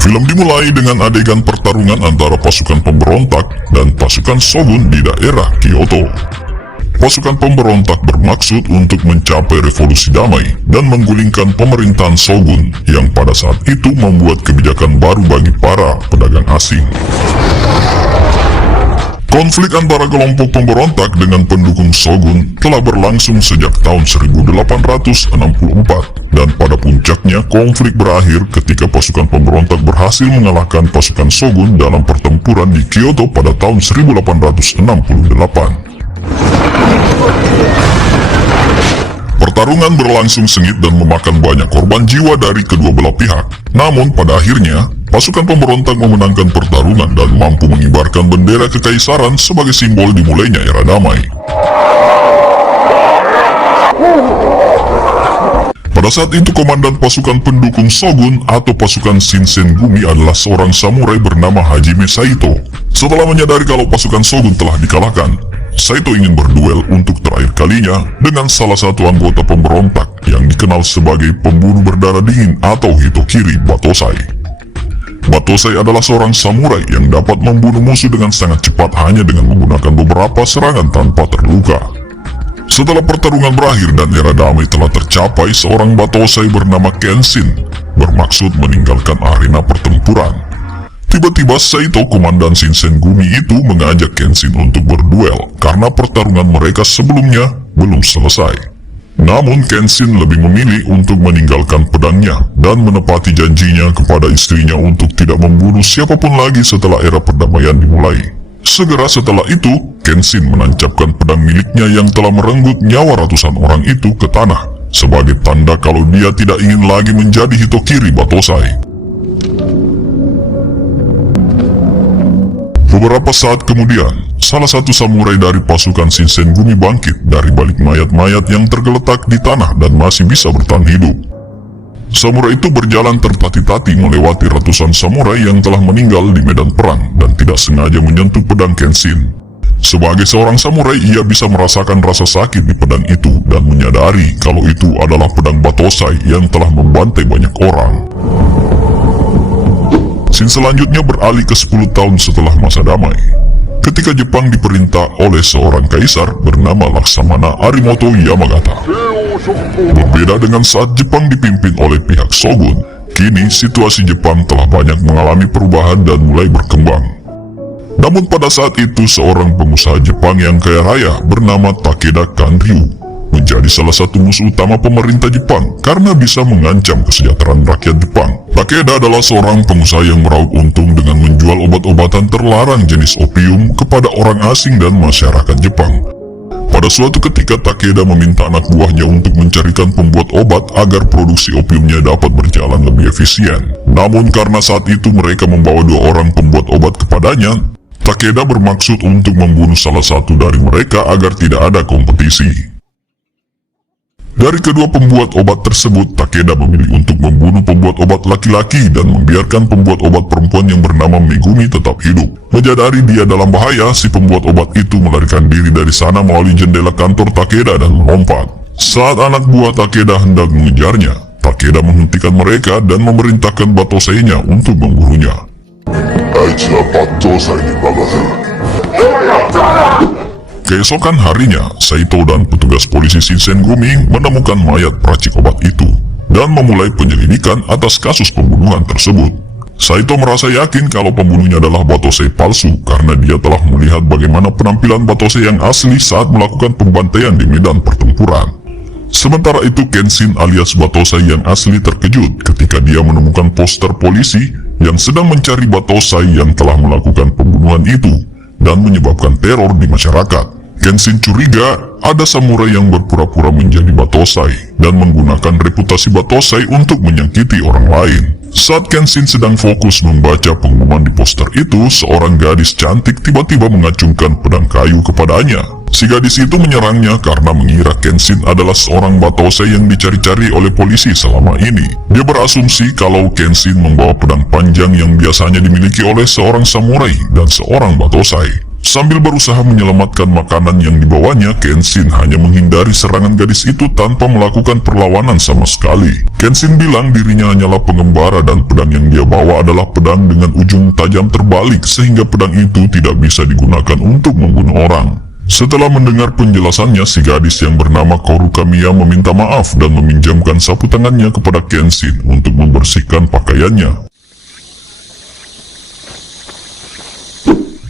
Film dimulai dengan adegan pertarungan antara pasukan pemberontak dan pasukan Shogun di daerah Kyoto. Pasukan pemberontak bermaksud untuk mencapai revolusi damai dan menggulingkan pemerintahan Shogun yang pada saat itu membuat kebijakan baru bagi para pedagang asing. Konflik antara kelompok pemberontak dengan pendukung Shogun telah berlangsung sejak tahun 1864 dan pada puncaknya konflik berakhir ketika pasukan pemberontak berhasil mengalahkan pasukan Shogun dalam pertempuran di Kyoto pada tahun 1868. Pertarungan berlangsung sengit dan memakan banyak korban jiwa dari kedua belah pihak. Namun pada akhirnya, pasukan pemberontak memenangkan pertarungan dan mampu mengibarkan bendera kekaisaran sebagai simbol dimulainya era damai. Pada saat itu komandan pasukan pendukung Shogun atau pasukan Shinsengumi adalah seorang samurai bernama Hajime Saito. Setelah menyadari kalau pasukan Shogun telah dikalahkan, Saito ingin berduel untuk terakhir kalinya dengan salah satu anggota pemberontak yang dikenal sebagai pembunuh berdarah dingin atau Hitokiri Batosai. Batosai adalah seorang samurai yang dapat membunuh musuh dengan sangat cepat hanya dengan menggunakan beberapa serangan tanpa terluka. Setelah pertarungan berakhir dan era damai telah tercapai, seorang Batosai bernama Kenshin bermaksud meninggalkan arena pertempuran. Tiba-tiba Saito, komandan Shinsengumi itu, mengajak Kenshin untuk berduel karena pertarungan mereka sebelumnya belum selesai. Namun Kenshin lebih memilih untuk meninggalkan pedangnya dan menepati janjinya kepada istrinya untuk tidak membunuh siapapun lagi setelah era perdamaian dimulai. Segera setelah itu, Kenshin menancapkan pedang miliknya yang telah merenggut nyawa ratusan orang itu ke tanah sebagai tanda kalau dia tidak ingin lagi menjadi Hitokiri Batosai. Beberapa saat kemudian, salah satu samurai dari pasukan Shinsengumi bangkit dari balik mayat-mayat yang tergeletak di tanah dan masih bisa bertahan hidup. Samurai itu berjalan tertati-tati melewati ratusan samurai yang telah meninggal di medan perang dan tidak sengaja menyentuh pedang Kenshin. Sebagai seorang samurai, ia bisa merasakan rasa sakit di pedang itu dan menyadari kalau itu adalah pedang Batosai yang telah membantai banyak orang. Scene selanjutnya beralih ke 10 tahun setelah masa damai, ketika Jepang diperintah oleh seorang kaisar bernama Laksamana Arimoto Yamagata. Berbeda dengan saat Jepang dipimpin oleh pihak Shogun, kini situasi Jepang telah banyak mengalami perubahan dan mulai berkembang. Namun pada saat itu seorang pengusaha Jepang yang kaya raya bernama Takeda Kanryu menjadi salah satu musuh utama pemerintah Jepang karena bisa mengancam kesejahteraan rakyat Jepang. Takeda adalah seorang pengusaha yang meraup untung dengan menjual obat-obatan terlarang jenis opium kepada orang asing dan masyarakat Jepang. Pada suatu ketika Takeda meminta anak buahnya untuk mencarikan pembuat obat agar produksi opiumnya dapat berjalan lebih efisien. Namun karena saat itu mereka membawa 2 orang pembuat obat kepadanya, Takeda bermaksud untuk membunuh salah satu dari mereka agar tidak ada kompetisi. Dari kedua pembuat obat tersebut, Takeda memilih untuk membunuh pembuat obat laki-laki dan membiarkan pembuat obat perempuan yang bernama Megumi tetap hidup. Menyadari dia dalam bahaya, si pembuat obat itu melarikan diri dari sana melalui jendela kantor Takeda dan melompat. Saat anak buah Takeda hendak mengejarnya, Takeda menghentikan mereka dan memerintahkan Batosai-nya untuk membunuhnya. Keesokan harinya, Saito dan petugas polisi Shinsengumi menemukan mayat peracik obat itu dan memulai penyelidikan atas kasus pembunuhan tersebut. Saito merasa yakin kalau pembunuhnya adalah Batosai palsu karena dia telah melihat bagaimana penampilan Batosai yang asli saat melakukan pembantaian di medan pertempuran. Sementara itu Kenshin alias Batosai yang asli terkejut ketika dia menemukan poster polisi yang sedang mencari Batosai yang telah melakukan pembunuhan itu dan menyebabkan teror di masyarakat. Kenshin curiga ada samurai yang berpura-pura menjadi Batosai dan menggunakan reputasi Batosai untuk menyakiti orang lain. Saat Kenshin sedang fokus membaca pengumuman di poster itu, seorang gadis cantik tiba-tiba mengacungkan pedang kayu kepadanya. Si gadis itu menyerangnya karena mengira Kenshin adalah seorang Batosai yang dicari-cari oleh polisi selama ini. Dia berasumsi kalau Kenshin membawa pedang panjang yang biasanya dimiliki oleh seorang samurai dan seorang Batosai. Sambil berusaha menyelamatkan makanan yang dibawanya, Kenshin hanya menghindari serangan gadis itu tanpa melakukan perlawanan sama sekali. Kenshin bilang dirinya hanyalah pengembara dan pedang yang dia bawa adalah pedang dengan ujung tajam terbalik sehingga pedang itu tidak bisa digunakan untuk membunuh orang. Setelah mendengar penjelasannya, si gadis yang bernama Kaoru Kamiya meminta maaf dan meminjamkan sapu tangannya kepada Kenshin untuk membersihkan pakaiannya.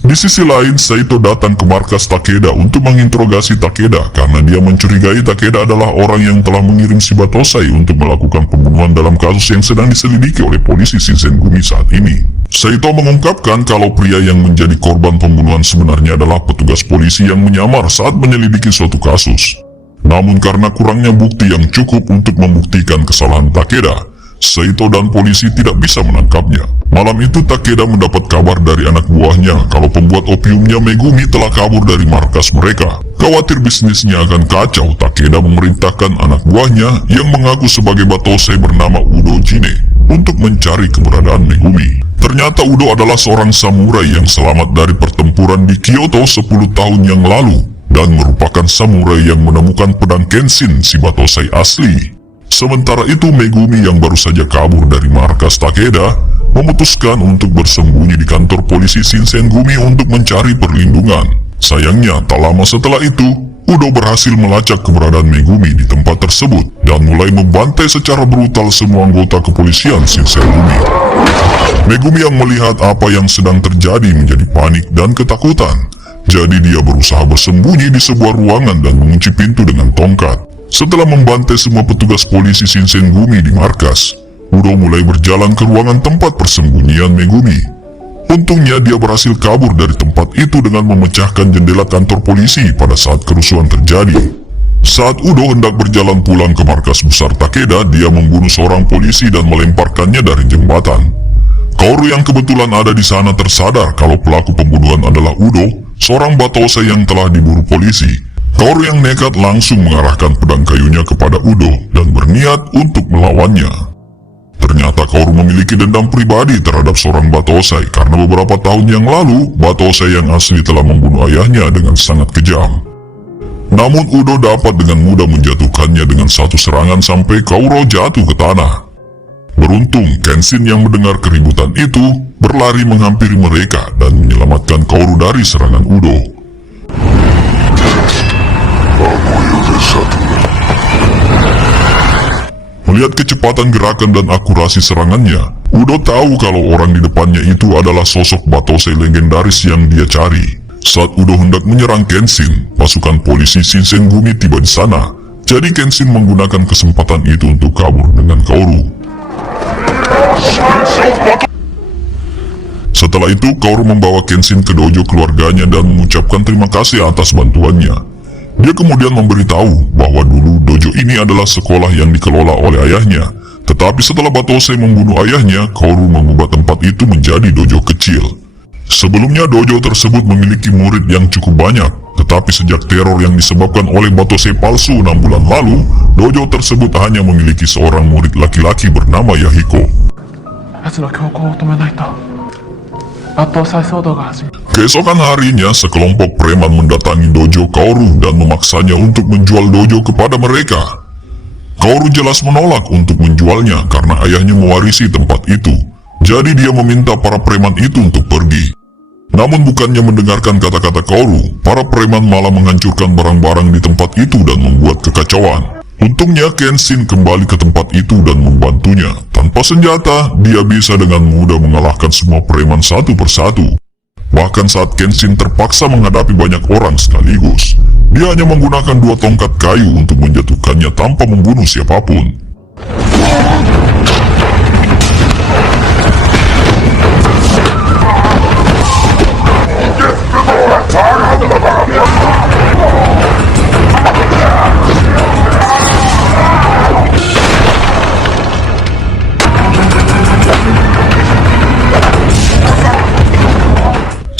Di sisi lain, Saito datang ke markas Takeda untuk menginterogasi Takeda karena dia mencurigai Takeda adalah orang yang telah mengirim si Batosai untuk melakukan pembunuhan dalam kasus yang sedang diselidiki oleh polisi Shinsengumi saat ini. Saito mengungkapkan kalau pria yang menjadi korban pembunuhan sebenarnya adalah petugas polisi yang menyamar saat menyelidiki suatu kasus. Namun karena kurangnya bukti yang cukup untuk membuktikan kesalahan Takeda, Saito dan polisi tidak bisa menangkapnya. Malam itu Takeda mendapat kabar dari anak buahnya kalau pembuat opiumnya Megumi telah kabur dari markas mereka. Khawatir bisnisnya akan kacau, Takeda memerintahkan anak buahnya yang mengaku sebagai Batosai bernama Udo Jine untuk mencari keberadaan Megumi. Ternyata Udo adalah seorang samurai yang selamat dari pertempuran di Kyoto 10 tahun yang lalu dan merupakan samurai yang menemukan pedang Kenshin si Batosai asli. Sementara itu Megumi yang baru saja kabur dari markas Takeda memutuskan untuk bersembunyi di kantor polisi Shinsengumi untuk mencari perlindungan. Sayangnya tak lama setelah itu, Udo berhasil melacak keberadaan Megumi di tempat tersebut dan mulai membantai secara brutal semua anggota kepolisian Shinsengumi. Megumi yang melihat apa yang sedang terjadi menjadi panik dan ketakutan. Jadi dia berusaha bersembunyi di sebuah ruangan dan mengunci pintu dengan tongkat. Setelah membantai semua petugas polisi Shinsengumi di markas, Udo mulai berjalan ke ruangan tempat persembunyian Megumi. Untungnya dia berhasil kabur dari tempat itu dengan memecahkan jendela kantor polisi pada saat kerusuhan terjadi. Saat Udo hendak berjalan pulang ke markas besar Takeda, dia membunuh seorang polisi dan melemparkannya dari jembatan. Kaoru yang kebetulan ada di sana tersadar kalau pelaku pembunuhan adalah Udo, seorang Batosai yang telah diburu polisi. Kaoru yang nekat langsung mengarahkan pedang kayunya kepada Udo dan berniat untuk melawannya. Ternyata Kaoru memiliki dendam pribadi terhadap seorang Batosai karena beberapa tahun yang lalu Batosai yang asli telah membunuh ayahnya dengan sangat kejam. Namun Udo dapat dengan mudah menjatuhkannya dengan satu serangan sampai Kaoru jatuh ke tanah. Beruntung Kenshin yang mendengar keributan itu berlari menghampiri mereka dan menyelamatkan Kaoru dari serangan Udo. Melihat kecepatan gerakan dan akurasi serangannya, Udo tahu kalau orang di depannya itu adalah sosok Batosai legendaris yang dia cari. Saat Udo hendak menyerang Kenshin, pasukan polisi Shinsengumi tiba di sana. Jadi Kenshin menggunakan kesempatan itu untuk kabur dengan Kaoru. Setelah itu, Kaoru membawa Kenshin ke dojo keluarganya dan mengucapkan terima kasih atas bantuannya. Dia kemudian memberitahu bahwa dulu dojo ini adalah sekolah yang dikelola oleh ayahnya. Tetapi setelah Batosai membunuh ayahnya, Kaoru mengubah tempat itu menjadi dojo kecil. Sebelumnya dojo tersebut memiliki murid yang cukup banyak. Tetapi sejak teror yang disebabkan oleh Batosai palsu 6 bulan lalu, dojo tersebut hanya memiliki seorang murid laki-laki bernama Yahiko. Keesokan harinya, sekelompok preman mendatangi dojo Kaoru dan memaksanya untuk menjual dojo kepada mereka. Kaoru jelas menolak untuk menjualnya karena ayahnya mewarisi tempat itu. Jadi dia meminta para preman itu untuk pergi. Namun bukannya mendengarkan kata-kata Kaoru, para preman malah menghancurkan barang-barang di tempat itu dan membuat kekacauan. Untungnya Kenshin kembali ke tempat itu dan membantunya. Tanpa senjata, dia bisa dengan mudah mengalahkan semua preman satu persatu. Bahkan saat Kenshin terpaksa menghadapi banyak orang sekaligus, dia hanya menggunakan 2 tongkat kayu untuk menjatuhkannya tanpa membunuh siapapun.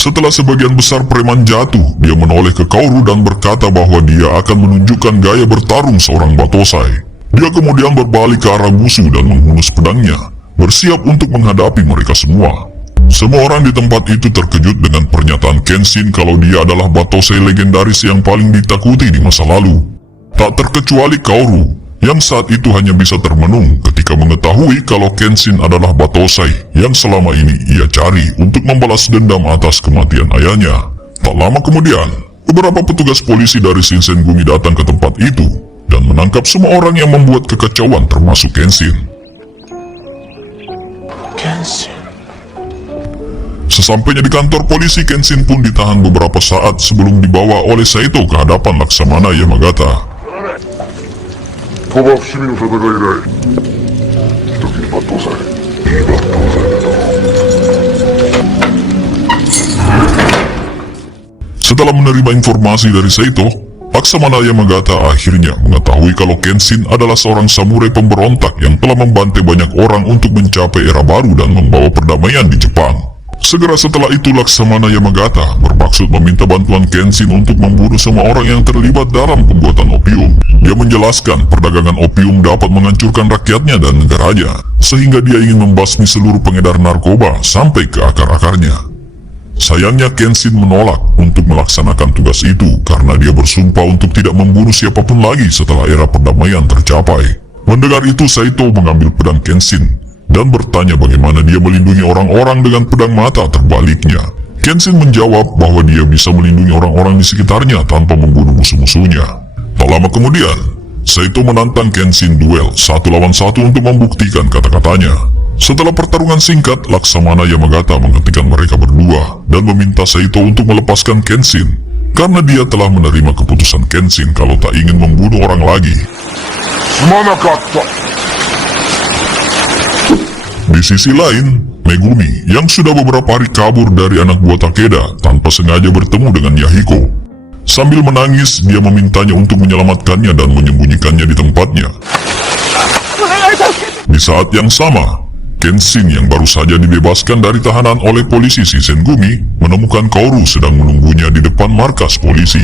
Setelah sebagian besar preman jatuh, dia menoleh ke Kaoru dan berkata bahwa dia akan menunjukkan gaya bertarung seorang Batosai. Dia kemudian berbalik ke arah musuh dan menghunus pedangnya, bersiap untuk menghadapi mereka semua. Semua orang di tempat itu terkejut dengan pernyataan Kenshin kalau dia adalah Batosai legendaris yang paling ditakuti di masa lalu. Tak terkecuali Kaoru, yang saat itu hanya bisa termenung ketika mengetahui kalau Kenshin adalah Batosai yang selama ini ia cari untuk membalas dendam atas kematian ayahnya. Tak lama kemudian, beberapa petugas polisi dari Shinsengumi datang ke tempat itu dan menangkap semua orang yang membuat kekacauan termasuk Kenshin. Sesampainya di kantor polisi, Kenshin pun ditahan beberapa saat sebelum dibawa oleh Saito ke hadapan Laksamana Yamagata. Setelah menerima informasi dari Saito, Laksamana Yamagata akhirnya mengetahui kalau Kenshin adalah seorang samurai pemberontak yang telah membantai banyak orang untuk mencapai era baru dan membawa perdamaian di Jepang. Segera setelah itu, Laksamana Yamagata bermaksud meminta bantuan Kenshin untuk membunuh semua orang yang terlibat dalam pembuatan opium. Dia menjelaskan perdagangan opium dapat menghancurkan rakyatnya dan negaranya, sehingga dia ingin membasmi seluruh pengedar narkoba sampai ke akar-akarnya. Sayangnya Kenshin menolak untuk melaksanakan tugas itu karena dia bersumpah untuk tidak membunuh siapapun lagi setelah era perdamaian tercapai. Mendengar itu, Saito mengambil pedang Kenshin dan bertanya bagaimana dia melindungi orang-orang dengan pedang mata terbaliknya. Kenshin menjawab bahwa dia bisa melindungi orang-orang di sekitarnya tanpa membunuh musuh-musuhnya. Tak lama kemudian, Saito menantang Kenshin duel 1 lawan 1 untuk membuktikan kata-katanya. Setelah pertarungan singkat, Laksamana Yamagata menghentikan mereka berdua dan meminta Saito untuk melepaskan Kenshin karena dia telah menerima keputusan Kenshin kalau tak ingin membunuh orang lagi. Di sisi lain, Megumi yang sudah beberapa hari kabur dari anak buah Takeda tanpa sengaja bertemu dengan Yahiko. Sambil menangis, dia memintanya untuk menyelamatkannya dan menyembunyikannya di tempatnya. Di saat yang sama, Kenshin yang baru saja dibebaskan dari tahanan oleh polisi Shinsengumi menemukan Kaoru sedang menunggunya di depan markas polisi.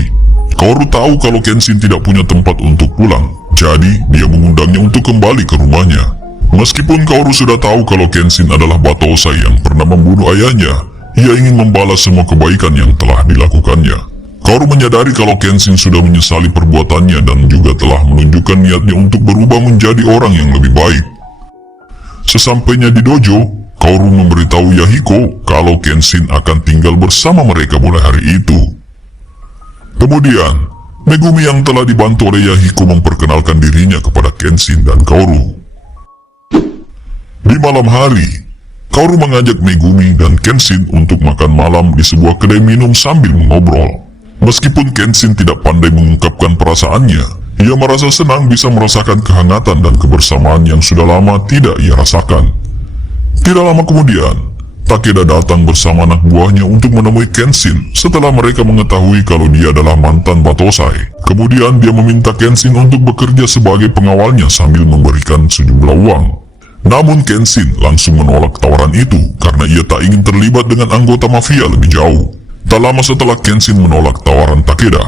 Kaoru tahu kalau Kenshin tidak punya tempat untuk pulang, jadi dia mengundangnya untuk kembali ke rumahnya. Meskipun Kaoru sudah tahu kalau Kenshin adalah Batosai yang pernah membunuh ayahnya, ia ingin membalas semua kebaikan yang telah dilakukannya. Kaoru menyadari kalau Kenshin sudah menyesali perbuatannya dan juga telah menunjukkan niatnya untuk berubah menjadi orang yang lebih baik. Sesampainya di dojo, Kaoru memberitahu Yahiko kalau Kenshin akan tinggal bersama mereka mulai hari itu. Kemudian, Megumi yang telah dibantu oleh Yahiko memperkenalkan dirinya kepada Kenshin dan Kaoru. Di malam hari, Kaoru mengajak Megumi dan Kenshin untuk makan malam di sebuah kedai minum sambil mengobrol. Meskipun Kenshin tidak pandai mengungkapkan perasaannya, ia merasa senang bisa merasakan kehangatan dan kebersamaan yang sudah lama tidak ia rasakan. Tidak lama kemudian, Takeda datang bersama anak buahnya untuk menemui Kenshin setelah mereka mengetahui kalau dia adalah mantan Batosai. Kemudian dia meminta Kenshin untuk bekerja sebagai pengawalnya sambil memberikan sejumlah uang. Namun Kenshin langsung menolak tawaran itu karena ia tak ingin terlibat dengan anggota mafia lebih jauh. Tak lama setelah Kenshin menolak tawaran Takeda,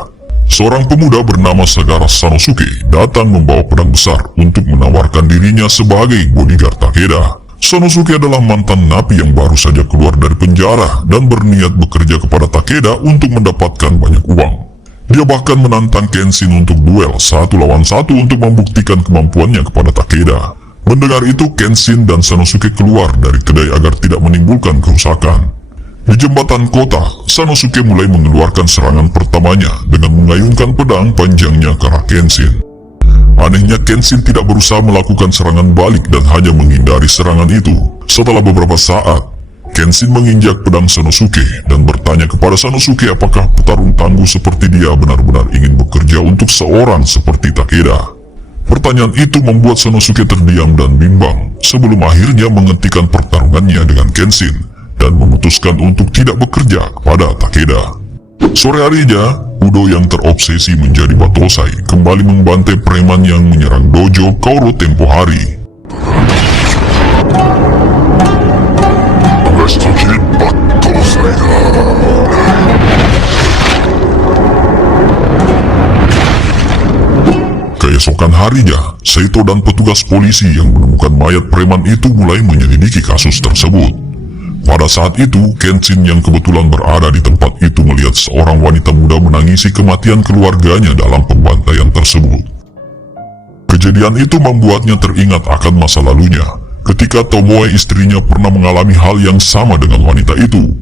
seorang pemuda bernama Sagara Sanosuke datang membawa pedang besar untuk menawarkan dirinya sebagai bodyguard Takeda. Sanosuke adalah mantan napi yang baru saja keluar dari penjara dan berniat bekerja kepada Takeda untuk mendapatkan banyak uang. Dia bahkan menantang Kenshin untuk duel 1 lawan 1 untuk membuktikan kemampuannya kepada Takeda. Mendengar itu, Kenshin dan Sanosuke keluar dari kedai agar tidak menimbulkan kerusakan. Di jembatan kota, Sanosuke mulai mengeluarkan serangan pertamanya dengan mengayunkan pedang panjangnya ke arah Kenshin. Anehnya, Kenshin tidak berusaha melakukan serangan balik dan hanya menghindari serangan itu. Setelah beberapa saat, Kenshin menginjak pedang Sanosuke dan bertanya kepada Sanosuke apakah petarung tangguh seperti dia benar-benar ingin bekerja untuk seorang seperti Takeda. Pertanyaan itu membuat Sanosuke terdiam dan bimbang sebelum akhirnya menghentikan pertarungannya dengan Kenshin dan memutuskan untuk tidak bekerja kepada Takeda. Sore harinya, Udo yang terobsesi menjadi Batosai kembali membantai preman yang menyerang dojo Kaoru tempo hari. Keesokan harinya, Saito dan petugas polisi yang menemukan mayat preman itu mulai menyelidiki kasus tersebut. Pada Pada saat itu, Kenshin yang kebetulan berada di tempat itu melihat seorang wanita muda menangisi kematian keluarganya dalam pembantaian tersebut. Kejadian itu membuatnya teringat akan masa lalunya, ketika Tomoe istrinya pernah mengalami hal yang sama dengan wanita itu.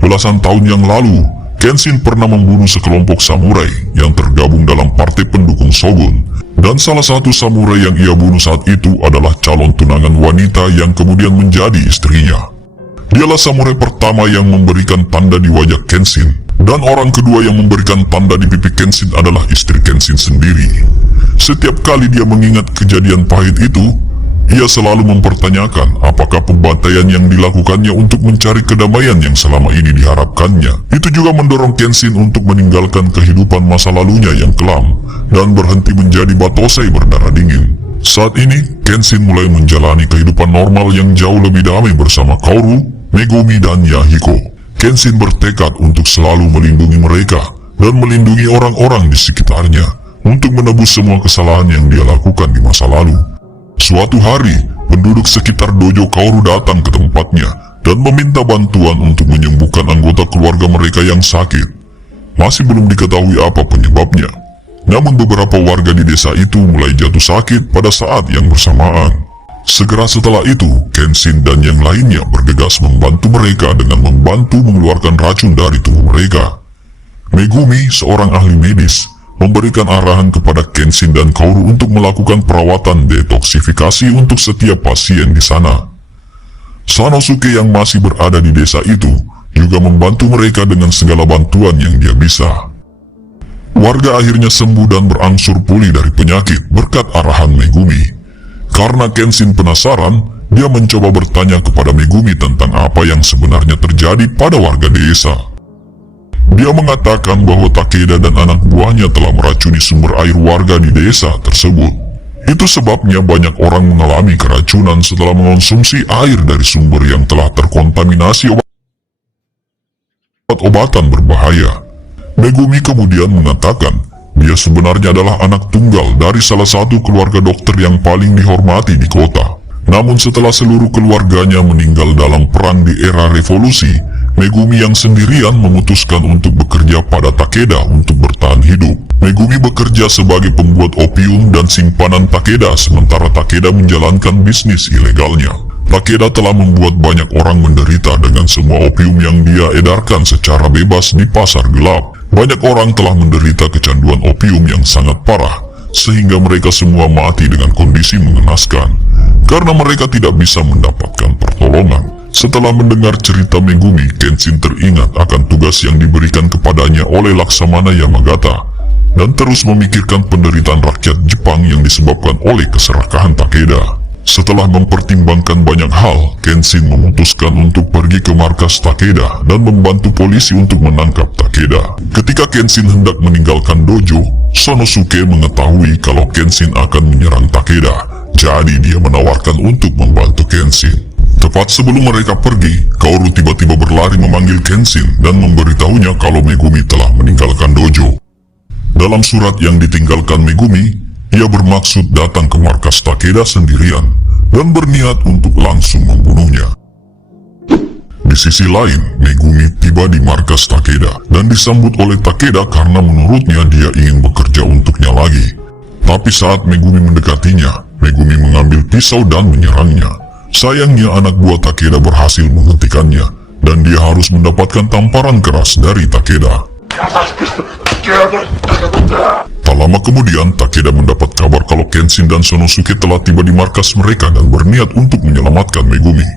Belasan tahun yang lalu, Kenshin pernah membunuh sekelompok samurai yang tergabung dalam partai pendukung Shogun, dan salah satu samurai yang ia bunuh saat itu adalah calon tunangan wanita yang kemudian menjadi istrinya. Dialah samurai pertama yang memberikan tanda di wajah Kenshin, dan orang kedua yang memberikan tanda di pipi Kenshin adalah istri Kenshin sendiri. Setiap kali dia mengingat kejadian pahit itu, ia selalu mempertanyakan apakah pembantaian yang dilakukannya untuk mencari kedamaian yang selama ini diharapkannya. Itu juga mendorong Kenshin untuk meninggalkan kehidupan masa lalunya yang kelam, dan berhenti menjadi batosai berdarah dingin. Saat ini, Kenshin mulai menjalani kehidupan normal yang jauh lebih damai bersama Kaoru, Megumi, dan Yahiko. Kenshin bertekad untuk selalu melindungi mereka dan melindungi orang-orang di sekitarnya untuk menebus semua kesalahan yang dia lakukan di masa lalu. Suatu hari, penduduk sekitar dojo Kaoru datang ke tempatnya dan meminta bantuan untuk menyembuhkan anggota keluarga mereka yang sakit. Masih belum diketahui apa penyebabnya. Namun beberapa warga di desa itu mulai jatuh sakit pada saat yang bersamaan. Segera setelah itu, Kenshin dan yang lainnya bergegas membantu mereka dengan membantu mengeluarkan racun dari tubuh mereka. Megumi, seorang ahli medis, memberikan arahan kepada Kenshin dan Kaoru untuk melakukan perawatan detoksifikasi untuk setiap pasien di sana. Sanosuke yang masih berada di desa itu juga membantu mereka dengan segala bantuan yang dia bisa. Warga akhirnya sembuh dan berangsur pulih dari penyakit berkat arahan Megumi. Karena Kenshin penasaran, dia mencoba bertanya kepada Megumi tentang apa yang sebenarnya terjadi pada warga desa. Dia mengatakan bahwa Takeda dan anak buahnya telah meracuni sumber air warga di desa tersebut. Itu sebabnya banyak orang mengalami keracunan setelah mengonsumsi air dari sumber yang telah terkontaminasi obat-obatan berbahaya. Megumi kemudian mengatakan, dia sebenarnya adalah anak tunggal dari salah satu keluarga dokter yang paling dihormati di kota. Namun setelah seluruh keluarganya meninggal dalam perang di era revolusi, Megumi yang sendirian memutuskan untuk bekerja pada Takeda untuk bertahan hidup. Megumi bekerja sebagai pembuat opium dan simpanan Takeda, sementara Takeda menjalankan bisnis ilegalnya. Takeda telah membuat banyak orang menderita dengan semua opium yang dia edarkan secara bebas di pasar gelap. Banyak orang telah menderita kecanduan opium yang sangat parah, sehingga mereka semua mati dengan kondisi mengenaskan, karena mereka tidak bisa mendapatkan pertolongan. Setelah mendengar cerita Megumi, Kenshin teringat akan tugas yang diberikan kepadanya oleh Laksamana Yamagata, dan terus memikirkan penderitaan rakyat Jepang yang disebabkan oleh keserakahan Takeda. Setelah mempertimbangkan banyak hal, Kenshin memutuskan untuk pergi ke markas Takeda dan membantu polisi untuk menangkap Takeda. Ketika Kenshin hendak meninggalkan dojo, Sanosuke mengetahui kalau Kenshin akan menyerang Takeda, jadi dia menawarkan untuk membantu Kenshin. Tepat sebelum mereka pergi, Kaoru tiba-tiba berlari memanggil Kenshin dan memberitahunya kalau Megumi telah meninggalkan dojo. Dalam surat yang ditinggalkan Megumi, ia bermaksud datang ke markas Takeda sendirian dan berniat untuk langsung membunuhnya. Di sisi lain, Megumi tiba di markas Takeda dan disambut oleh Takeda karena menurutnya dia ingin bekerja untuknya lagi. Tapi saat Megumi mendekatinya, Megumi mengambil pisau dan menyerangnya. Sayangnya anak buah Takeda berhasil menghentikannya dan dia harus mendapatkan tamparan keras dari Takeda. Tak lama kemudian, Takeda mendapat kabar kalau Kenshin dan Sanosuke telah tiba di markas mereka dan berniat untuk menyelamatkan Megumi.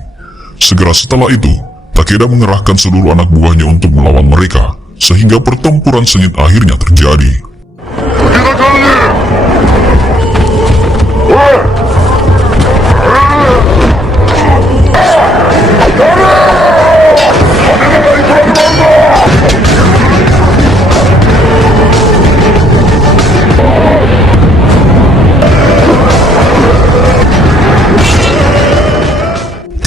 Segera setelah itu, Takeda mengerahkan seluruh anak buahnya untuk melawan mereka, sehingga pertempuran sengit akhirnya terjadi.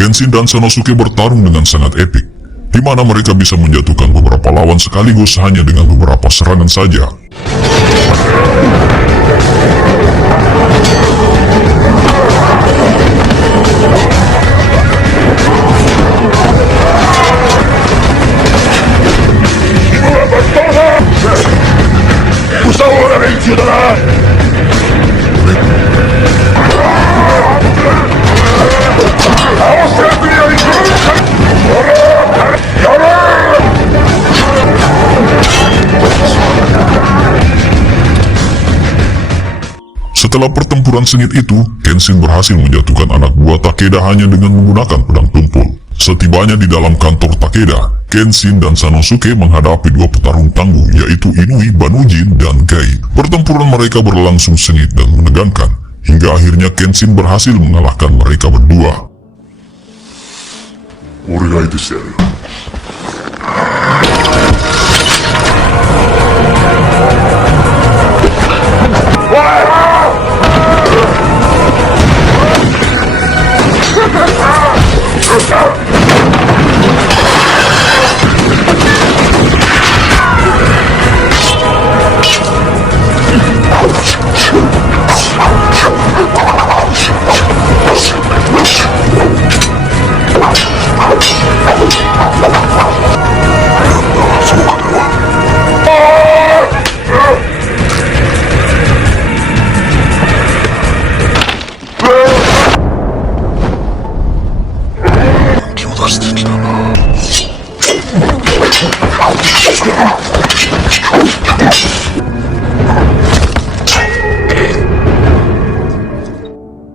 Kenshin dan Sanosuke bertarung dengan sangat epik, di mana mereka bisa menjatuhkan beberapa lawan sekaligus hanya dengan beberapa serangan saja. Setelah pertempuran sengit itu, Kenshin berhasil menjatuhkan anak buah Takeda hanya dengan menggunakan pedang tumpul. Setibanya di dalam kantor Takeda, Kenshin dan Sanosuke menghadapi dua petarung tangguh, yaitu Inui Banujin dan Gai. Pertempuran mereka berlangsung sengit dan menegangkan, hingga akhirnya Kenshin berhasil mengalahkan mereka berdua.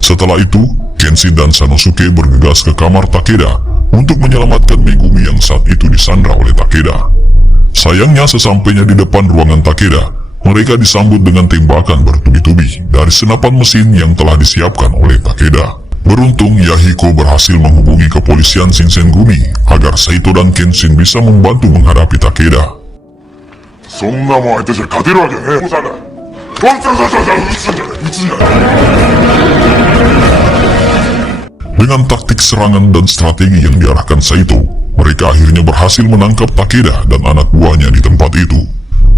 Setelah itu, Kenshin dan Sanosuke bergegas ke kamar Takeda untuk menyelamatkan Megumi yang saat itu disandra oleh Takeda. Sayangnya sesampainya di depan ruangan Takeda, mereka disambut dengan tembakan bertubi-tubi dari senapan mesin yang telah disiapkan oleh Takeda. Beruntung Yahiko berhasil menghubungi kepolisian Shinsengumi agar Saito dan Kenshin bisa membantu menghadapi Takeda. Dengan taktik serangan dan strategi yang diarahkan Saito, mereka akhirnya berhasil menangkap Takeda dan anak buahnya di tempat itu.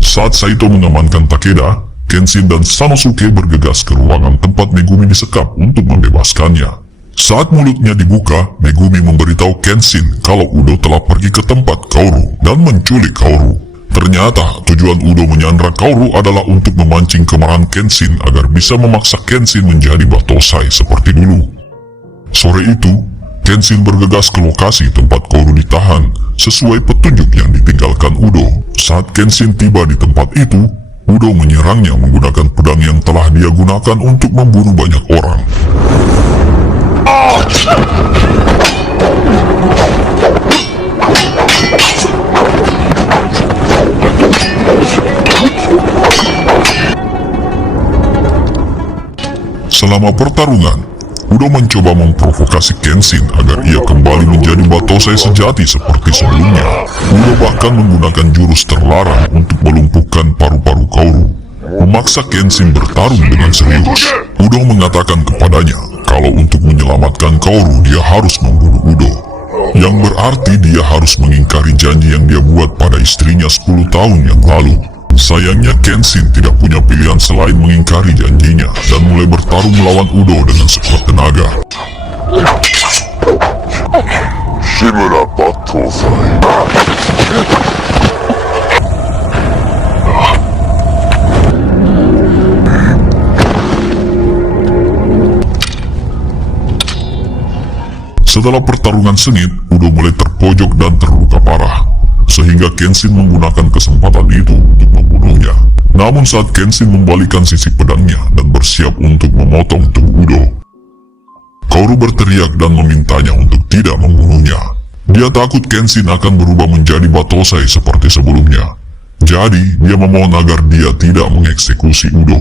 Saat Saito mengamankan Takeda, Kenshin dan Sanosuke bergegas ke ruangan tempat Megumi disekap untuk membebaskannya. Saat mulutnya dibuka, Megumi memberitahu Kenshin kalau Udo telah pergi ke tempat Kaoru dan menculik Kaoru. Ternyata tujuan Udo menyandra Kaoru adalah untuk memancing kemarahan Kenshin agar bisa memaksa Kenshin menjadi Battosai seperti dulu. Sore itu, Kenshin bergegas ke lokasi tempat Kaoru ditahan sesuai petunjuk yang ditinggalkan Udo. Saat Kenshin tiba di tempat itu, Udo menyerangnya menggunakan pedang yang telah dia gunakan untuk membunuh banyak orang. Selama pertarungan, Udo mencoba memprovokasi Kenshin agar ia kembali menjadi Battosai sejati seperti sebelumnya. Udo bahkan menggunakan jurus terlarang untuk melumpuhkan paru-paru Kaoru, memaksa Kenshin bertarung dengan serius. Udo mengatakan kepadanya kalau untuk menyelamatkan Kaoru dia harus membunuh Udo, yang berarti dia harus mengingkari janji yang dia buat pada istrinya 10 tahun yang lalu. Sayangnya Kenshin tidak punya pilihan selain mengingkari janjinya dan mulai bertarung melawan Udo dengan sekuat tenaga. Shimura Battosai. Setelah pertarungan sengit, Udo mulai terpojok dan terluka parah, sehingga Kenshin menggunakan kesempatan itu untuk membunuhnya. Namun saat Kenshin membalikkan sisi pedangnya dan bersiap untuk memotong tubuh Udo, Kaoru berteriak dan memintanya untuk tidak membunuhnya. Dia takut Kenshin akan berubah menjadi Battosai seperti sebelumnya. Jadi, dia memohon agar dia tidak mengeksekusi Udo.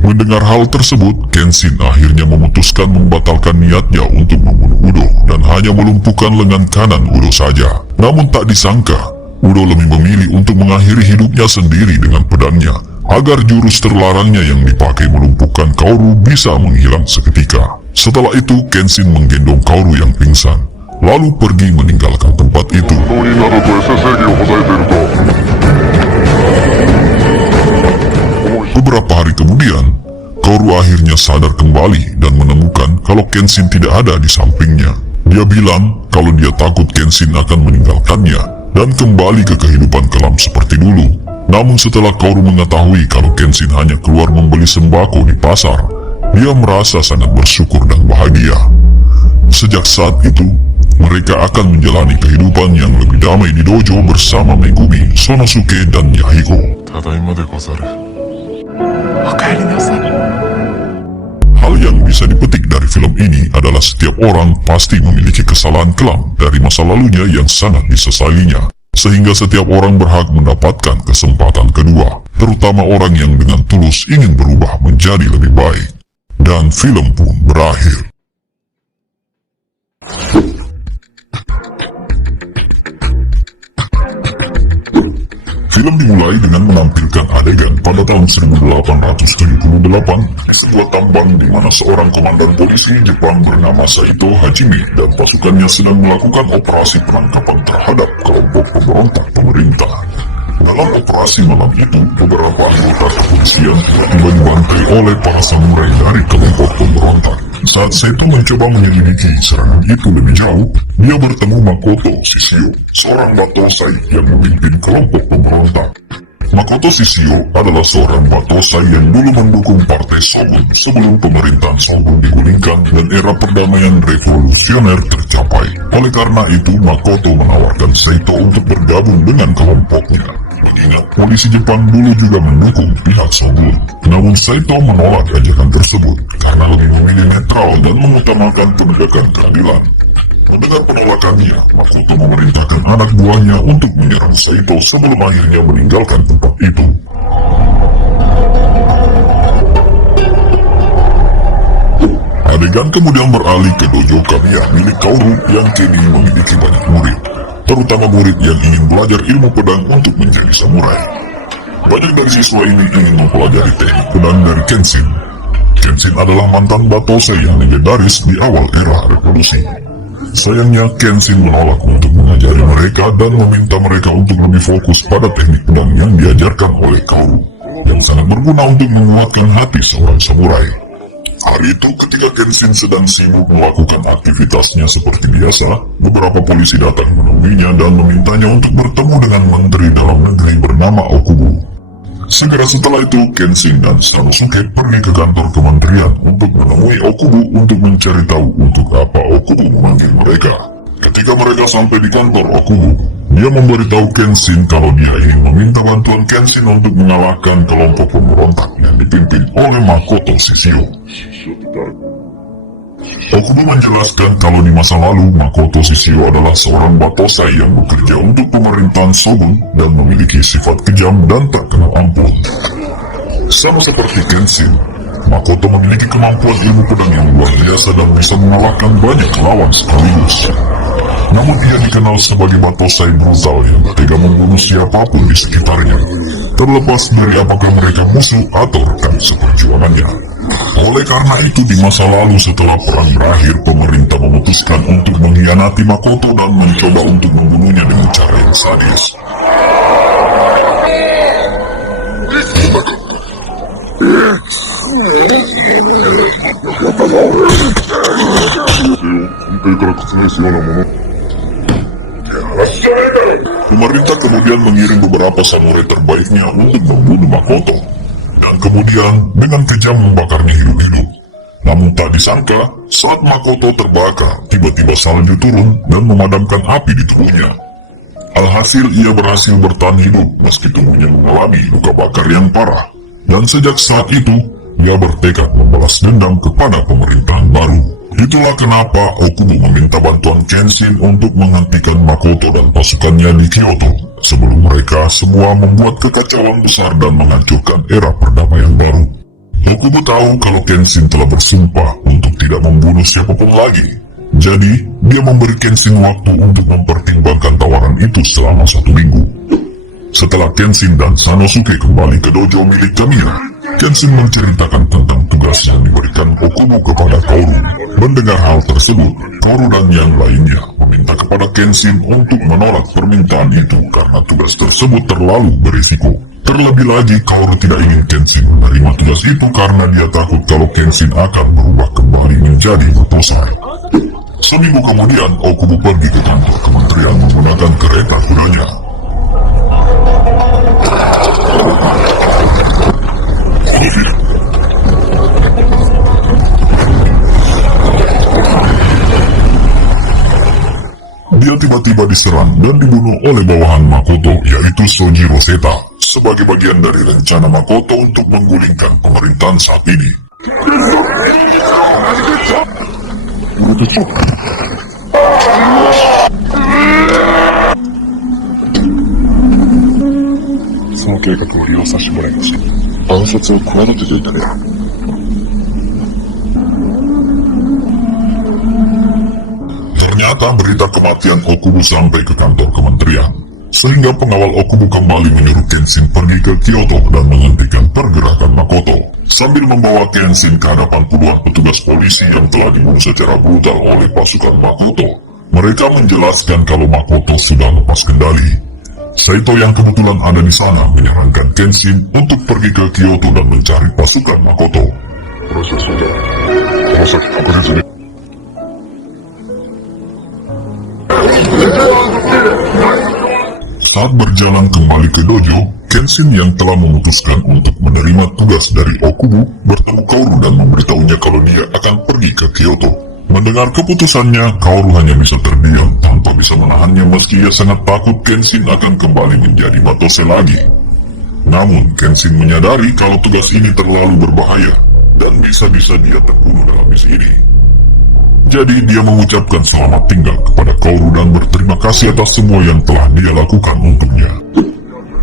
Mendengar hal tersebut, Kenshin akhirnya memutuskan membatalkan niatnya untuk membunuh Udo dan hanya melumpuhkan lengan kanan Udo saja. Namun tak disangka, Udo lebih memilih untuk mengakhiri hidupnya sendiri dengan pedangnya agar jurus terlarangnya yang dipakai melumpuhkan Kaoru bisa menghilang seketika. Setelah itu, Kenshin menggendong Kaoru yang pingsan, lalu pergi meninggalkan tempat itu. Beberapa hari kemudian, Kaoru akhirnya sadar kembali dan menemukan kalau Kenshin tidak ada di sampingnya. Dia bilang kalau dia takut Kenshin akan meninggalkannya dan kembali ke kehidupan kelam seperti dulu. Namun setelah Kaoru mengetahui kalau Kenshin hanya keluar membeli sembako di pasar, dia merasa sangat bersyukur dan bahagia. Sejak saat itu, Mereka akan menjalani kehidupan yang lebih damai di dojo bersama Megumi, Sonosuke, dan Yahiko. Tadaima de gozaru. Okaeri nasai. Hal yang bisa dipetik dari film ini adalah setiap orang pasti memiliki kesalahan kelam dari masa lalunya yang sangat disesalinya. Sehingga setiap orang berhak mendapatkan kesempatan kedua, terutama orang yang dengan tulus ingin berubah menjadi lebih baik. Dan film pun berakhir. Film dimulai dengan menampilkan adegan pada tahun 1878 di sebuah tambang di mana seorang komandan polisi Jepang bernama Saito Hajime dan pasukannya sedang melakukan operasi penangkapan terhadap kelompok pemberontak pemerintah. Dalam operasi malam itu, beberapa anggota kepolisian tiba-tiba dibantai oleh para samurai dari kelompok pemberontak. Saat Saito mencoba menyelidiki serangan itu lebih jauh, dia bertemu Makoto Shishio, seorang batosai yang memimpin kelompok pemberontak. Makoto Shishio adalah seorang batosai yang dulu mendukung partai Shogun sebelum pemerintahan Shogun digulingkan dan era perdamaian revolusioner tercapai. Oleh karena itu, Makoto menawarkan Saito untuk bergabung dengan kelompoknya. Mengingat polisi Jepang dulu juga mendukung pihak Shogun. Namun Saito menolak ajakan tersebut karena lebih memilih netral dan mengutamakan penegakan keadilan. Mendengar penolakannya, Makoto memerintahkan anak buahnya untuk menyerang Saito sebelum akhirnya meninggalkan tempat itu. Adegan kemudian beralih ke dojo Kamiya milik Kaoru yang kini memiliki banyak murid, terutama murid yang ingin belajar ilmu pedang untuk menjadi samurai. Banyak dari siswa ini ingin mempelajari teknik pedang dari Kenshin. Kenshin adalah mantan batosai yang legendaris di awal era revolusi. Sayangnya, Kenshin menolak untuk mengajari mereka dan meminta mereka untuk lebih fokus pada teknik pedang yang diajarkan oleh Kaoru, yang sangat berguna untuk menguatkan hati seorang samurai. Hari itu ketika Kenshin sedang sibuk melakukan aktivitasnya seperti biasa, beberapa polisi datang menemuinya dan memintanya untuk bertemu dengan Menteri Dalam Negeri bernama Okubo. Segera setelah itu, Kenshin dan Sanosuke pergi ke kantor kementerian untuk menemui Okubo untuk mencari tahu untuk apa Okubo memanggil mereka. Ketika mereka sampai di kantor Okubo, dia memberitahu Kenshin kalau dia ingin meminta bantuan Kenshin untuk mengalahkan kelompok pemberontak yang dipimpin oleh Makoto Shishio. Okubo menjelaskan kalau di masa lalu Makoto Shishio adalah seorang batosai yang bekerja untuk pemerintahan Shogun dan memiliki sifat kejam dan tak kenal ampun. Sama seperti Kenshin, Makoto memiliki kemampuan ilmu pedang yang luar biasa dan bisa mengalahkan banyak lawan sekaligus. Namun ia dikenal sebagai batosai brutal yang tega membunuh siapapun di sekitarnya, terlepas dari apakah mereka musuh atau rekan seperjuangannya. Oleh karena itu, di masa lalu setelah perang berakhir, pemerintah memutuskan untuk mengkhianati Makoto dan mencoba untuk membunuhnya dengan cara yang sadis. Pemerintah kemudian mengirim beberapa samurai terbaiknya untuk membunuh Makoto, dan kemudian dengan kejam membakarnya hidup-hidup. Namun tak disangka, saat Makoto terbakar, tiba-tiba salju turun dan memadamkan api di tubuhnya. Alhasil ia berhasil bertahan hidup meski tubuhnya mengalami luka bakar yang parah. Dan sejak saat itu, ia bertekad membalas dendam kepada pemerintahan baru. Itulah kenapa Okubo meminta bantuan Kenshin untuk menghentikan Makoto dan pasukannya di Kyoto, sebelum mereka semua membuat kekacauan besar dan menghancurkan era perdamaian baru. Okubo tahu kalau Kenshin telah bersumpah untuk tidak membunuh siapapun lagi. Jadi, dia memberi Kenshin waktu untuk mempertimbangkan tawaran itu selama 1 minggu. Setelah Kenshin dan Sanosuke kembali ke dojo milik Kamiya, Kenshin menceritakan tentang tugas yang diberikan Okubo kepada Kaoru. Mendengar hal tersebut, Kaoru dan yang lainnya meminta kepada Kenshin untuk menolak permintaan itu karena tugas tersebut terlalu berisiko. Terlebih lagi, Kaoru tidak ingin Kenshin menerima tugas itu karena dia takut kalau Kenshin akan berubah kembali menjadi batosai. Seminggu kemudian, Okubo pergi ke kantor kementerian menggunakan kereta kudanya. tiba-tiba diserang dan dibunuh oleh bawahan Makoto, yaitu Sojiro Seta, sebagai bagian dari rencana Makoto untuk menggulingkan pemerintahan saat ini. Ternyata berita kematian Okubo sampai ke kantor kementerian, sehingga pengawal Okubo kembali menyuruh Kenshin pergi ke Kyoto dan menghentikan pergerakan Makoto, sambil membawa Kenshin ke hadapan puluhan petugas polisi yang telah dibunuh secara brutal oleh pasukan Makoto. Mereka menjelaskan kalau Makoto sudah lepas kendali. Saito yang kebetulan ada di sana menyarankan Kenshin untuk pergi ke Kyoto dan mencari pasukan Makoto. Saat berjalan kembali ke dojo, Kenshin yang telah memutuskan untuk menerima tugas dari Okubo bertemu Kaoru dan memberitahunya kalau dia akan pergi ke Kyoto. Mendengar keputusannya, Kaoru hanya bisa terdiam tanpa bisa menahannya meski ia sangat takut Kenshin akan kembali menjadi Matose lagi. Namun, Kenshin menyadari kalau tugas ini terlalu berbahaya dan bisa-bisa dia terbunuh dalam misi ini. Jadi dia mengucapkan selamat tinggal kepada Kaoru dan berterima kasih atas semua yang telah dia lakukan untuknya.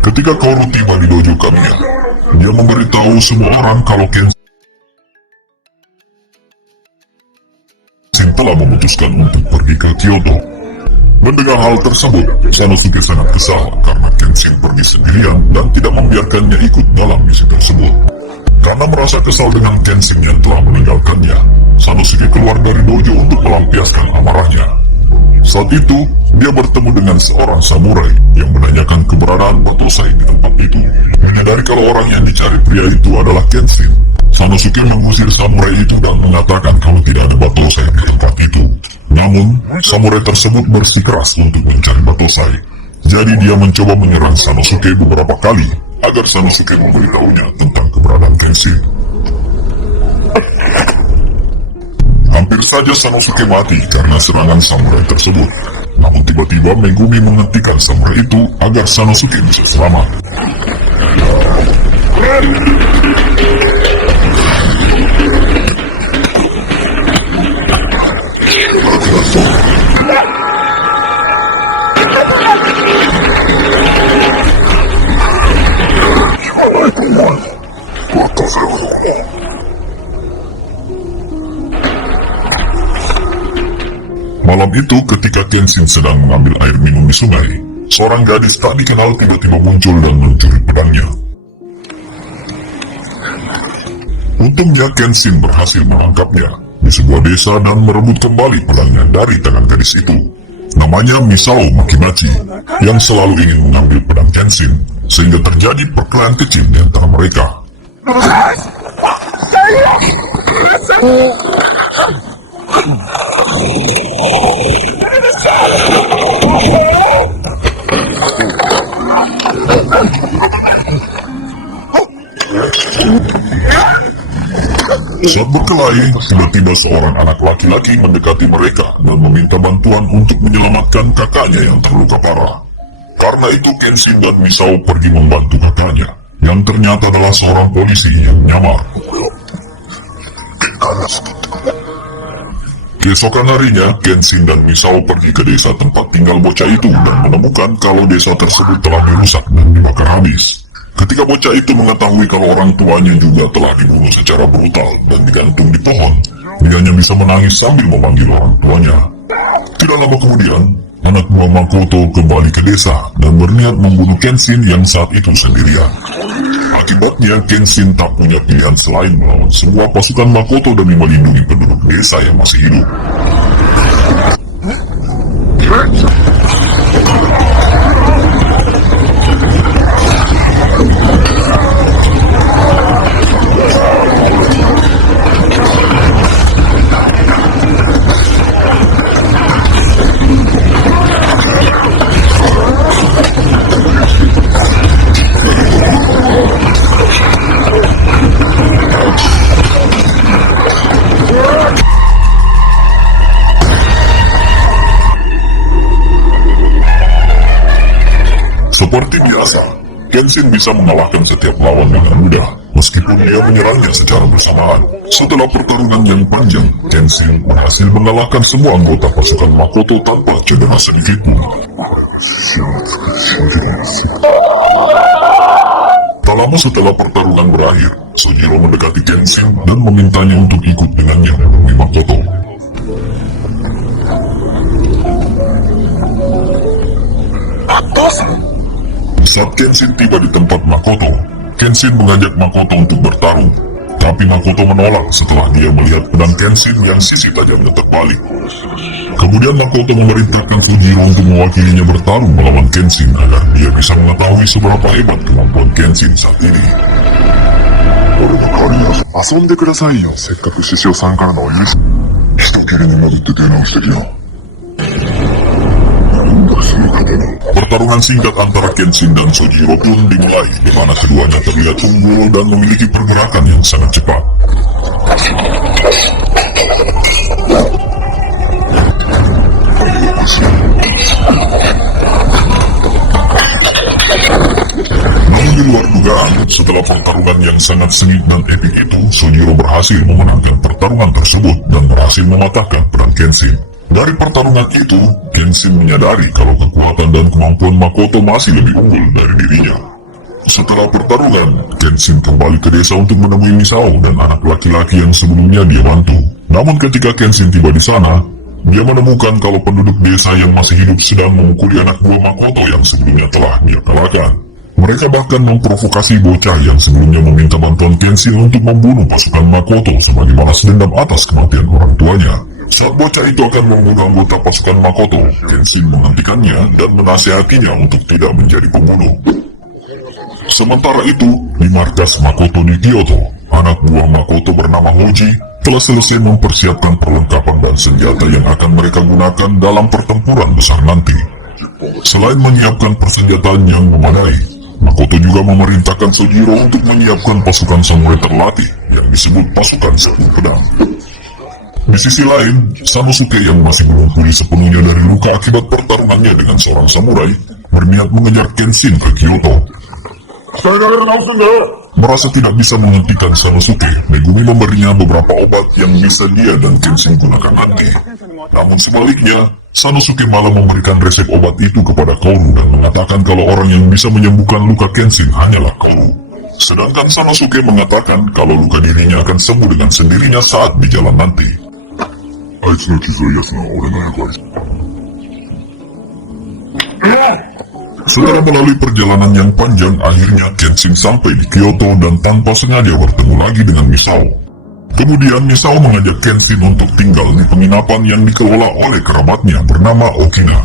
Ketika Kaoru tiba di dojo Kamiya, dia memberitahu semua orang kalau Kenshin telah memutuskan untuk pergi ke Kyoto. Mendengar hal tersebut, Sanosuke sangat kesal karena Kenshin pergi sendirian dan tidak membiarkannya ikut dalam misi tersebut. Karena merasa kesal dengan Kenshin yang telah meninggalkannya, Sanosuke keluar dari dojo untuk melampiaskan amarahnya. Saat itu, dia bertemu dengan seorang samurai yang menanyakan keberadaan Batosai di tempat itu. Menyadari kalau orang yang dicari pria itu adalah Kenshin, Sanosuke mengusir samurai itu dan mengatakan kalau tidak ada Batosai di tempat itu. Namun, samurai tersebut bersikeras untuk mencari Batosai. Jadi dia mencoba menyerang Sanosuke beberapa kali agar Sanosuke memberitahunya tentang keberadaan Kenshin. Hampir saja Sanosuke mati karena serangan samurai tersebut. Namun tiba-tiba Megumi menghentikan samurai itu agar Sanosuke bisa selamat. Malam itu ketika Kenshin sedang mengambil air minum di sungai, seorang gadis tak dikenal tiba-tiba muncul dan mencuri pedangnya. Untungnya Kenshin berhasil menangkapnya di sebuah desa dan merebut kembali pedangnya dari tangan gadis itu. Namanya Misao Makimachi, yang selalu ingin mengambil pedang Kenshin, sehingga terjadi perkelahian kecil di antara mereka. Saat berkelahi, tiba-tiba seorang anak laki-laki mendekati mereka dan meminta bantuan untuk menyelamatkan kakaknya yang terluka parah. Karena itu Kenshin dan Misao pergi membantu kakaknya, yang ternyata adalah seorang polisi yang menyamar. Keesokan harinya, Kenshin dan Misao pergi ke desa tempat tinggal bocah itu dan menemukan kalau desa tersebut telah dirusak dan dibakar habis. Ketika bocah itu mengetahui kalau orang tuanya juga telah dibunuh secara brutal dan digantung di pohon, dia hanya bisa menangis sambil memanggil orang tuanya. Tidak lama kemudian, anak buah Makoto kembali ke desa dan berniat membunuh Kenshin yang saat itu sendirian. Akibatnya, Kenshin tak punya pilihan selain melawan semua pasukan Makoto demi melindungi penduduk desa yang masih hidup. Kenshin bisa mengalahkan setiap lawan dengan mudah, meskipun dia menyerangnya secara bersamaan. Setelah pertarungan yang panjang, Kenshin berhasil mengalahkan semua anggota pasukan Makoto tanpa cedera sedikitpun. Tak lama setelah pertarungan berakhir, Sojiro mendekati Kenshin dan memintanya untuk ikut dengannya menemui Makoto. Saat Kenshin tiba di tempat Makoto, Kenshin mengajak Makoto untuk bertarung. Tapi Makoto menolak setelah dia melihat pedang Kenshin yang sisi tajamnya terbalik. Kemudian Makoto memerintahkan Sojiro untuk mewakilinya bertarung melawan Kenshin agar dia bisa mengetahui seberapa hebat kemampuan Kenshin saat ini. 遊んでくださいよ。せっかく獅子王さんからのお許し。人斬りに戻って出直してきな。 Pertarungan singkat antara Kenshin dan Sojiro pun dimulai, di mana keduanya terlihat unggul dan memiliki pergerakan yang sangat cepat. Namun di luar dugaan, setelah pertarungan yang sangat sengit dan epik itu, Sojiro berhasil memenangkan pertarungan tersebut dan berhasil mematahkan pedang Kenshin. Dari pertarungan itu, Kenshin menyadari kalau kekuatan dan kemampuan Makoto masih lebih unggul dari dirinya. Setelah pertarungan, Kenshin kembali ke desa untuk menemui Misao dan anak laki-laki yang sebelumnya dia bantu. Namun ketika Kenshin tiba di sana, dia menemukan kalau penduduk desa yang masih hidup sedang memukuli anak buah Makoto yang sebelumnya telah dia kalahkan. Mereka bahkan memprovokasi bocah yang sebelumnya meminta bantuan Kenshin untuk membunuh pasukan Makoto sebagai balas dendam atas kematian orang tuanya. Saat bocah itu akan membunuh anggota pasukan Makoto, Kenshin menghentikannya dan menasihatinya untuk tidak menjadi pembunuh. Sementara itu, di markas Makoto di Kyoto, anak buah Makoto bernama Hoji telah selesai mempersiapkan perlengkapan dan senjata yang akan mereka gunakan dalam pertempuran besar nanti. Selain menyiapkan persenjataan yang memadai, Makoto juga memerintahkan Sojiro untuk menyiapkan pasukan samurai terlatih yang disebut pasukan sepuluh pedang. Di sisi lain, Sanosuke yang masih belum pulih sepenuhnya dari luka akibat pertarungannya dengan seorang samurai, berniat mengejar Kenshin ke Kyoto. Merasa tidak bisa menghentikan Sanosuke, Megumi memberinya beberapa obat yang bisa dia dan Kenshin gunakan nanti. Namun sebaliknya, Sanosuke malah memberikan resep obat itu kepada Kaoru dan mengatakan kalau orang yang bisa menyembuhkan luka Kenshin hanyalah Kaoru. Sedangkan Sanosuke mengatakan kalau luka dirinya akan sembuh dengan sendirinya saat di jalan nanti. Setelah melalui perjalanan yang panjang, akhirnya Kenshin sampai di Kyoto dan tanpa sengaja bertemu lagi dengan Misao. Kemudian Misao mengajak Kenshin untuk tinggal di penginapan yang dikelola oleh kerabatnya bernama Okina.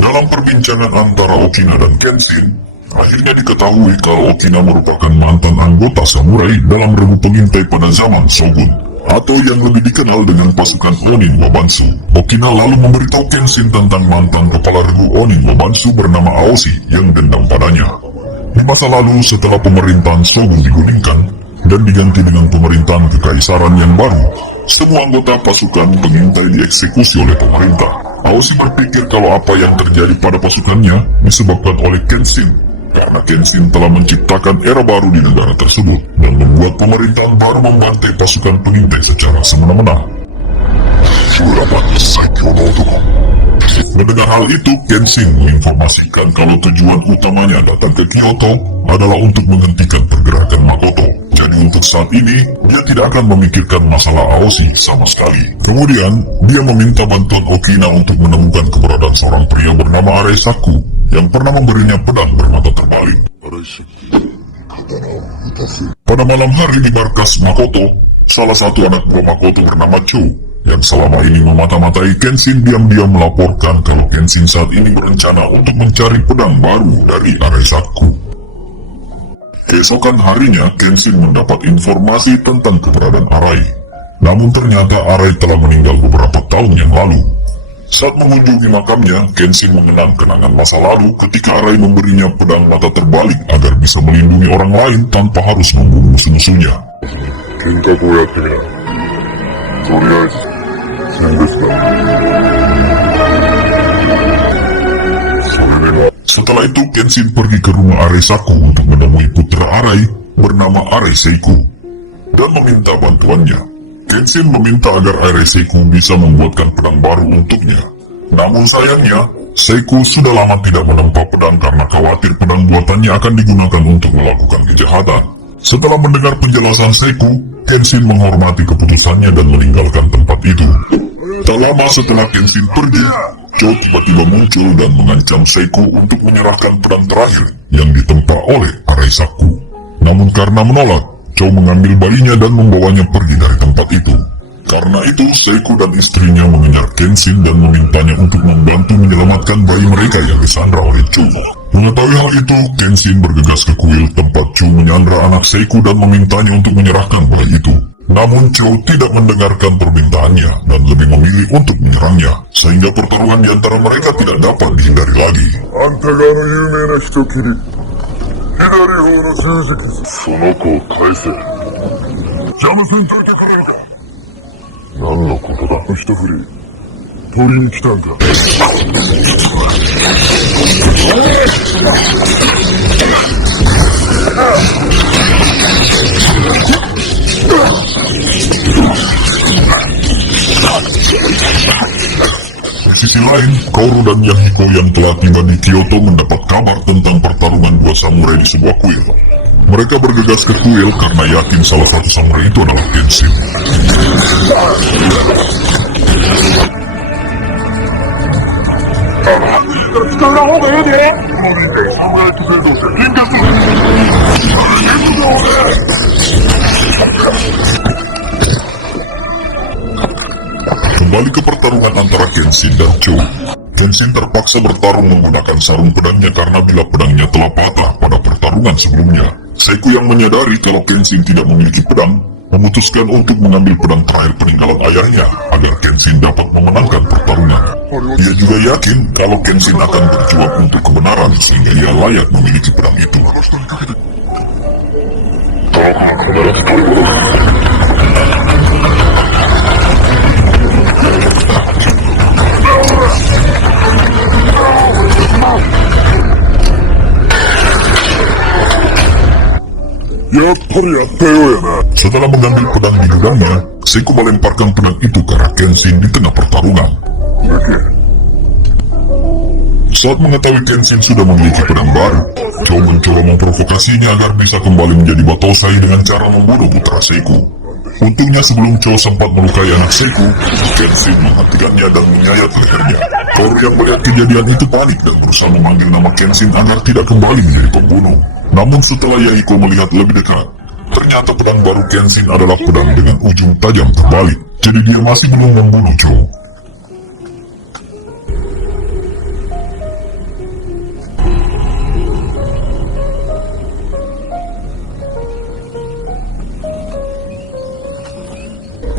Dalam perbincangan antara Okina dan Kenshin, akhirnya diketahui kalau Okina merupakan mantan anggota samurai dalam regu pengintai pada zaman Shogun, atau yang lebih dikenal dengan pasukan Onin Wabansu. Okina lalu memberitahu Kenshin tentang mantan kepala regu Onin Wabansu bernama Aoshi yang dendam padanya. Di masa lalu setelah pemerintahan Shogun digulingkan dan diganti dengan pemerintahan kekaisaran yang baru, semua anggota pasukan pengintai dieksekusi oleh pemerintah. Aoshi berpikir kalau apa yang terjadi pada pasukannya disebabkan oleh Kenshin, karena Kenshin telah menciptakan era baru di negara tersebut dan membuat pemerintahan baru membantai pasukan pengintai secara semena-mena. Mendengar hal itu, Kenshin menginformasikan kalau tujuan utamanya datang ke Kyoto adalah untuk menghentikan pergerakan Makoto. Jadi untuk saat ini, dia tidak akan memikirkan masalah Aoshi sama sekali. Kemudian, dia meminta bantuan Okina untuk menemukan keberadaan seorang pria bernama Areisaku yang pernah memberinya pedang bermata terbalik. Pada malam hari di markas Makoto, salah satu anak buah Makoto bernama Cho yang selama ini memata-matai Kenshin diam-diam melaporkan kalau Kenshin saat ini berencana untuk mencari pedang baru dari Areisaku. Keesokan harinya, Kenshin mendapat informasi tentang keberadaan Arai. Namun ternyata Arai telah meninggal beberapa tahun yang lalu. Saat mengunjungi makamnya, Kenshin mengenang kenangan masa lalu ketika Arai memberinya pedang mata terbalik agar bisa melindungi orang lain tanpa harus membunuh musuh-musuhnya. 幻覚をやってみな。とりあえず、選別だ。Setelah itu, Kenshin pergi ke rumah Aresaku untuk menemui putra Arai bernama Arai Seiko dan meminta bantuannya. Kenshin meminta agar Arai Seiko bisa membuatkan pedang baru untuknya. Namun sayangnya, Seiko sudah lama tidak menempa pedang karena khawatir pedang buatannya akan digunakan untuk melakukan kejahatan. Setelah mendengar penjelasan Seiko, Kenshin menghormati keputusannya dan meninggalkan tempat itu. Tak lama setelah Kenshin pergi, Cho tiba-tiba muncul dan mengancam Seiko untuk menyerahkan pedang terakhir yang ditempa oleh Aresaku. Namun karena menolak, Cho mengambil bayinya dan membawanya pergi dari tempat itu. Karena itu, Seiko dan istrinya mengejar Kenshin dan memintanya untuk membantu menyelamatkan bayi mereka yang disandra oleh Cho. Mengetahui hal itu, Kenshin bergegas ke kuil tempat Cho menyandra anak Seiko dan memintanya untuk menyerahkan bayi itu. Namun Cho tidak mendengarkan permintaannya dan lebih memilih untuk menyerangnya, sehingga pertarungan di antara mereka tidak dapat dihindari lagi. あんたが有名な人斬り、左方の十字傷。その子を返せ。邪魔せんといてくれるか。何のことだ。一振り、取りに来たんか。Di sisi lain, Kaoru dan Yahiko yang telah tiba di Kyoto mendapat kabar tentang pertarungan dua samurai di sebuah kuil. Mereka bergegas ke kuil karena yakin salah satu samurai itu adalah Kenshin. Kembali ke pertarungan antara Kenshin dan Cho. Kenshin terpaksa bertarung menggunakan sarung pedangnya karena bila pedangnya telah patah pada pertarungan sebelumnya. Seiko yang menyadari kalau Kenshin tidak memiliki pedang, memutuskan untuk mengambil pedang terakhir peninggalan ayahnya agar Kenshin dapat memenangkan pertarungan. Dia juga yakin kalau Kenshin akan berjuang untuk kebenaran sehingga dia layak memiliki pedang itu. Setelah mengambil pedang di gudangnya, Seiko melemparkan pedang itu ke arah Kenshin di tengah pertarungan. Saat mengetahui Kenshin sudah memiliki pedang baru, Cho mencoba memprovokasinya agar bisa kembali menjadi Batosai dengan cara membunuh putra Seiko. Untungnya sebelum Cho sempat melukai anak Seiko, Kenshin menghentikannya dan menyayat lehernya. Kaoru yang melihat kejadian itu panik dan berusaha memanggil nama Kenshin agar tidak kembali menjadi pembunuh. Namun setelah Yahiko melihat lebih dekat, ternyata pedang baru Kenshin adalah pedang dengan ujung tajam terbalik. Jadi dia masih belum membunuh Cho.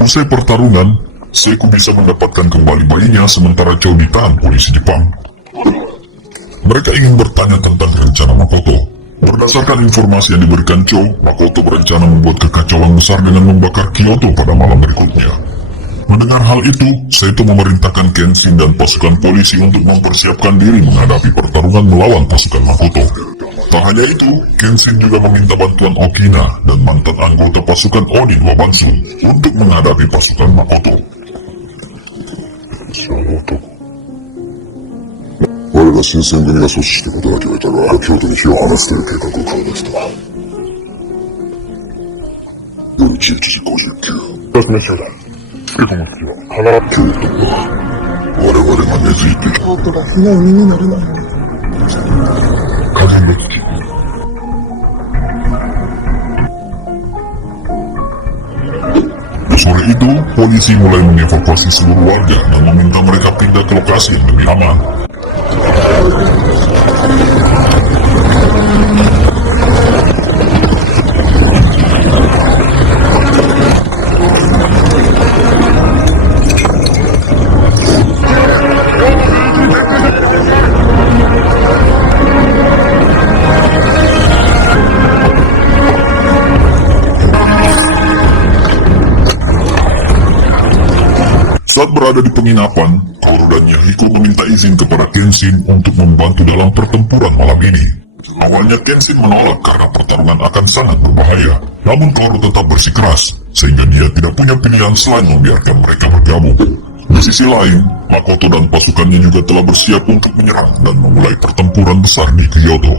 Usai pertarungan, Seiko bisa mendapatkan kembali bayinya sementara Cho ditahan polisi Jepang. Mereka ingin bertanya tentang rencana Makoto. Berdasarkan informasi yang diberikan Cho, Makoto berencana membuat kekacauan besar dengan membakar Kyoto pada malam berikutnya. Mendengar hal itu, Saito memerintahkan Kenshin dan pasukan polisi untuk mempersiapkan diri menghadapi pertarungan melawan pasukan Makoto. Tak hanya itu, Kenshin juga meminta bantuan Okina dan mantan anggota pasukan Onin Wabansu untuk menghadapi pasukan Makoto. 我ら新選組が阻止してことだけは言ったが、京都に火を放つという計画を顔出した。夜11時59。休み中だ。つけこの隙は必ず京都は我々が根付いている。京都が不能になるなよ。風の月。Sore itu, polisi mulai mengevakuasi seluruh warga dan meminta mereka pindah ke lokasi yang lebih aman. berada di penginapan, Kaoru dan Yahiko meminta izin kepada Kenshin untuk membantu dalam pertempuran malam ini. Awalnya Kenshin menolak karena pertarungan akan sangat berbahaya, namun Kaoru tetap bersikeras, sehingga dia tidak punya pilihan selain membiarkan mereka bergabung. Di sisi lain, Makoto dan pasukannya juga telah bersiap untuk menyerang dan memulai pertempuran besar di Kyoto.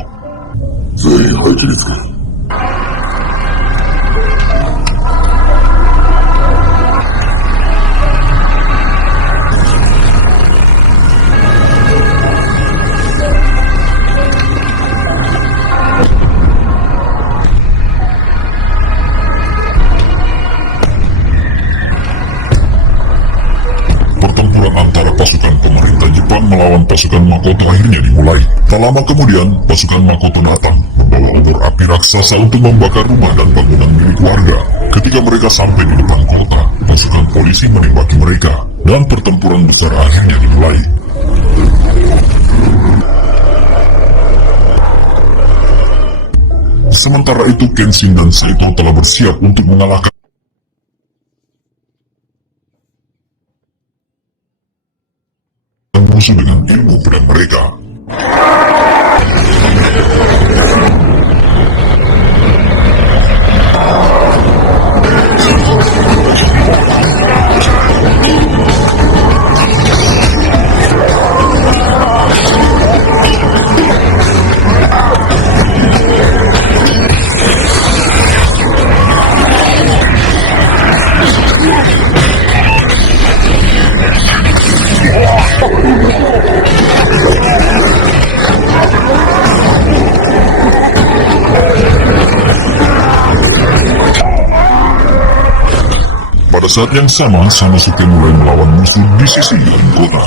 Pertempuran antara pasukan pemerintah Jepang melawan pasukan Makoto akhirnya dimulai. Tak lama kemudian, pasukan Makoto datang, membawa obor api raksasa untuk membakar rumah dan bangunan milik warga. Ketika mereka sampai di depan kota, pasukan polisi menembaki mereka, dan pertempuran besar akhirnya dimulai. Sementara itu, Kenshin dan Saito telah bersiap untuk mengalahkan musuh dengan ilmu pedang mereka. Pada saat yang sama, Sanosuke mulai melawan musuh di sisi lain kota.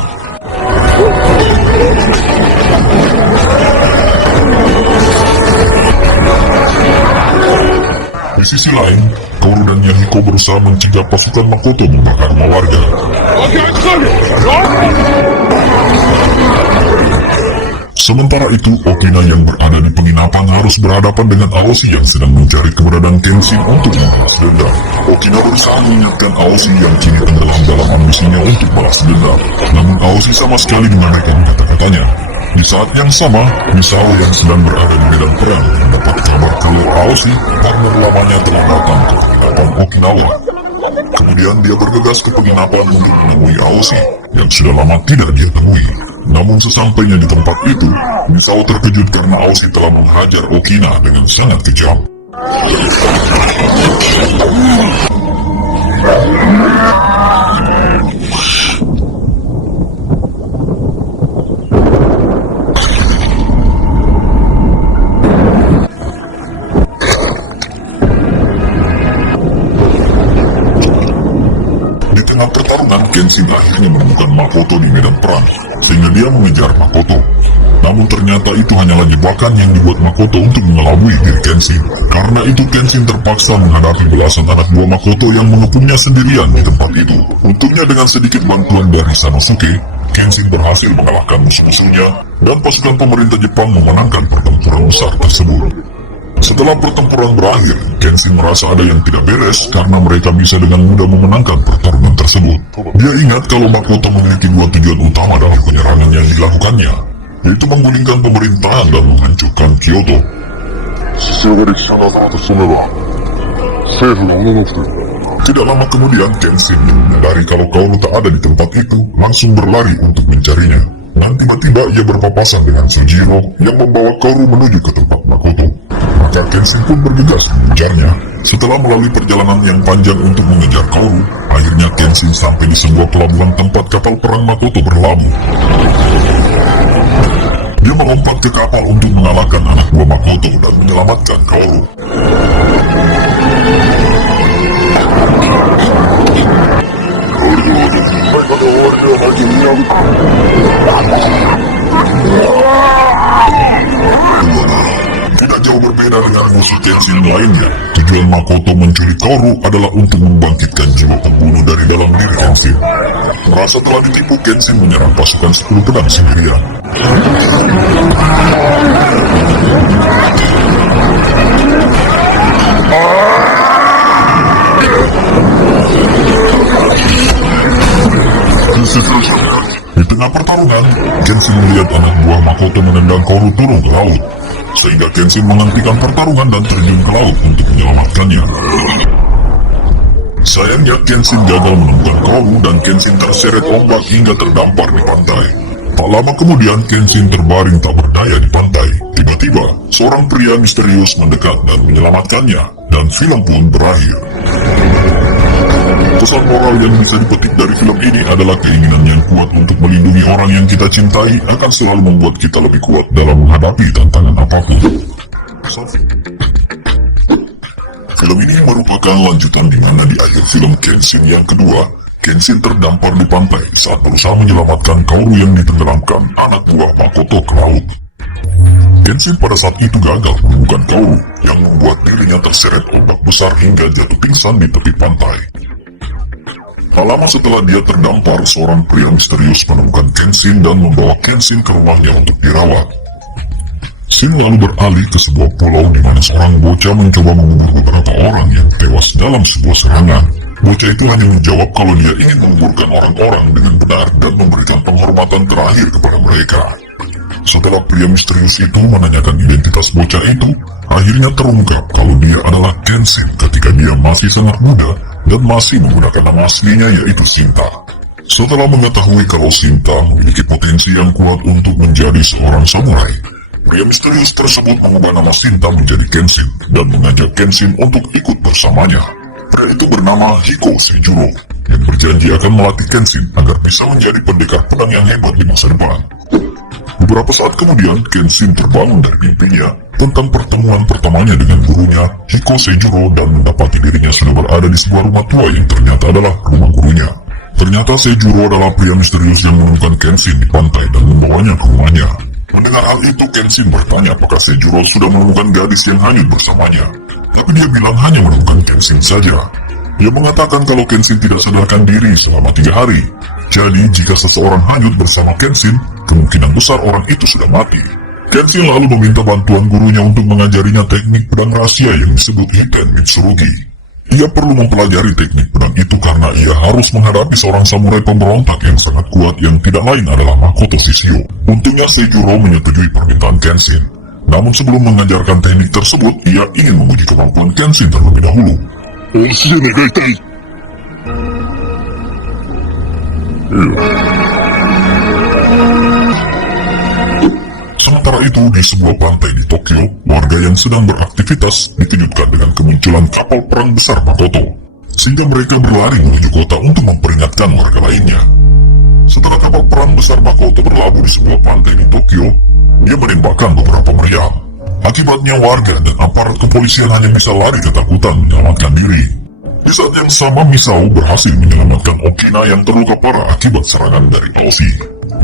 Di sisi lain, Kaoru dan Yahiko berusaha mencegah pasukan Makoto membakar rumah warga. Sementara itu, Okina yang berada di penginapan harus berhadapan dengan Aoshi yang sedang mencari keberadaan Kenshin untuk membalas dendam. Okina berusaha mengingatkan Aoshi yang kini tenggelam dalam ambisinya untuk balas dendam. Namun Aoshi sama sekali mengabaikan kata-katanya. Di saat yang sama, Misao yang sedang berada di medan perang mendapat kabar kalau Aoshi, partner lamanya, telah datang ke penginapan Okinawa. Kemudian dia bergegas ke penginapan untuk menemui Aoshi yang sudah lama tidak dia temui. Namun sesampainya di tempat itu, Misao terkejut karena Aoshi telah menghajar Okina dengan sangat kejam. Di tengah pertarungan, Kenshin akhirnya menemukan Makoto di medan perang, sehingga dia mengejar Makoto. Namun ternyata itu hanyalah jebakan yang dibuat Makoto untuk mengelabui diri Kenshin. Karena itu Kenshin terpaksa menghadapi belasan anak buah Makoto yang mengepungnya sendirian di tempat itu. Untungnya dengan sedikit bantuan dari Sanosuke, Kenshin berhasil mengalahkan musuh-musuhnya dan pasukan pemerintah Jepang memenangkan pertempuran besar tersebut. Setelah pertempuran berakhir, Kenshin merasa ada yang tidak beres karena mereka bisa dengan mudah memenangkan pertarungan tersebut. Dia ingat kalau Makoto memiliki dua tujuan utama dalam penyerangan yang dilakukannya, yaitu menggulingkan pemerintahan dan menghancurkan Kyoto. Tidak lama kemudian, Kenshin yang menyadari kalau Kaoru tak ada di tempat itu, langsung berlari untuk mencarinya. Dan tiba-tiba ia berpapasan dengan Sujiro yang membawa Kaoru menuju ke tempat Makoto. Maka Kenshin pun bergegas mengejarnya. Setelah melalui perjalanan yang panjang untuk mengejar Kaoru, akhirnya Kenshin sampai di sebuah pelabuhan tempat kapal perang Makoto berlabuh. Dia melompat ke kapal untuk mengalahkan anak buah Makoto dan menyelamatkan Kaoru. Tidak jauh berbeda dengan musuh Kenshin lainnya. Tujuan Makoto menculik Kaoru adalah untuk membangkitkan jiwa pembunuh dari dalam diri Kenshin. Merasa telah ditipu, Kenshin menyerang pasukan 10 pedang sendirian. tengah pertarungan, Kenshin melihat anak buah Makoto menendang Kaoru turun ke laut, sehingga Kenshin menghentikan pertarungan dan terjun ke laut untuk menyelamatkannya. Sayangnya Kenshin gagal menemukan Kaoru dan Kenshin terseret ombak hingga terdampar di pantai. Tak lama kemudian Kenshin terbaring tak berdaya di pantai. Tiba-tiba, seorang pria misterius mendekat dan menyelamatkannya, dan film pun berakhir. Pesan moral yang bisa dipetik dari film ini adalah keinginan yang kuat untuk melindungi orang yang kita cintai akan selalu membuat kita lebih kuat dalam menghadapi tantangan apapun. Film ini merupakan lanjutan di mana di akhir film Kenshin yang kedua, Kenshin terdampar di pantai saat berusaha menyelamatkan Kaoru yang ditenggelamkan anak buah Makoto ke laut. Kenshin pada saat itu gagal menemukan Kaoru yang membuat dirinya terseret ombak besar hingga jatuh pingsan di tepi pantai. Tak lama setelah dia terdampar, seorang pria misterius menemukan Kenshin dan membawa Kenshin ke rumahnya untuk dirawat. Scene lalu beralih ke sebuah pulau di mana seorang bocah mencoba mengubur beberapa orang yang tewas dalam sebuah serangan. Bocah itu hanya menjawab kalau dia ingin menguburkan orang-orang dengan benar dan memberikan penghormatan terakhir kepada mereka. Setelah pria misterius itu menanyakan identitas bocah itu, akhirnya terungkap kalau dia adalah Kenshin ketika dia masih sangat muda dan masih menggunakan nama aslinya yaitu Shinta. Setelah mengetahui kalau Shinta memiliki potensi yang kuat untuk menjadi seorang samurai, pria misterius tersebut mengubah nama Shinta menjadi Kenshin dan mengajak Kenshin untuk ikut bersamanya. Pria itu bernama Hiko Seijuro yang berjanji akan melatih Kenshin agar bisa menjadi pendekar pedang yang hebat di masa depan. Beberapa saat kemudian, Kenshin terbangun dari mimpinya tentang pertemuan pertamanya dengan gurunya, Hiko Seijuro, dan mendapati dirinya sudah berada di sebuah rumah tua yang ternyata adalah rumah gurunya. Ternyata Seijuro adalah pria misterius yang menemukan Kenshin di pantai dan membawanya ke rumahnya. Mendengar hal itu, Kenshin bertanya apakah Seijuro sudah menemukan gadis yang hanyut bersamanya. Tapi dia bilang hanya menemukan Kenshin saja. Dia mengatakan kalau Kenshin tidak sadarkan diri selama 3 hari. Jadi, jika seseorang hanyut bersama Kenshin, kemungkinan besar orang itu sudah mati. Kenshin lalu meminta bantuan gurunya untuk mengajarinya teknik pedang rahasia yang disebut Hiten Mitsurugi. Ia perlu mempelajari teknik pedang itu karena ia harus menghadapi seorang samurai pemberontak yang sangat kuat yang tidak lain adalah Makoto Shishio. Untungnya Seijuro menyetujui permintaan Kenshin. Namun sebelum mengajarkan teknik tersebut, ia ingin menguji kemampuan Kenshin terlebih dahulu. Sementara itu, di sebuah pantai di Tokyo, warga yang sedang beraktivitas dikejutkan dengan kemunculan kapal perang besar Makoto, sehingga mereka berlari menuju kota untuk memperingatkan warga lainnya. Setelah kapal perang besar Makoto berlabuh di sebuah pantai di Tokyo, dia menembakkan beberapa meriam. Akibatnya warga dan aparat kepolisian hanya bisa lari ketakutan menyelamatkan diri. Di saat yang sama, Misao berhasil menyelamatkan Okina yang terluka parah akibat serangan dari Aoshi.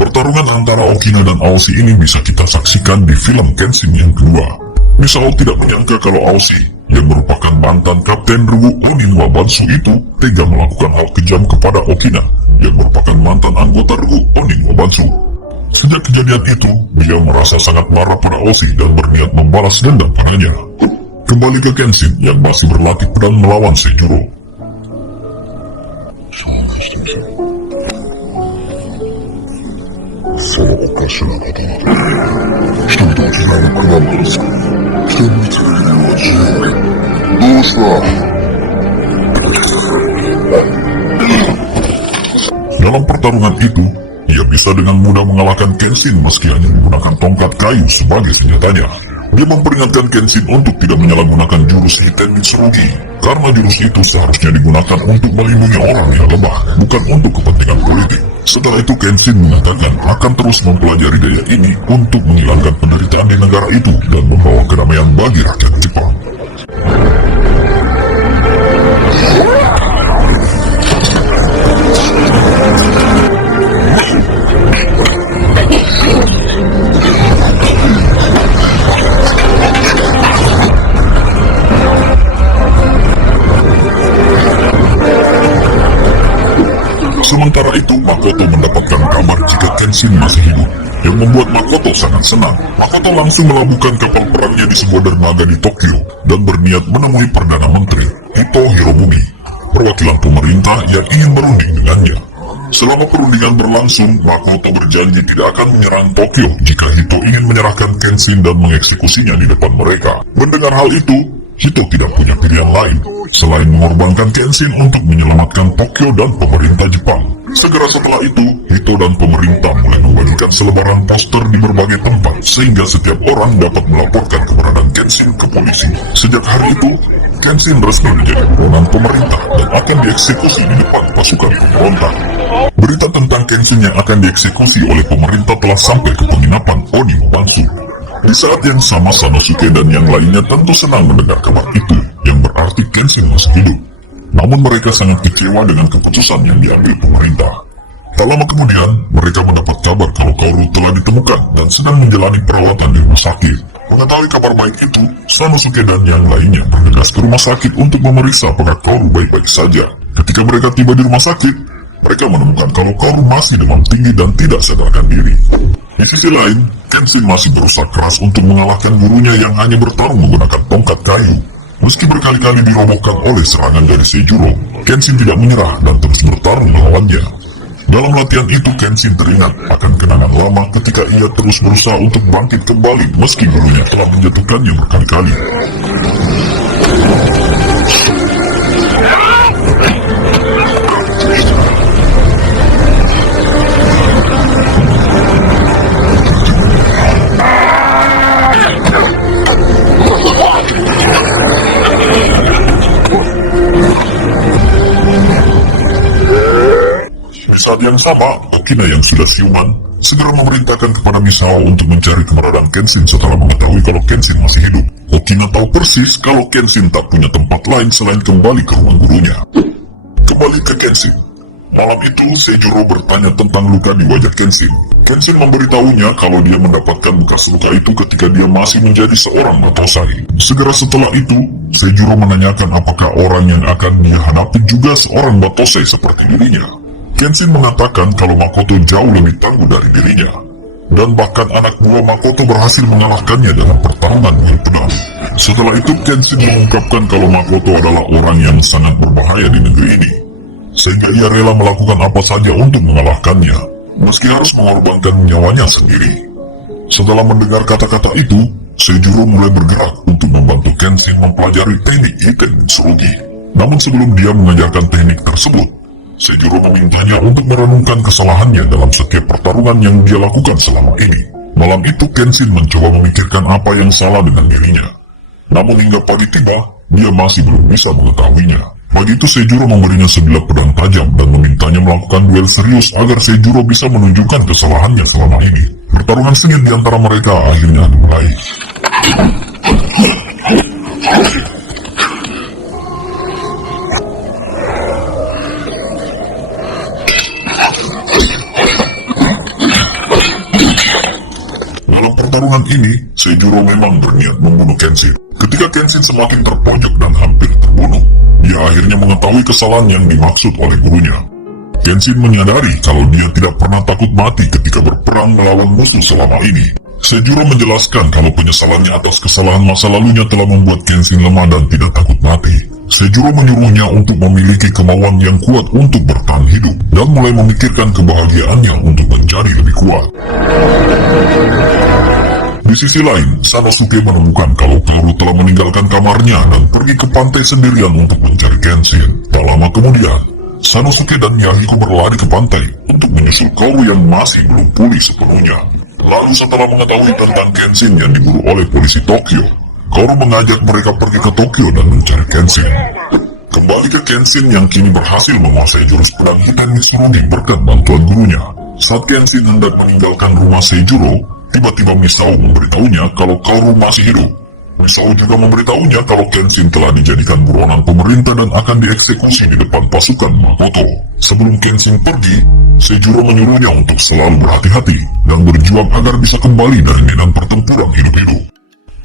Pertarungan antara Okina dan Aoshi ini bisa kita saksikan di film Kenshin yang kedua. Misao tidak menyangka kalau Aoshi, yang merupakan mantan Kapten Ryu Onin Wabansu itu, tega melakukan hal kejam kepada Okina, yang merupakan mantan anggota Ryu Onin Wabansu. Sejak kejadian itu, dia merasa sangat marah pada Aoshi dan berniat membalas dendam padanya. Kembali ke Kenshin yang masih berlatih pedang melawan Seijuro. Dalam pertarungan itu, ia bisa dengan mudah mengalahkan Kenshin meski hanya menggunakan tongkat kayu sebagai senjatanya. Dia memperingatkan Kenshin untuk tidak menyalahgunakan jurus Hiten Mitsurugi, karena jurus itu seharusnya digunakan untuk melindungi orang yang lemah, bukan untuk kepentingan politik. Setelah itu Kenshin mengatakan akan terus mempelajari daya ini untuk menghilangkan penderitaan di negara itu dan membawa kedamaian bagi rakyat Jepang. Sementara itu, Makoto mendapatkan kabar jika Kenshin masih hidup, yang membuat Makoto sangat senang. Makoto langsung melabuhkan kapal perangnya di sebuah dermaga di Tokyo dan berniat menemui Perdana Menteri Hito Hirobumi, perwakilan pemerintah yang ingin berunding dengannya. Selama perundingan berlangsung, Makoto berjanji tidak akan menyerang Tokyo jika Hito ingin menyerahkan Kenshin dan mengeksekusinya di depan mereka. Mendengar hal itu, Hito tidak punya pilihan lain selain mengorbankan Kenshin untuk menyelamatkan Tokyo dan pemerintah Jepang. Segera setelah itu, Hito dan pemerintah mulai membagikan selebaran poster di berbagai tempat sehingga setiap orang dapat melaporkan keberadaan Kenshin ke polisi. Sejak hari itu, Kenshin resmi menjadi buronan pemerintah dan akan dieksekusi di depan pasukan pemberontak. Berita tentang Kenshin yang akan dieksekusi oleh pemerintah telah sampai ke penginapan Oni Mobansu. Di saat yang sama, Sanosuke dan yang lainnya tentu senang mendengar kabar itu, yang berarti Kenshin masih hidup. Namun mereka sangat kecewa dengan keputusan yang diambil pemerintah. Tak lama kemudian, mereka mendapat kabar kalau Kaoru telah ditemukan dan sedang menjalani perawatan di rumah sakit. Mengetahui kabar baik itu, Sanosuke dan yang lainnya bergegas ke rumah sakit untuk memeriksa apakah Kaoru baik-baik saja. Ketika mereka tiba di rumah sakit, mereka menemukan kalau Kaoru masih demam tinggi dan tidak sadarkan diri. Di sisi lain, Kenshin masih berusaha keras untuk mengalahkan gurunya yang hanya bertarung menggunakan tongkat kayu. Meski berkali-kali dirobohkan oleh serangan dari Seijuro, Kenshin tidak menyerah dan terus bertarung melawannya. Dalam latihan itu, Kenshin teringat akan kenangan lama ketika ia terus berusaha untuk bangkit kembali meski gurunya telah menjatuhkannya berkali-kali. Saat yang sama, Okina yang sudah siuman segera memerintahkan kepada Misao untuk mencari keberadaan Kenshin setelah mengetahui kalau Kenshin masih hidup. Okina tahu persis kalau Kenshin tak punya tempat lain selain kembali ke ruang gurunya. Kembali ke Kenshin. Malam itu, Seijuro bertanya tentang luka di wajah Kenshin. Kenshin memberitahunya kalau dia mendapatkan bekas luka itu ketika dia masih menjadi seorang Matosai. Segera setelah itu, Seijuro menanyakan apakah orang yang akan dia hadapi juga seorang Batosai seperti dirinya. Kenshin mengatakan kalau Makoto jauh lebih tangguh dari dirinya, dan bahkan anak buah Makoto berhasil mengalahkannya dalam pertarungan yang pedang. Setelah itu, Kenshin mengungkapkan kalau Makoto adalah orang yang sangat berbahaya di negeri ini, sehingga ia rela melakukan apa saja untuk mengalahkannya, meski harus mengorbankan nyawanya sendiri. Setelah mendengar kata-kata itu, Seijuro mulai bergerak untuk membantu Kenshin mempelajari teknik Iten Mitsurugi. Namun sebelum dia mengajarkan teknik tersebut, Seijuro memintanya untuk merenungkan kesalahannya dalam setiap pertarungan yang dia lakukan selama ini. Malam itu, Kenshin mencoba memikirkan apa yang salah dengan dirinya. Namun hingga pagi tiba, dia masih belum bisa mengetahuinya. Pagi itu, Seijuro memberinya sebilah pedang tajam dan memintanya melakukan duel serius agar Seijuro bisa menunjukkan kesalahannya selama ini. Pertarungan sengit di antara mereka akhirnya dimulai. Dalam pertarungan ini, Seijuro memang berniat membunuh Kenshin. Ketika Kenshin semakin terpojok dan hampir terbunuh, dia akhirnya mengetahui kesalahan yang dimaksud oleh gurunya. Kenshin menyadari kalau dia tidak pernah takut mati ketika berperang melawan musuh selama ini. Seijuro menjelaskan kalau penyesalannya atas kesalahan masa lalunya telah membuat Kenshin lemah dan tidak takut mati. Seijuro menyuruhnya untuk memiliki kemauan yang kuat untuk bertahan hidup dan mulai memikirkan kebahagiaannya untuk menjadi lebih kuat. Di sisi lain, Sanosuke menemukan kalau Kaoru telah meninggalkan kamarnya dan pergi ke pantai sendirian untuk mencari Kenshin. Tak lama kemudian, Sanosuke dan Yahiko berlari ke pantai untuk menyusul Kaoru yang masih belum pulih sepenuhnya. Lalu setelah mengetahui tentang Kenshin yang diburu oleh polisi Tokyo, Kaoru mengajak mereka pergi ke Tokyo dan mencari Kenshin. Kembali ke Kenshin yang kini berhasil menguasai jurus pedang Iten Mitsurugi berkat bantuan gurunya. Saat Kenshin hendak meninggalkan rumah Seijuro, tiba-tiba Misao memberitahunya kalau Kaoru masih hidup. Misao juga memberitahunya kalau Kenshin telah dijadikan buronan pemerintah dan akan dieksekusi di depan pasukan Makoto. Sebelum Kenshin pergi, Seijuro menyuruhnya untuk selalu berhati-hati dan berjuang agar bisa kembali dari medan pertempuran hidup-hidup.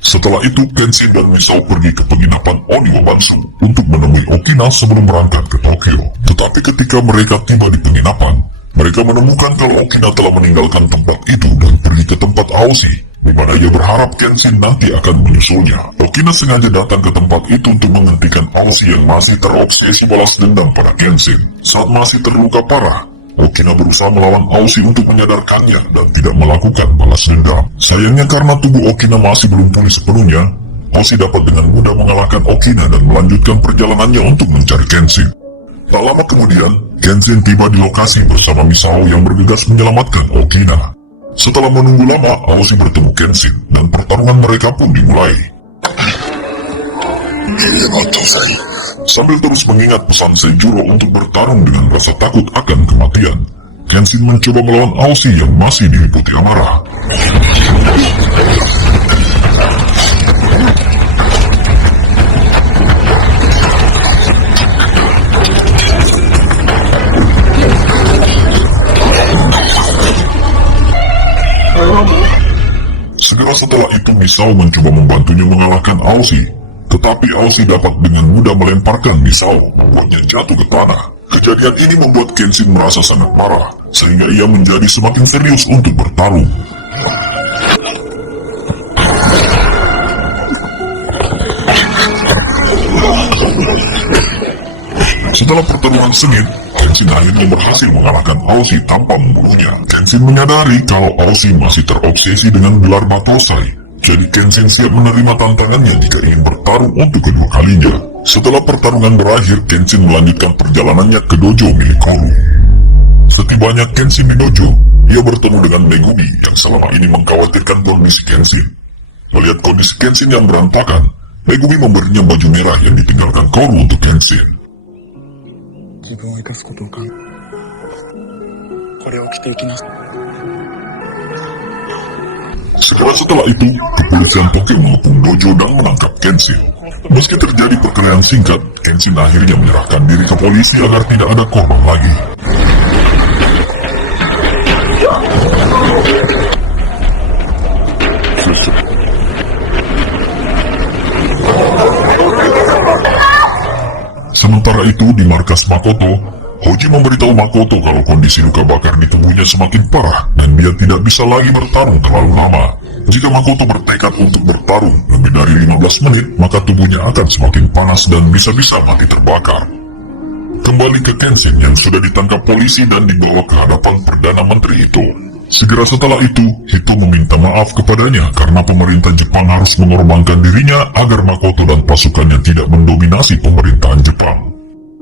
Setelah itu, Kenshin dan Misao pergi ke penginapan Oni Wabansu untuk menemui Okina sebelum berangkat ke Tokyo. Tetapi ketika mereka tiba di penginapan, mereka menemukan kalau Okina telah meninggalkan tempat itu dan pergi ke tempat Aoshi, di mana ia berharap Kenshin nanti akan menyusulnya. Okina sengaja datang ke tempat itu untuk menghentikan Aoshi yang masih terobsesi balas dendam pada Kenshin. Saat masih terluka parah, Okina berusaha melawan Aoshi untuk menyadarkannya dan tidak melakukan balas dendam. Sayangnya karena tubuh Okina masih belum pulih sepenuhnya, Aoshi dapat dengan mudah mengalahkan Okina dan melanjutkan perjalanannya untuk mencari Kenshin. Tak lama kemudian, Kenshin tiba di lokasi bersama Misao yang bergegas menyelamatkan Okina. Setelah menunggu lama, Aoshi bertemu Kenshin dan pertarungan mereka pun dimulai. Sambil terus mengingat pesan Seijuro untuk bertarung dengan rasa takut akan kematian, Kenshin mencoba melawan Aoshi yang masih diliputi amarah. Segera setelah itu Misao mencoba membantunya mengalahkan Aoshi. Tetapi Aoshi dapat dengan mudah melemparkan Misao, membuatnya jatuh ke tanah. Kejadian ini membuat Kenshin merasa sangat marah, sehingga ia menjadi semakin serius untuk bertarung. Setelah pertarungan sengit, Kenshin akhirnya berhasil mengalahkan Aoshi tanpa membunuhnya. Kenshin menyadari kalau Aoshi masih terobsesi dengan gelar Batosai. Jadi Kenshin siap menerima tantangannya jika ingin bertarung untuk kedua kalinya. Setelah pertarungan berakhir, Kenshin melanjutkan perjalanannya ke dojo milik Koru. Setibanya Kenshin di dojo, ia bertemu dengan Megumi yang selama ini mengkhawatirkan kondisi Kenshin. Melihat kondisi Kenshin yang berantakan, Megumi memberinya baju merah yang ditinggalkan Koru untuk Kenshin. Segera setelah itu, kepolisian Tokyo mengepung dojo dan menangkap Kenshin. Meski terjadi perkelahian singkat, Kenshin akhirnya menyerahkan diri ke polisi agar tidak ada korban lagi. Sementara itu, di markas Makoto, Hoji memberitahu Makoto kalau kondisi luka bakar di tubuhnya semakin parah dan dia tidak bisa lagi bertarung terlalu lama. Jika Makoto bertekad untuk bertarung lebih dari 15 menit, maka tubuhnya akan semakin panas dan bisa-bisa mati terbakar. Kembali ke Kenshin yang sudah ditangkap polisi dan dibawa ke hadapan Perdana Menteri Ito. Segera setelah itu, Ito meminta maaf kepadanya karena pemerintah Jepang harus mengorbankan dirinya agar Makoto dan pasukannya tidak mendominasi pemerintahan Jepang.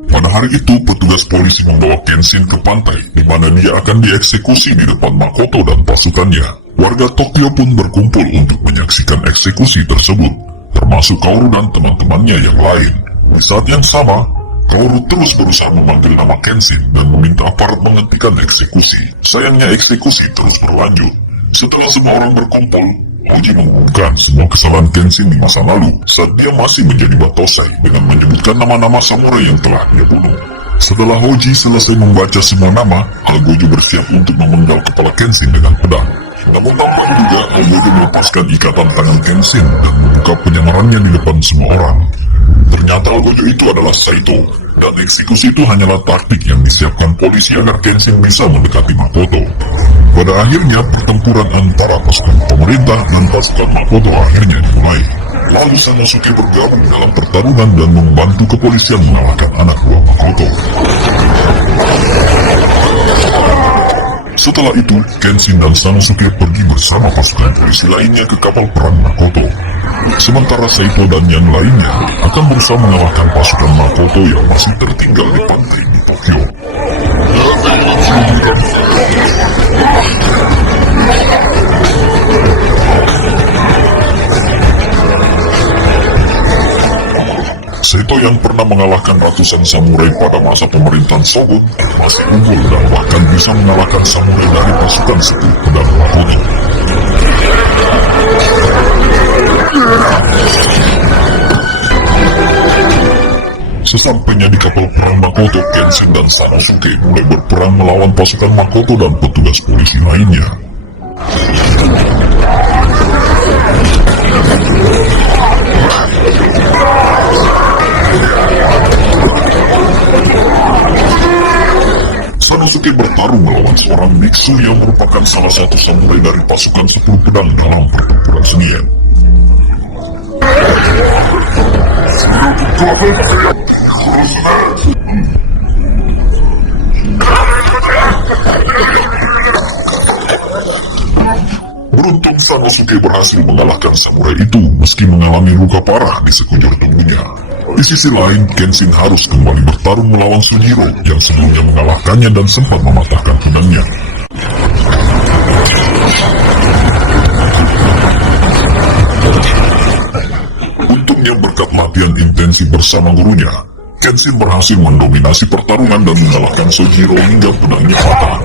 Pada hari itu, petugas polisi membawa Kenshin ke pantai, di mana dia akan dieksekusi di depan Makoto dan pasukannya. Warga Tokyo pun berkumpul untuk menyaksikan eksekusi tersebut, termasuk Kaoru dan teman-temannya yang lain. Di saat yang sama, Kaoru terus berusaha memanggil nama Kenshin dan meminta aparat menghentikan eksekusi. Sayangnya eksekusi terus berlanjut. Setelah semua orang berkumpul, Hoji mengumumkan semua kesalahan Kenshin di masa lalu saat dia masih menjadi Batosai dengan menyebutkan nama-nama samurai yang telah dia bunuh. Setelah Hoji selesai membaca semua nama, Agojo bersiap untuk memenggal kepala Kenshin dengan pedang. Namun tampak juga Agojo melepaskan ikatan tangan Kenshin dan membuka penyamarannya di depan semua orang. Ternyata Agojo itu adalah Saito, dan eksekusi itu hanyalah taktik yang disiapkan polisi agar Kenshin bisa mendekati Makoto. Pada akhirnya, pertempuran antara pasukan pemerintah dan pasukan Makoto akhirnya dimulai. Lalu Sanosuke bergabung dalam pertarungan dan membantu kepolisian mengalahkan anak buah Makoto. Setelah itu, Kenshin dan Sanosuke pergi bersama pasukan polisi lainnya ke kapal perang Makoto. Sementara Saito dan yang lainnya akan berusaha mengalahkan pasukan Makoto yang masih tertinggal di pantai di Tokyo. Saito yang pernah mengalahkan ratusan samurai pada masa pemerintahan Shogun masih unggul dan bahkan bisa mengalahkan samurai dari pasukan 10 pedang Makoto. Sesampainya di kapal perang Makoto, Kenshin dan Sanosuke mulai berperang melawan pasukan Makoto dan petugas polisi lainnya. Sanosuke bertarung melawan seorang biksu yang merupakan salah satu samurai dari pasukan 10 pedang dalam pertempuran sengit. Beruntung Sanosuke berhasil mengalahkan samurai itu meski mengalami luka parah di sekujur tubuhnya. Di sisi lain, Kenshin harus kembali bertarung melawan Sujiro yang sebelumnya mengalahkannya dan sempat mematahkan pedangnya. Untungnya berkat latihan intensif bersama gurunya, Kenshin berhasil mendominasi pertarungan dan mengalahkan Sojiro hingga pedangnya patah.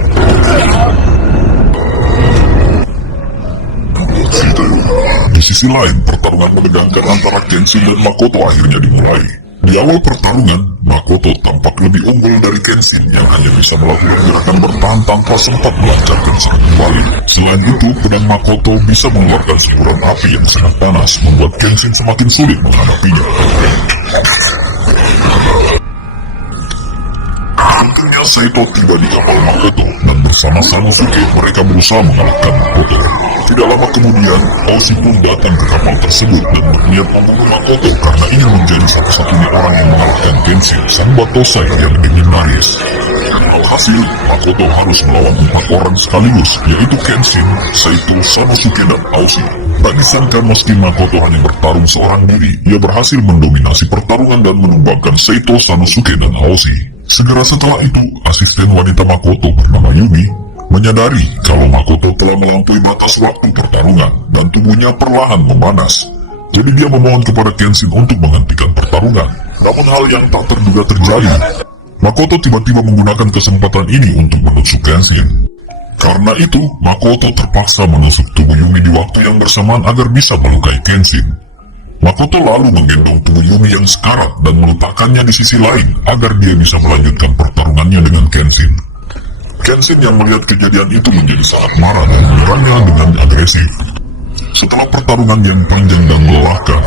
Di sisi lain, pertarungan menegangkan antara Kenshin dan Makoto akhirnya dimulai. Di awal pertarungan, Makoto tampak lebih unggul dari Kenshin yang hanya bisa melakukan gerakan bertahan tanpa sempat melancarkan serangan kembali. Selain itu, pedang Makoto bisa mengeluarkan semburan api yang sangat panas, membuat Kenshin semakin sulit menghadapinya. Untungnya Saito tiba di kapal Makoto dan bersama Sanosuke mereka berusaha mengalahkan Makoto. Tidak lama kemudian, Oshi pun datang ke kapal tersebut dan berniat membunuh Makoto karena ingin menjadi satu-satunya orang yang mengalahkan Kenshin, sang batosai yang legendaris. Alhasil, Makoto harus melawan 4 orang sekaligus, yaitu Kenshin, Saito, Sanosuke, dan Oshi. Tak disangka meski Makoto hanya bertarung seorang diri, ia berhasil mendominasi pertarungan dan menumbangkan Saito, Sanosuke, dan Oshi. Segera setelah itu, asisten wanita Makoto bernama Yumi menyadari kalau Makoto telah melampaui batas waktu pertarungan dan tubuhnya perlahan memanas. Jadi dia memohon kepada Kenshin untuk menghentikan pertarungan. Namun hal yang tak terduga terjadi. Makoto tiba-tiba menggunakan kesempatan ini untuk menusuk Kenshin. Karena itu, Makoto terpaksa menusuk tubuh Yumi di waktu yang bersamaan agar bisa melukai Kenshin. Makoto lalu menggendong tubuh Yumi yang sekarat dan meletakkannya di sisi lain agar dia bisa melanjutkan pertarungannya dengan Kenshin. Kenshin yang melihat kejadian itu menjadi sangat marah dan menyerangnya dengan agresif. Setelah pertarungan yang panjang dan melelahkan,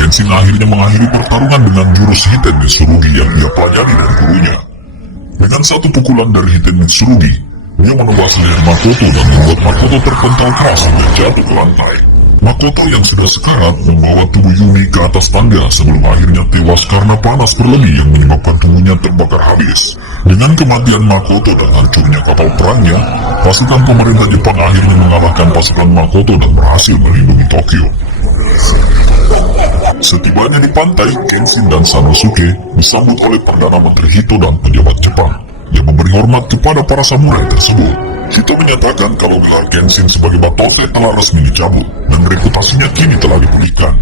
Kenshin akhirnya mengakhiri pertarungan dengan jurus Hiten Mitsurugi yang dia pelajari dari gurunya. Dengan satu pukulan dari Hiten Mitsurugi, dia menebas leher Makoto dan membuat Makoto terpental keras dan jatuh ke lantai. Makoto yang sudah sekarat membawa tubuh Yumi ke atas tangga sebelum akhirnya tewas karena panas berlebih yang menyebabkan tubuhnya terbakar habis. Dengan kematian Makoto dan hancurnya kapal perangnya, pasukan pemerintah Jepang akhirnya mengalahkan pasukan Makoto dan berhasil melindungi Tokyo. Setibanya di pantai, Kenshin dan Sanosuke disambut oleh Perdana Menteri Hito dan pejabat Jepang yang memberi hormat kepada para samurai tersebut. Hito menyatakan kalau gelar Kenshin sebagai batosai telah resmi dicabut dan reputasinya kini telah dipulihkan.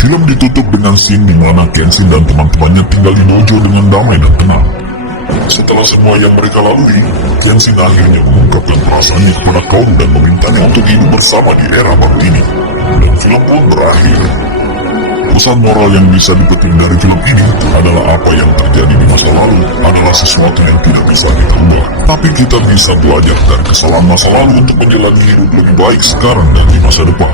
Film ditutup dengan scene di mana Kenshin dan teman-temannya tinggal di dojo dengan damai dan tenang. Setelah semua yang mereka lalui, Kenshin akhirnya mengungkapkan perasaannya kepada kaum dan memintanya untuk hidup bersama di era baru ini. Dan film pun berakhir. Pesan moral yang bisa dipetik dari film ini adalah apa yang terjadi di masa lalu adalah sesuatu yang tidak bisa kita ubah. Tapi kita bisa belajar dari kesalahan masa lalu untuk menjalani hidup lebih baik sekarang dan di masa depan.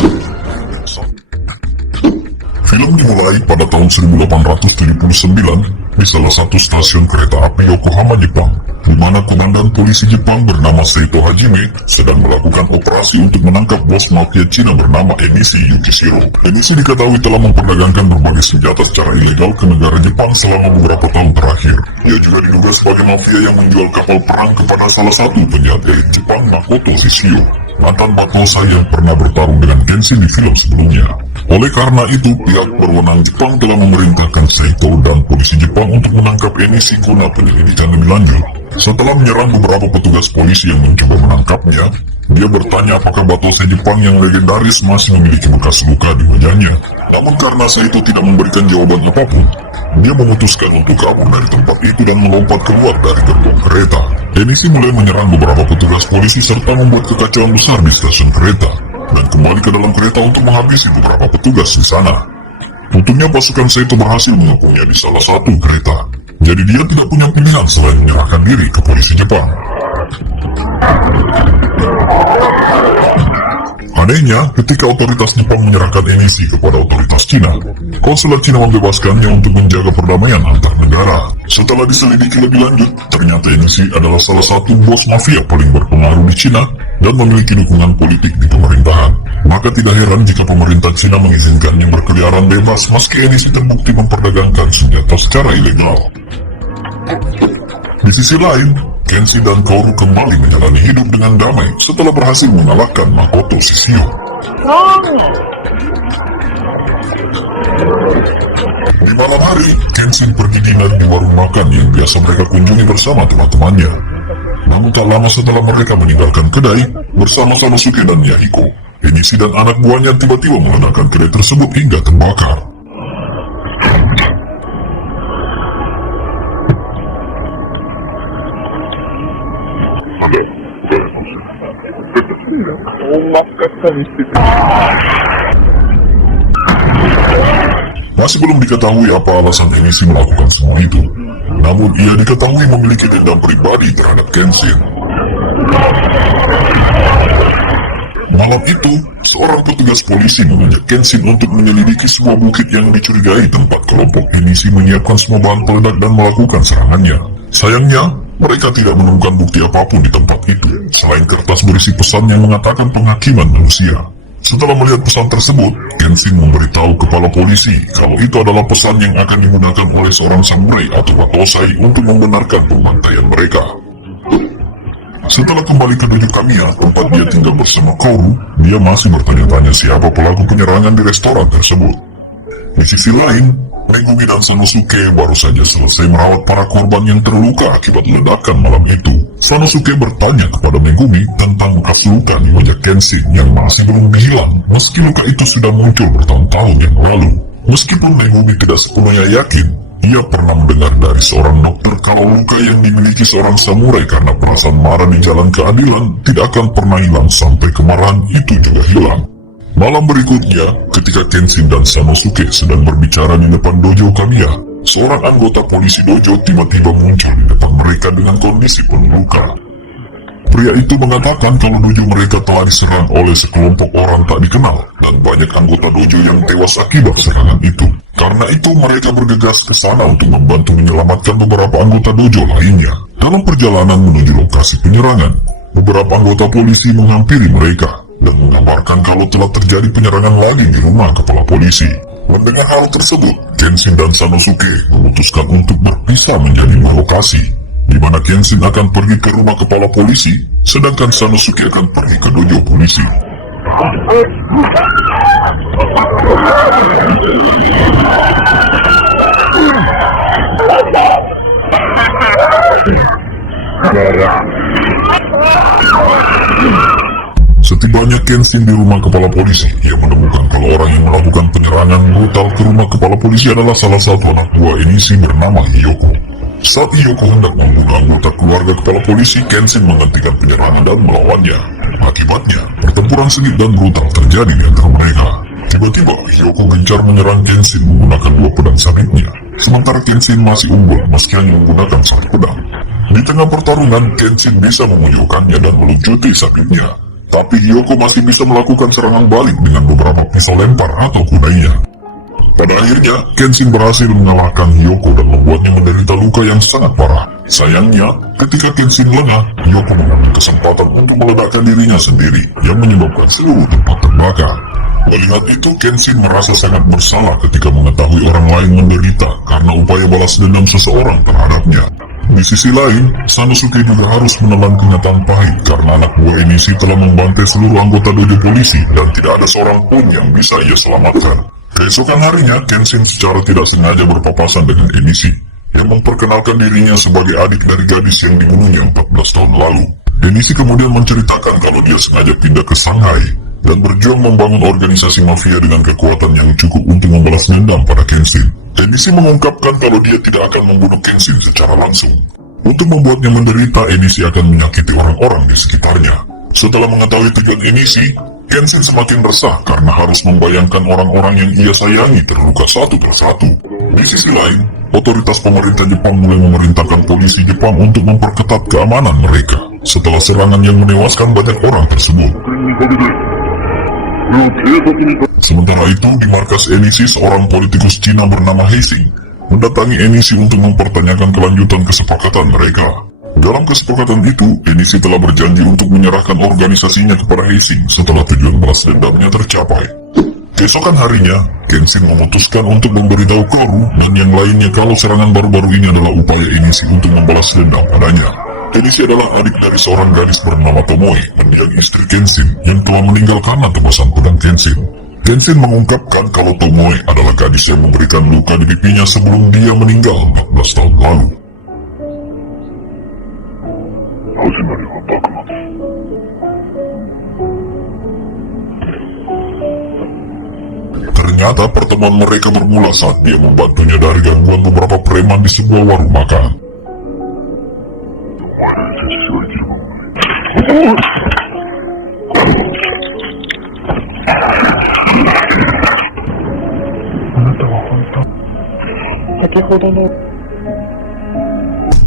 Film dimulai pada tahun 1879 di salah satu stasiun kereta api Yokohama, Jepang, di mana komandan polisi Jepang bernama Seito Hajime sedang melakukan operasi untuk menangkap bos mafia Cina bernama Enishi Yukishiro. Enishi diketahui telah memperdagangkan berbagai senjata secara ilegal ke negara Jepang selama beberapa tahun terakhir. Ia juga diduga sebagai mafia yang menjual kapal perang kepada salah satu penjahat elit Jepang, Makoto Shishio, mantan batosai yang pernah bertarung dengan Kenshin di film sebelumnya. Oleh karena itu, pihak berwenang Jepang telah memerintahkan Saito dan polisi Jepang untuk menangkap Enishi guna penyelidikan lebih lanjut. Setelah menyerang beberapa petugas polisi yang mencoba menangkapnya, dia bertanya apakah batosai Jepang yang legendaris masih memiliki bekas luka di wajahnya. Namun karena Saito tidak memberikan jawaban apapun, dia memutuskan untuk kabur dari tempat itu dan melompat keluar dari gerbong kereta. Enishi mulai menyerang beberapa petugas polisi serta membuat kekacauan besar di stasiun kereta dan kembali ke dalam kereta untuk menghabisi beberapa petugas di sana. Untungnya pasukan Saito berhasil mengepungnya di salah satu kereta. Jadi dia tidak punya pilihan selain menyerahkan diri ke polisi Jepang. Anehnya, ketika otoritas Jepang menyerahkan Enishi kepada otoritas Cina, konsulat Cina membebaskannya untuk menjaga perdamaian antar negara. Setelah diselidiki lebih lanjut, ternyata Enishi adalah salah satu bos mafia paling berpengaruh di Cina dan memiliki dukungan politik di pemerintahan. Maka tidak heran jika pemerintah Cina mengizinkannya berkeliaran bebas meski Enishi terbukti memperdagangkan senjata secara ilegal. Di sisi lain, Kenshi dan Kaoru kembali menjalani hidup dengan damai setelah berhasil mengalahkan Makoto Shishio. Di malam hari, Kenshin pergi dinner di warung makan yang biasa mereka kunjungi bersama teman-temannya. Namun tak lama setelah mereka meninggalkan kedai, bersama Sanosuke dan Yahiko, Enishi dan anak buahnya tiba-tiba meledakkan kedai tersebut hingga terbakar. Masih belum diketahui apa alasan Enishi melakukan semua itu. Namun ia diketahui memiliki dendam pribadi terhadap Kenshin. Malam itu, seorang petugas polisi mengajak Kenshin untuk menyelidiki sebuah bukit yang dicurigai tempat kelompok Enishi menyiapkan semua bahan peledak dan melakukan serangannya. Sayangnya, mereka tidak menemukan bukti apapun di tempat itu, selain kertas berisi pesan yang mengatakan penghakiman manusia. Setelah melihat pesan tersebut, Kenshin memberitahu kepala polisi kalau itu adalah pesan yang akan digunakan oleh seorang samurai atau Batosai untuk membenarkan pembantaian mereka. Setelah kembali ke dojo Kamiya, tempat dia tinggal bersama Kaoru, dia masih bertanya-tanya siapa pelaku penyerangan di restoran tersebut. Di sisi lain, Megumi dan Sanosuke baru saja selesai merawat para korban yang terluka akibat ledakan malam itu. Sanosuke bertanya kepada Megumi tentang bekas luka di wajah Kenshin yang masih belum hilang, meski luka itu sudah muncul bertahun-tahun yang lalu. Meskipun Megumi tidak sepenuhnya yakin, ia pernah mendengar dari seorang dokter kalau luka yang dimiliki seorang samurai karena perasaan marah di jalan keadilan tidak akan pernah hilang sampai kemarahan itu juga hilang. Malam berikutnya, ketika Kenshin dan Sanosuke sedang berbicara di depan dojo Kamiya, seorang anggota polisi dojo tiba-tiba muncul di depan mereka dengan kondisi penuh luka. Pria itu mengatakan kalau dojo mereka telah diserang oleh sekelompok orang tak dikenal dan banyak anggota dojo yang tewas akibat serangan itu. Karena itu mereka bergegas ke sana untuk membantu menyelamatkan beberapa anggota dojo lainnya. Dalam perjalanan menuju lokasi penyerangan, beberapa anggota polisi menghampiri mereka dan mengabarkan kalau telah terjadi penyerangan lagi di rumah kepala polisi. Mendengar hal tersebut, Kenshin dan Sanosuke memutuskan untuk berpisah menjadi dua lokasi, di mana Kenshin akan pergi ke rumah kepala polisi, sedangkan Sanosuke akan pergi ke dojo polisi. Setibanya Kenshin di rumah kepala polisi, ia menemukan kalau orang yang melakukan penyerangan brutal ke rumah kepala polisi adalah salah satu anak buah Enishi bernama Hiyoko. Saat Hiyoko hendak membunuh anggota keluarga kepala polisi, Kenshin menghentikan penyerangan dan melawannya. Akibatnya, pertempuran sengit dan brutal terjadi di antara mereka. Tiba-tiba, Hiyoko gencar menyerang Kenshin menggunakan dua pedang sabitnya. Sementara Kenshin masih unggul meski hanya menggunakan satu pedang. Di tengah pertarungan, Kenshin bisa memunculkannya dan melucuti sabitnya. Tapi Hiyoko masih bisa melakukan serangan balik dengan beberapa pisau lempar atau kudanya. Pada akhirnya, Kenshin berhasil mengalahkan Hiyoko dan membuatnya menderita luka yang sangat parah. Sayangnya, ketika Kenshin lengah, Hiyoko mengambil kesempatan untuk meledakkan dirinya sendiri, yang menyebabkan seluruh tempat terbakar. Melihat itu, Kenshin merasa sangat bersalah ketika mengetahui orang lain menderita karena upaya balas dendam seseorang terhadapnya. Di sisi lain, Sanosuke juga harus menelan kenyataan pahit karena anak buah Enishi telah membantai seluruh anggota dojo polisi dan tidak ada seorang pun yang bisa ia selamatkan. Keesokan harinya, Kenshin secara tidak sengaja berpapasan dengan Enishi yang memperkenalkan dirinya sebagai adik dari gadis yang dibunuhnya 14 tahun lalu. Enishi kemudian menceritakan kalau dia sengaja pindah ke Shanghai dan berjuang membangun organisasi mafia dengan kekuatan yang cukup untuk membalas dendam pada Kenshin. Enishi mengungkapkan kalau dia tidak akan membunuh Kenshin secara langsung. Untuk membuatnya menderita, Enishi akan menyakiti orang-orang di sekitarnya. Setelah mengetahui tujuan Enishi, Kenshin semakin resah karena harus membayangkan orang-orang yang ia sayangi terluka satu persatu. Di sisi lain, otoritas pemerintah Jepang mulai memerintahkan polisi Jepang untuk memperketat keamanan mereka setelah serangan yang menewaskan banyak orang tersebut. Sementara itu, di markas Enishi, seorang politikus Cina bernama Heising mendatangi Enishi untuk mempertanyakan kelanjutan kesepakatan mereka. Dalam kesepakatan itu, Enishi telah berjanji untuk menyerahkan organisasinya kepada Heising setelah tujuan balas dendamnya tercapai. Keesokan harinya, Kenshin memutuskan untuk memberitahu Kaoru dan yang lainnya kalau serangan baru-baru ini adalah upaya Enishi untuk membalas dendam padanya. Enishi adalah adik dari seorang gadis bernama Tomoe, mendiang istri Kenshin yang telah meninggal karena tebasan pedang Kenshin. Kenshin mengungkapkan kalau Tomoe adalah gadis yang memberikan luka di pipinya sebelum dia meninggal 14 tahun lalu. Ternyata pertemuan mereka bermula saat dia membantunya dari gangguan beberapa preman di sebuah warung makan.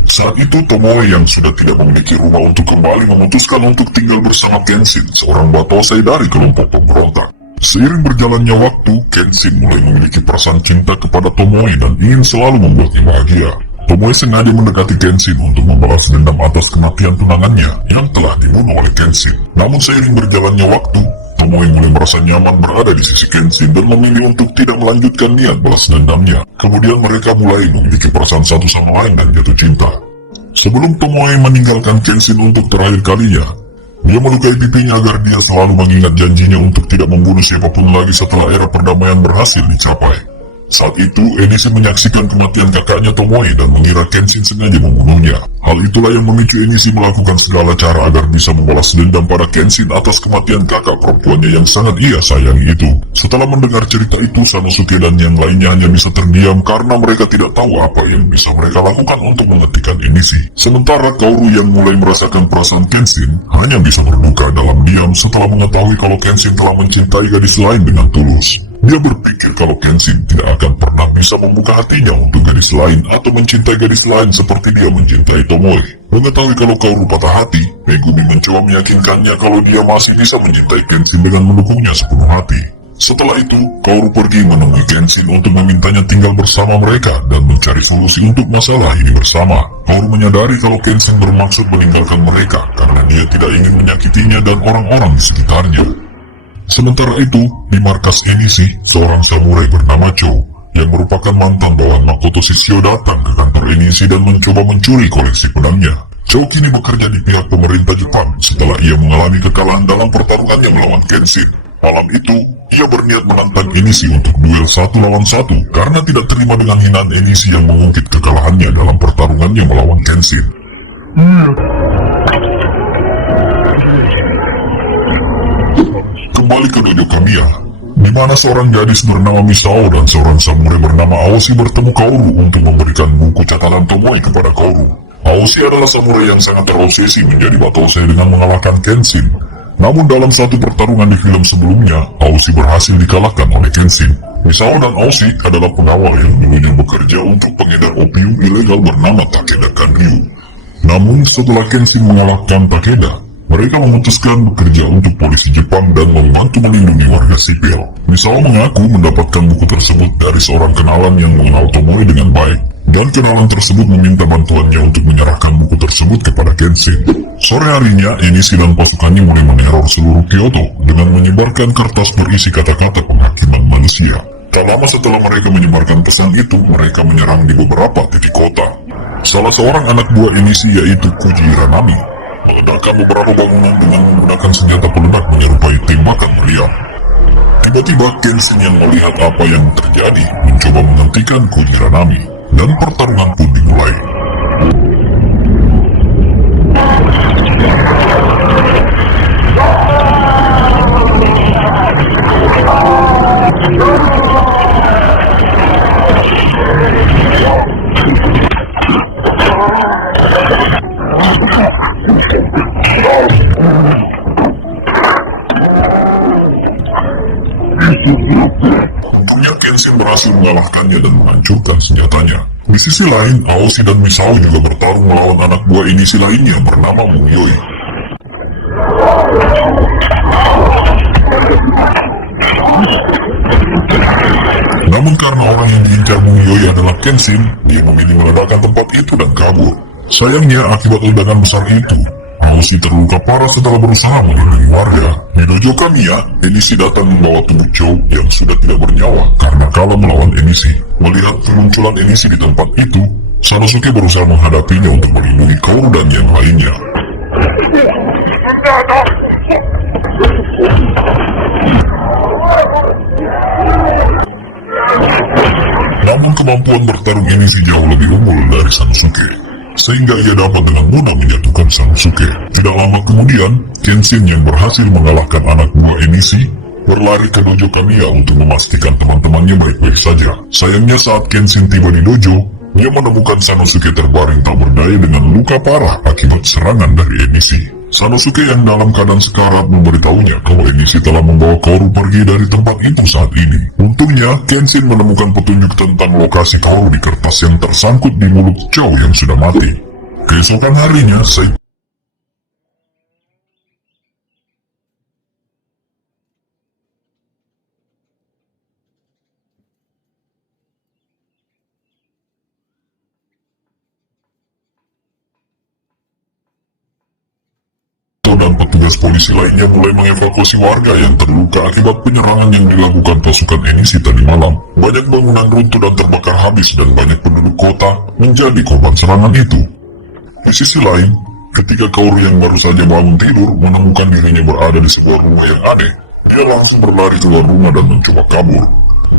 Saat itu Tomoe yang sudah tidak memiliki rumah untuk kembali memutuskan untuk tinggal bersama Kenshin, seorang batosai dari kelompok pemberontak. Seiring berjalannya waktu, Kenshin mulai memiliki perasaan cinta kepada Tomoe dan ingin selalu membuatnya bahagia. Tomoe sengaja mendekati Kenshin untuk membalas dendam atas kematian tunangannya yang telah dibunuh oleh Kenshin. Namun seiring berjalannya waktu, Tomoe mulai merasa nyaman berada di sisi Kenshin dan memilih untuk tidak melanjutkan niat balas dendamnya. Kemudian mereka mulai memiliki perasaan satu sama lain dan jatuh cinta. Sebelum Tomoe meninggalkan Kenshin untuk terakhir kalinya, dia melukai pipinya agar dia selalu mengingat janjinya untuk tidak membunuh siapapun lagi setelah era perdamaian berhasil dicapai. Saat itu, Enishi menyaksikan kematian kakaknya Tomoe dan mengira Kenshin sengaja membunuhnya. Hal itulah yang memicu Enishi melakukan segala cara agar bisa membalas dendam pada Kenshin atas kematian kakak perempuannya yang sangat ia sayangi itu. Setelah mendengar cerita itu, Sanosuke dan yang lainnya hanya bisa terdiam karena mereka tidak tahu apa yang bisa mereka lakukan untuk menghentikan Enishi. Sementara Kaoru yang mulai merasakan perasaan Kenshin hanya bisa berduka dalam diam setelah mengetahui kalau Kenshin telah mencintai gadis lain dengan tulus. Dia berpikir kalau Kenshin tidak akan pernah bisa membuka hatinya untuk gadis lain atau mencintai gadis lain seperti dia mencintai Tomoe. Mengetahui kalau Kaoru patah hati, Megumi mencoba meyakinkannya kalau dia masih bisa mencintai Kenshin dengan mendukungnya sepenuh hati. Setelah itu, Kaoru pergi menemui Kenshin untuk memintanya tinggal bersama mereka dan mencari solusi untuk masalah ini bersama. Kaoru menyadari kalau Kenshin bermaksud meninggalkan mereka karena dia tidak ingin menyakitinya dan orang-orang di sekitarnya. Sementara itu, di markas Enishi, seorang samurai bernama Cho, yang merupakan mantan bawahan Makoto Shishio datang ke kantor Enishi dan mencoba mencuri koleksi pedangnya. Cho kini bekerja di pihak pemerintah Jepang setelah ia mengalami kekalahan dalam pertarungannya melawan Kenshin. Malam itu, ia berniat menantang Enishi untuk duel 1 lawan 1 karena tidak terima dengan hinaan Enishi yang mengungkit kekalahannya dalam pertarungannya melawan Kenshin. Kembali ke dojo Kamiya, di mana seorang gadis bernama Misao dan seorang samurai bernama Aoshi bertemu Kaoru untuk memberikan buku catatan Tomoe kepada Kaoru. Aoshi adalah samurai yang sangat terobsesi menjadi batosai dengan mengalahkan Kenshin. Namun dalam satu pertarungan di film sebelumnya, Aoshi berhasil dikalahkan oleh Kenshin. Misao dan Aoshi adalah pengawal yang dulunya bekerja untuk pengedar opium ilegal bernama Takeda Kanryu. Namun setelah Kenshin mengalahkan Takeda, mereka memutuskan bekerja untuk polisi Jepang dan membantu melindungi warga sipil. Misao mengaku mendapatkan buku tersebut dari seorang kenalan yang mengenal Tomoe dengan baik, dan kenalan tersebut meminta bantuannya untuk menyerahkan buku tersebut kepada Kenshin. Sore harinya, Enishi dan pasukannya mulai meneror seluruh Kyoto dengan menyebarkan kertas berisi kata-kata penghakiman manusia. Tak lama setelah mereka menyebarkan pesan itu, mereka menyerang di beberapa titik kota. Salah seorang anak buah Enishi yaitu Kuji Hiranami meledakkan beberapa bangunan dengan menggunakan senjata peledak menyerupai tembakan meriam. Tiba-tiba Kenshin yang melihat apa yang terjadi mencoba menghentikan Kuji Hiranami, dan pertarungan pun dimulai. Untungnya Kenshin berhasil mengalahkannya dan menghancurkan senjatanya. Di sisi lain, Aoshi dan Misao juga bertarung melawan anak buah Enishi lainnya bernama Muyoi. Kenshin, dia memilih meledakkan tempat itu dan kabur. Sayangnya akibat ledakan besar itu, Aoshi terluka parah setelah berusaha melindungi warga. Di dojo Kamiya, Enishi datang membawa tubuh Chou yang sudah tidak bernyawa karena kalah melawan Enishi. Melihat kemunculan Enishi di tempat itu, Sanosuke berusaha menghadapinya untuk melindungi Kaoru dan yang lainnya. Namun kemampuan bertarung Enishi jauh lebih unggul dari Sanosuke, sehingga ia dapat dengan mudah menyatukan Sanosuke. Tidak lama kemudian, Kenshin yang berhasil mengalahkan anak buah Enishi berlari ke dojo Kamiya untuk memastikan teman-temannya baik-baik saja. Sayangnya saat Kenshin tiba di dojo, ia menemukan Sanosuke terbaring tak berdaya dengan luka parah akibat serangan dari Enishi. Sanosuke yang dalam keadaan sekarat memberitahunya kalau Enishi telah membawa Kaoru pergi dari tempat itu saat ini. Untungnya, Kenshin menemukan petunjuk tentang lokasi Kaoru di kertas yang tersangkut di mulut Chou yang sudah mati. Keesokan harinya, dan petugas polisi lainnya mulai mengevakuasi warga yang terluka akibat penyerangan yang dilakukan pasukan Enishi tadi malam. Banyak bangunan runtuh dan terbakar habis dan banyak penduduk kota menjadi korban serangan itu. Di sisi lain, ketika Kaoru yang baru saja bangun tidur menemukan dirinya berada di sebuah rumah yang aneh, dia langsung berlari keluar rumah dan mencoba kabur.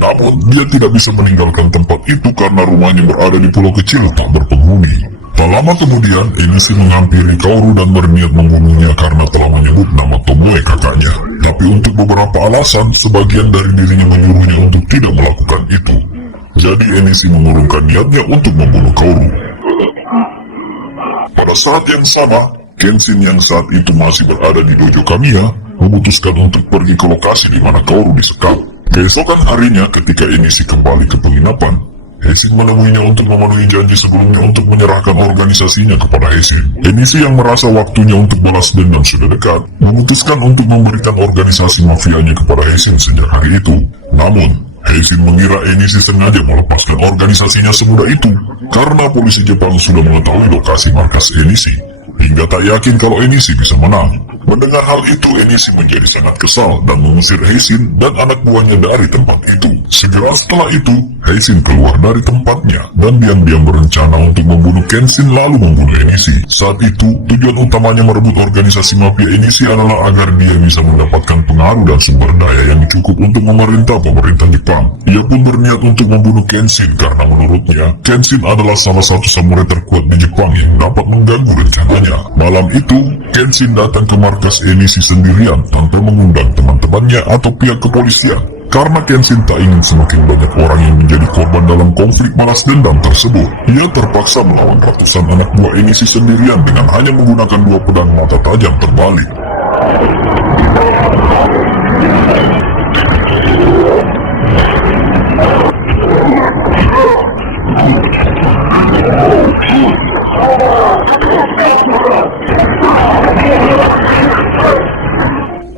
Namun, dia tidak bisa meninggalkan tempat itu karena rumahnya berada di pulau kecil tak berpenghuni. Tak lama kemudian, Enishi menghampiri Kaoru dan berniat membunuhnya karena telah menyebut nama Tomoe kakaknya. Tapi untuk beberapa alasan, sebagian dari dirinya menyuruhnya untuk tidak melakukan itu. Jadi Enishi mengurungkan niatnya untuk membunuh Kaoru. Pada saat yang sama, Kenshin yang saat itu masih berada di dojo Kamiya memutuskan untuk pergi ke lokasi di mana Kaoru disekap. Keesokan harinya ketika Enishi kembali ke penginapan, Heisin menemuinya untuk memenuhi janji sebelumnya untuk menyerahkan organisasinya kepada Heisin. Enishi yang merasa waktunya untuk balas dendam sudah dekat, memutuskan untuk memberikan organisasi mafianya kepada Heisin sejak hari itu. Namun, Heisin mengira Enishi sengaja melepaskan organisasinya semudah itu, karena polisi Jepang sudah mengetahui lokasi markas Enishi, hingga tak yakin kalau Enishi bisa menang. Mendengar hal itu, Enishi menjadi sangat kesal dan mengusir Heisin dan anak buahnya dari tempat itu. Segera setelah itu, Heisin keluar dari tempatnya dan diam-diam berencana untuk membunuh Kenshin lalu membunuh Enishi. Saat itu, tujuan utamanya merebut organisasi mafia Enishi adalah agar dia bisa mendapatkan pengaruh dan sumber daya yang cukup untuk memerintah pemerintah Jepang. Ia pun berniat untuk membunuh Kenshin karena menurutnya, Kenshin adalah salah satu samurai terkuat di Jepang yang dapat mengganggu rencananya. Malam itu, Kenshin datang ke markas Enishi sendirian tanpa mengundang teman-temannya atau pihak kepolisian. Karena Kenshin tak ingin semakin banyak orang yang menjadi korban dalam konflik balas dendam tersebut, ia terpaksa melawan ratusan anak buah Enishi sendirian dengan hanya menggunakan 2 pedang mata tajam terbalik.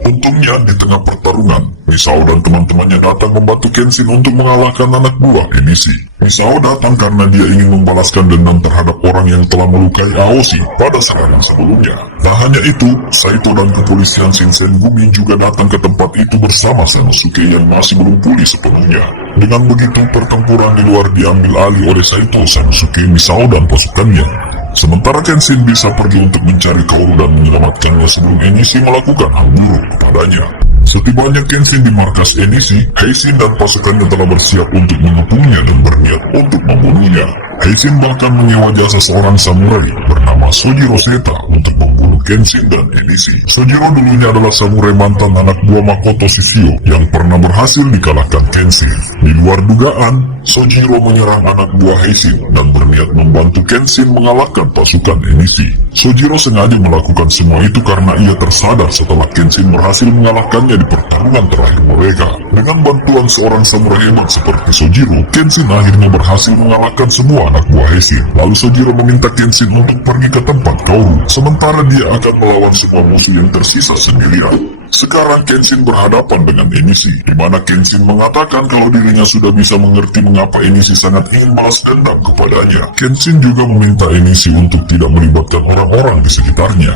Untungnya di tengah pertarungan, Misao dan teman-temannya datang membantu Kenshin untuk mengalahkan anak buah Enishi. Misao datang karena dia ingin membalaskan dendam terhadap orang yang telah melukai Aoshi pada serangan sebelumnya. Tak hanya itu, Saito dan kepolisian Shinsengumi juga datang ke tempat itu bersama Sanosuke yang masih belum pulih sepenuhnya. Dengan begitu, pertempuran di luar diambil alih oleh Saito, Sanosuke, Misao, dan pasukannya. Sementara Kenshin bisa pergi untuk mencari Kaoru dan menyelamatkannya sebelum Enishi melakukan hal buruk kepadanya. Setibanya Kenshin di markas Enishi, Heisin dan pasukannya telah bersiap untuk mengepungnya dan berniat untuk membunuhnya. Heisin bahkan menyewa jasa seorang samurai bernama Sojiro Seta untuk membunuh Kenshin dan Enishi. Sojiro dulunya adalah samurai mantan anak buah Makoto Shishio yang pernah berhasil dikalahkan Kenshin. Di luar dugaan, Sojiro menyerang anak buah Heisin dan berniat membantu Kenshin mengalahkan pasukan Enishi. Sojiro sengaja melakukan semua itu karena ia tersadar setelah Kenshin berhasil mengalahkannya di pertarungan terakhir mereka. Dengan bantuan seorang samurai hebat seperti Sojiro, Kenshin akhirnya berhasil mengalahkan semua anak buah Heisin. Lalu Sojiro meminta Kenshin untuk pergi ke tempat Kaoru, sementara dia akan melawan semua musuh yang tersisa sendirian. Sekarang Kenshin berhadapan dengan Enishi, di mana Kenshin mengatakan kalau dirinya sudah bisa mengerti mengapa Enishi sangat ingin balas dendam kepadanya. Kenshin juga meminta Enishi untuk tidak melibatkan orang-orang di sekitarnya.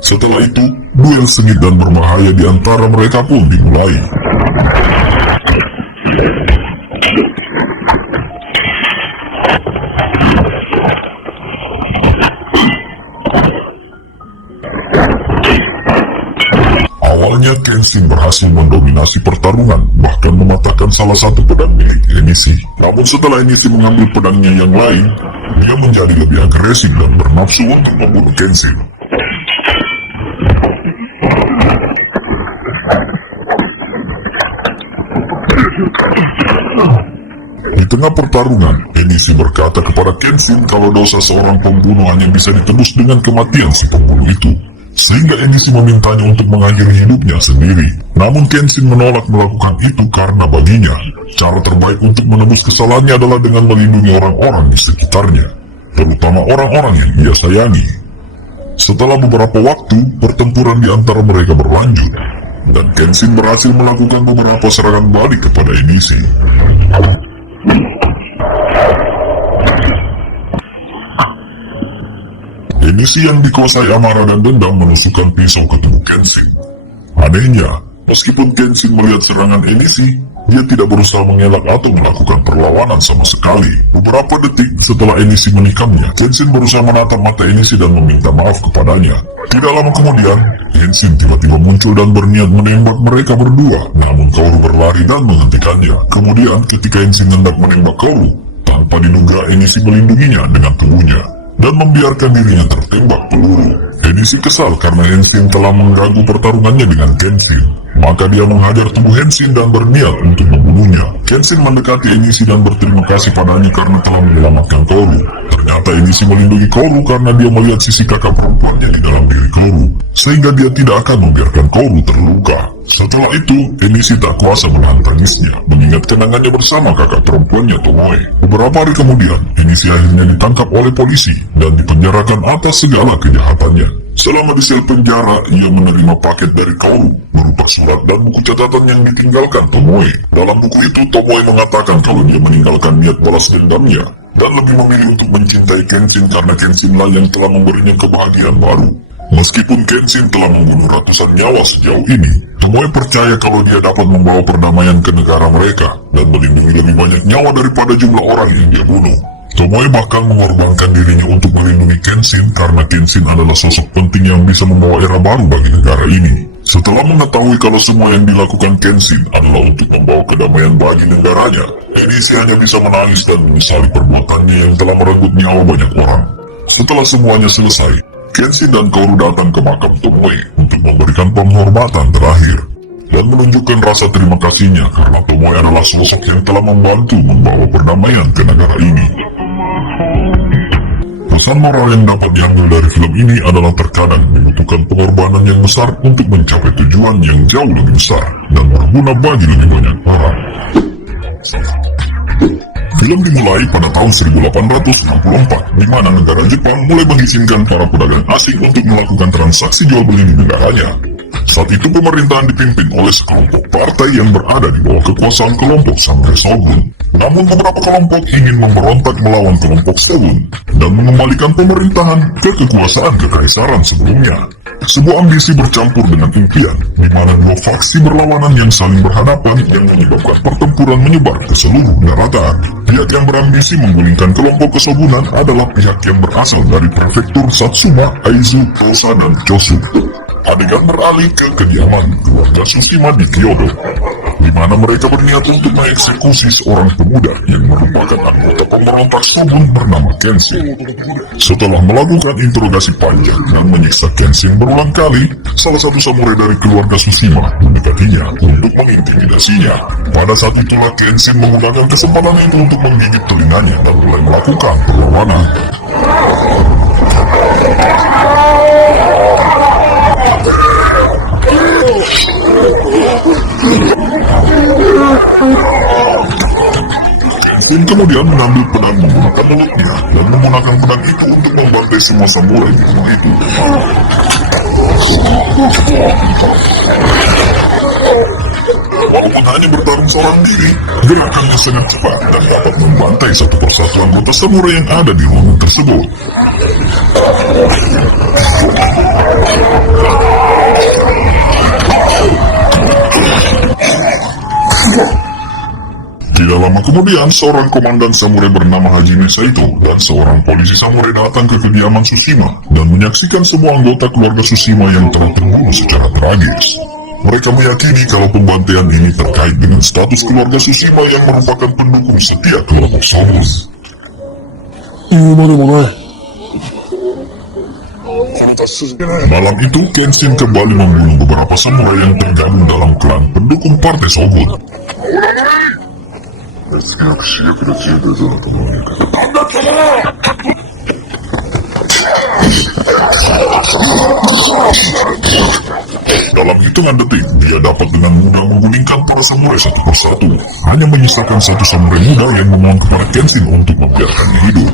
Setelah itu, duel sengit dan berbahaya di antara mereka pun dimulai. Awalnya Kenshin berhasil mendominasi pertarungan, bahkan mematahkan salah satu pedang milik Enishi. Namun setelah Enishi mengambil pedangnya yang lain, dia menjadi lebih agresif dan bernafsu untuk membunuh Kenshin. Di tengah pertarungan, Enishi berkata kepada Kenshin kalau dosa seorang pembunuh hanya bisa ditebus dengan kematian si pembunuh itu. Sehingga Enishi memintanya untuk mengakhiri hidupnya sendiri. Namun Kenshin menolak melakukan itu karena baginya, cara terbaik untuk menebus kesalahannya adalah dengan melindungi orang-orang di sekitarnya, terutama orang-orang yang dia sayangi. Setelah beberapa waktu, pertempuran di antara mereka berlanjut, dan Kenshin berhasil melakukan beberapa serangan balik kepada Enishi. Enishi yang dikuasai amarah dan dendam menusukkan pisau ke tubuh Kenshin. Anehnya, meskipun Kenshin melihat serangan Enishi, dia tidak berusaha mengelak atau melakukan perlawanan sama sekali. Beberapa detik setelah Enishi menikamnya, Kenshin berusaha menatap mata Enishi dan meminta maaf kepadanya. Tidak lama kemudian, Kenshin tiba-tiba muncul dan berniat menembak mereka berdua, namun Kaoru berlari dan menghentikannya. Kemudian ketika Kenshin hendak menembak Kaoru, tanpa diduga Enishi melindunginya dengan tubuhnya dan membiarkan dirinya tertembak peluru. Enishi kesal karena Kenshin telah mengganggu pertarungannya dengan Kenshin. Maka dia menghajar tubuh Kenshin dan berniat untuk membunuhnya. Kenshin mendekati Enishi dan berterima kasih padanya karena telah menyelamatkan Kaoru. Ternyata Enishi melindungi Kaoru karena dia melihat sisi kakak perempuannya di dalam diri Kaoru, sehingga dia tidak akan membiarkan Kaoru terluka. Setelah itu, Enishi tak kuasa menahan tangisnya, mengingat kenangannya bersama kakak perempuannya Tomoe. Beberapa hari kemudian, Enishi akhirnya ditangkap oleh polisi dan dipenjarakan atas segala kejahatannya. Selama di sel penjara, ia menerima paket dari Kaoru berupa surat dan buku catatan yang ditinggalkan Tomoe. Dalam buku itu, Tomoe mengatakan kalau dia meninggalkan niat balas dendamnya dan lebih memilih untuk mencintai Kenshin karena Kenshin lah yang telah memberinya kebahagiaan baru. Meskipun Kenshin telah membunuh ratusan nyawa sejauh ini, Tomoe percaya kalau dia dapat membawa perdamaian ke negara mereka dan melindungi lebih banyak nyawa daripada jumlah orang yang dia bunuh. Tomoe bahkan mengorbankan dirinya untuk melindungi Kenshin karena Kenshin adalah sosok penting yang bisa membawa era baru bagi negara ini. Setelah mengetahui kalau semua yang dilakukan Kenshin adalah untuk membawa kedamaian bagi negaranya, Enishi hanya bisa menangis dan menyesali perbuatannya yang telah merenggut nyawa banyak orang. Setelah semuanya selesai, Kenshin dan Kaoru datang ke makam Tomoe untuk memberikan penghormatan terakhir dan menunjukkan rasa terima kasihnya karena Tomoe adalah sosok yang telah membantu membawa perdamaian ke negara ini. Pesan moral yang dapat diambil dari film ini adalah terkadang dibutuhkan pengorbanan yang besar untuk mencapai tujuan yang jauh lebih besar dan berguna bagi lebih banyak orang. Film dimulai pada tahun 1864, di mana negara Jepang mulai mengizinkan para pedagang asing untuk melakukan transaksi jual beli di negaranya. Saat itu pemerintahan dipimpin oleh sekelompok partai yang berada di bawah kekuasaan kelompok samurai Shogun. Namun beberapa kelompok ingin memberontak melawan kelompok Shogun dan mengembalikan pemerintahan ke kekuasaan kekaisaran sebelumnya. Sebuah ambisi bercampur dengan impian, di mana dua faksi berlawanan yang saling berhadapan yang menyebabkan pertempuran menyebar ke seluruh daratan. Pihak yang berambisi menggulingkan kelompok kesogunan adalah pihak yang berasal dari prefektur Satsuma, Aizu, Tosa, dan Chosu. Adegan beralih ke kediaman keluarga Tsushima di Kyoto, di mana mereka berniat untuk mengeksekusi seorang pemuda yang merupakan anggota pemberontak Shogun bernama Kenshin. Setelah melakukan interogasi panjang dan menyiksa Kenshin berulang kali, salah satu samurai dari keluarga Tsushima mendekatinya untuk mengintimidasinya. Pada saat itulah Kenshin menggunakan kesempatan itu untuk menggigit telinganya dan mulai melakukan perlawanan. Kenshin kemudian mengambil pedang menggunakan mulutnya dan menggunakan pedang itu untuk membantai semua samurai di rumah itu. Walaupun hanya bertarung seorang diri, gerakannya sangat cepat dan dapat membantai satu persatu anggota samurai yang ada di ruangan tersebut. Tidak lama kemudian, seorang komandan samurai bernama Hajime Saito dan seorang polisi samurai datang ke kediaman Tsushima dan menyaksikan semua anggota keluarga Tsushima yang telah terbunuh secara tragis. Mereka meyakini kalau pembantaian ini terkait dengan status keluarga Tsushima yang merupakan pendukung setia kelompok Shogun. Malam itu, Kenshin kembali membunuh beberapa samurai yang tergabung dalam klan pendukung partai Shogun. Dalam hitungan detik, dia dapat dengan mudah menggulingkan para samurai satu persatu. Hanya menyisakan satu samurai muda yang memohon kepada Kenshin untuk membiarkannya hidup.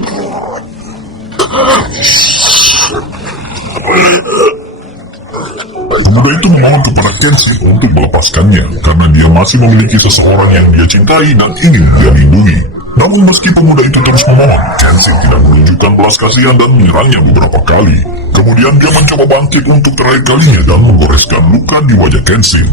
Pemuda itu memohon kepada Kenshin untuk melepaskannya karena dia masih memiliki seseorang yang dia cintai dan ingin dia lindungi. Namun meski pemuda itu terus memohon, Kenshin tidak menunjukkan belas kasihan dan menyerangnya beberapa kali. Kemudian dia mencoba bangkit untuk terakhir kalinya dan menggoreskan luka di wajah Kenshin.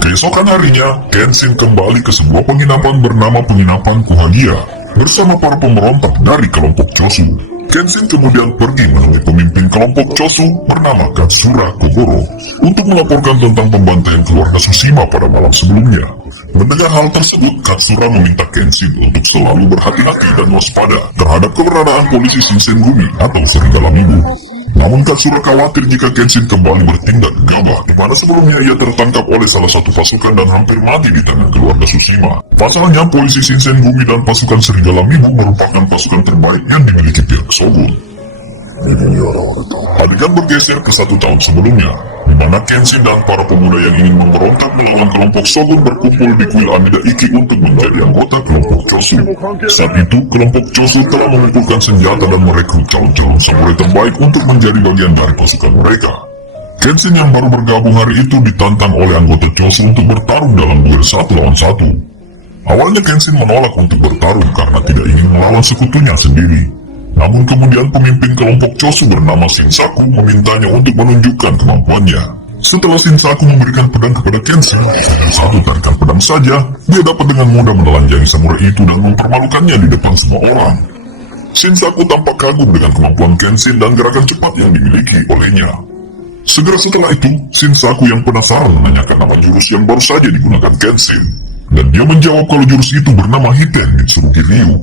Keesokan harinya, Kenshin kembali ke sebuah penginapan bernama Penginapan Kuhagia bersama para pemberontak dari kelompok Chosu. Kenshin kemudian pergi menemui pemimpin kelompok Chosu bernama Katsura Kogoro untuk melaporkan tentang pembantaian keluarga Tsushima pada malam sebelumnya. Mendengar hal tersebut, Katsura meminta Kenshin untuk selalu berhati-hati dan waspada terhadap keberadaan polisi Shinsengumi atau serigala Mibu. Namun Katsura khawatir jika Kenshin kembali bertindak gegabah, di mana sebelumnya ia tertangkap oleh salah satu pasukan dan hampir mati di tangan keluarga Tsushima. Pasalnya, polisi Shinsengumi dan pasukan serigala Mibu merupakan pasukan terbaik yang dimiliki pihak Shogun. Adegan bergeser ke 1 tahun sebelumnya, di mana Kenshin dan para pemuda yang ingin memberontak melawan kelompok Shogun berkumpul di kuil Amida Iki untuk menjadi anggota kelompok Chosu. Saat itu, kelompok Chosu telah mengumpulkan senjata dan merekrut calon-calon samurai terbaik untuk menjadi bagian dari pasukan mereka. Kenshin yang baru bergabung hari itu ditantang oleh anggota Chosu untuk bertarung dalam duel 1 lawan 1. Awalnya Kenshin menolak untuk bertarung karena tidak ingin melawan sekutunya sendiri. Namun kemudian pemimpin kelompok Chosu bernama Shinsaku memintanya untuk menunjukkan kemampuannya. Setelah Shinsaku memberikan pedang kepada Kenshin, dengan satu tarikan pedang saja, dia dapat dengan mudah menelanjangi samurai itu dan mempermalukannya di depan semua orang. Shinsaku tampak kagum dengan kemampuan Kenshin dan gerakan cepat yang dimiliki olehnya. Segera setelah itu, Shinsaku yang penasaran menanyakan nama jurus yang baru saja digunakan Kenshin. Dan dia menjawab kalau jurus itu bernama Hiten Mitsurugi Ryu.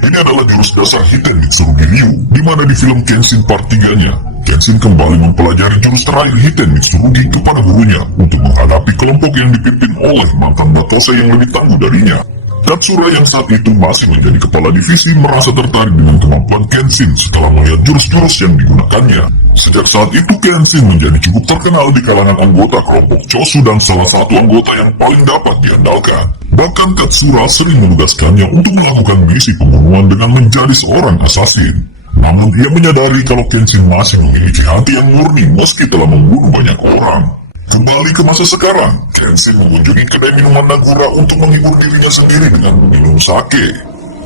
Ini adalah jurus dasar Hiten Mitsurugi Ryu, di mana di film Kenshin Part 3-nya, Kenshin kembali mempelajari jurus terakhir Hiten Mitsurugi kepada gurunya untuk menghadapi kelompok yang dipimpin oleh mantan Batose yang lebih tangguh darinya. Katsura yang saat itu masih menjadi kepala divisi merasa tertarik dengan kemampuan Kenshin setelah melihat jurus-jurus yang digunakannya. Sejak saat itu Kenshin menjadi cukup terkenal di kalangan anggota kelompok Chosu dan salah satu anggota yang paling dapat diandalkan. Bahkan Katsura sering menugaskannya untuk melakukan misi pembunuhan dengan menjadi seorang assassin. Namun ia menyadari kalau Kenshin masih memiliki hati yang murni meski telah membunuh banyak orang. Kembali ke masa sekarang, Kenshin mengunjungi kedai minuman Nagura untuk menghibur dirinya sendiri dengan minum sake.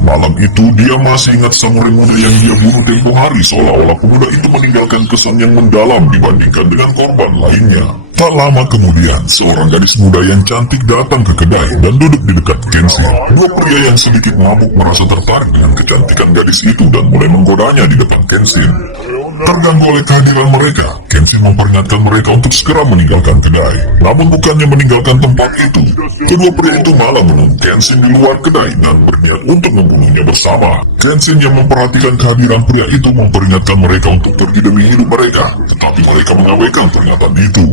Malam itu dia masih ingat samurai muda yang dia bunuh tempo hari, seolah-olah pemuda itu meninggalkan kesan yang mendalam dibandingkan dengan korban lainnya. Tak lama kemudian, seorang gadis muda yang cantik datang ke kedai dan duduk di dekat Kenshin. Dua pria yang sedikit mabuk merasa tertarik dengan kecantikan gadis itu dan mulai menggodanya di depan Kenshin. Terganggu oleh kehadiran mereka, Kenshin memperingatkan mereka untuk segera meninggalkan kedai. Namun bukannya meninggalkan tempat itu, kedua pria itu malah menunggu Kenshin di luar kedai dan berniat untuk membunuhnya bersama. Kenshin yang memperhatikan kehadiran pria itu memperingatkan mereka untuk pergi demi hidup mereka, tetapi mereka mengabaikan pernyataan itu.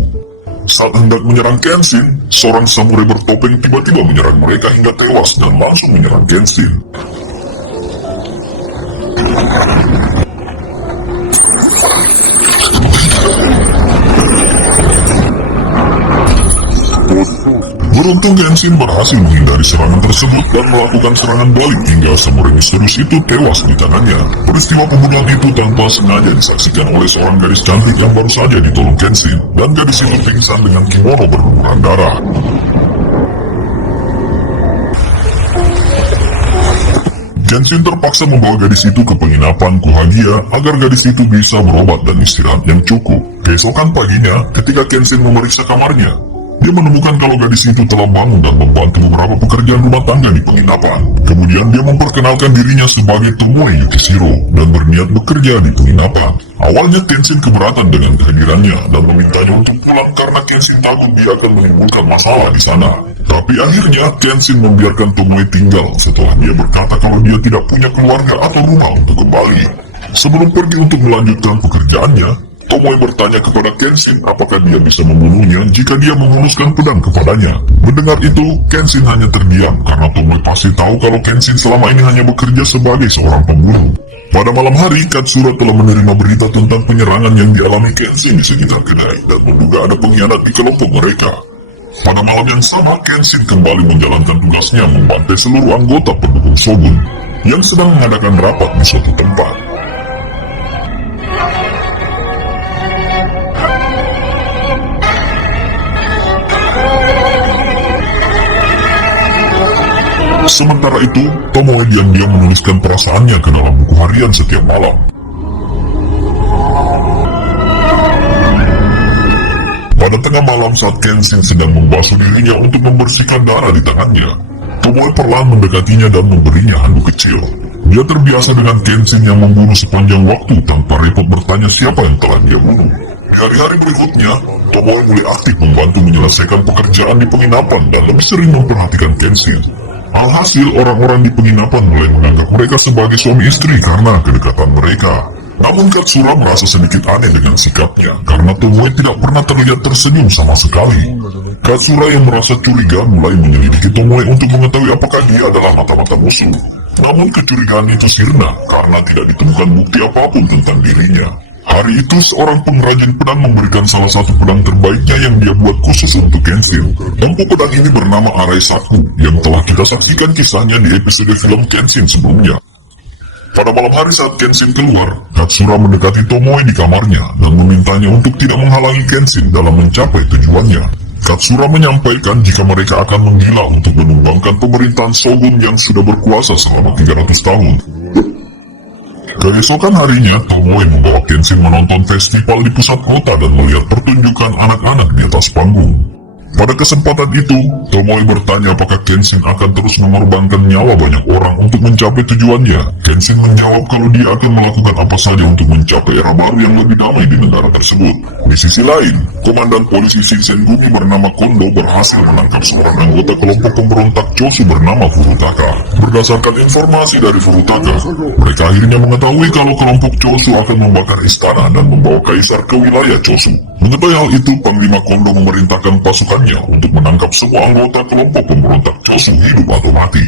Saat hendak menyerang Kenshin, seorang samurai bertopeng tiba-tiba menyerang mereka hingga tewas dan langsung menyerang Kenshin. Beruntung Genshin berhasil menghindari serangan tersebut dan melakukan serangan balik hingga samurai misterius itu tewas di tangannya. Peristiwa pembunuhan itu tanpa sengaja disaksikan oleh seorang gadis cantik yang baru saja ditolong Genshin, dan gadis itu pingsan dengan kimono berlumuran darah. Genshin terpaksa membawa gadis itu ke penginapan Kuhagia agar gadis itu bisa berobat dan istirahat yang cukup. Keesokan paginya, ketika Genshin memeriksa kamarnya, dia menemukan kalau gadis itu telah bangun dan membantu beberapa pekerjaan rumah tangga di penginapan. Kemudian dia memperkenalkan dirinya sebagai Tomoe Yukishiro dan berniat bekerja di penginapan. Awalnya Genshin keberatan dengan kehadirannya dan memintanya untuk pulang karena Genshin takut dia akan menimbulkan masalah di sana. Tapi akhirnya Genshin membiarkan Tomoe tinggal setelah dia berkata kalau dia tidak punya keluarga atau rumah untuk kembali. Sebelum pergi untuk melanjutkan pekerjaannya, Tomoe bertanya kepada Genshin apakah dia bisa membunuhnya jika dia menghunuskan pedang kepadanya. Mendengar itu, Genshin hanya terdiam karena Tomoe pasti tahu kalau Genshin selama ini hanya bekerja sebagai seorang pembunuh. Pada malam hari, Katsura telah menerima berita tentang penyerangan yang dialami Genshin di sekitar kedai dan menduga ada pengkhianat di kelompok mereka. Pada malam yang sama, Genshin kembali menjalankan tugasnya membantai seluruh anggota pendukung Shogun yang sedang mengadakan rapat di suatu tempat. Sementara itu, Tomoe diam-diam menuliskan perasaannya ke dalam buku harian setiap malam. Pada tengah malam saat Genshin sedang membasuh dirinya untuk membersihkan darah di tangannya, Tomoe perlahan mendekatinya dan memberinya handuk kecil. Dia terbiasa dengan Genshin yang membunuh sepanjang waktu tanpa repot bertanya siapa yang telah dia bunuh. Di hari-hari berikutnya, Tomoe mulai aktif membantu menyelesaikan pekerjaan di penginapan dan lebih sering memperhatikan Genshin. Alhasil, orang-orang di penginapan mulai menganggap mereka sebagai suami istri karena kedekatan mereka. Namun Katsura merasa sedikit aneh dengan sikapnya, karena Tomoe tidak pernah terlihat tersenyum sama sekali. Katsura yang merasa curiga mulai menyelidiki Tomoe untuk mengetahui apakah dia adalah mata-mata musuh. Namun kecurigaan itu sirna, karena tidak ditemukan bukti apapun tentang dirinya. Hari itu seorang pengrajin pedang memberikan salah satu pedang terbaiknya yang dia buat khusus untuk Genshin. Empu pedang ini bernama Araisaku, yang telah kita saksikan kisahnya di episode film Genshin sebelumnya. Pada malam hari saat Genshin keluar, Katsura mendekati Tomoe di kamarnya dan memintanya untuk tidak menghalangi Genshin dalam mencapai tujuannya. Katsura menyampaikan jika mereka akan menggila untuk menumbangkan pemerintahan Shogun yang sudah berkuasa selama 300 tahun. Keesokan harinya, Tomoe membawa Genshin menonton festival di pusat kota dan melihat pertunjukan anak-anak di atas panggung. Pada kesempatan itu, Tomoe bertanya apakah Genshin akan terus mengorbankan nyawa banyak orang untuk mencapai tujuannya. Genshin menjawab kalau dia akan melakukan apa saja untuk mencapai era baru yang lebih damai di negara tersebut. Di sisi lain, Komandan Polisi Shinsengumi bernama Kondo berhasil menangkap seorang anggota kelompok pemberontak Chosu bernama Furutaka. Berdasarkan informasi dari Furutaka, mereka akhirnya mengetahui kalau kelompok Chosu akan membakar istana dan membawa kaisar ke wilayah Chosu. Mengetahui hal itu, Panglima Kondo memerintahkan pasukannya untuk menangkap semua anggota kelompok pemberontak Chosu hidup atau mati.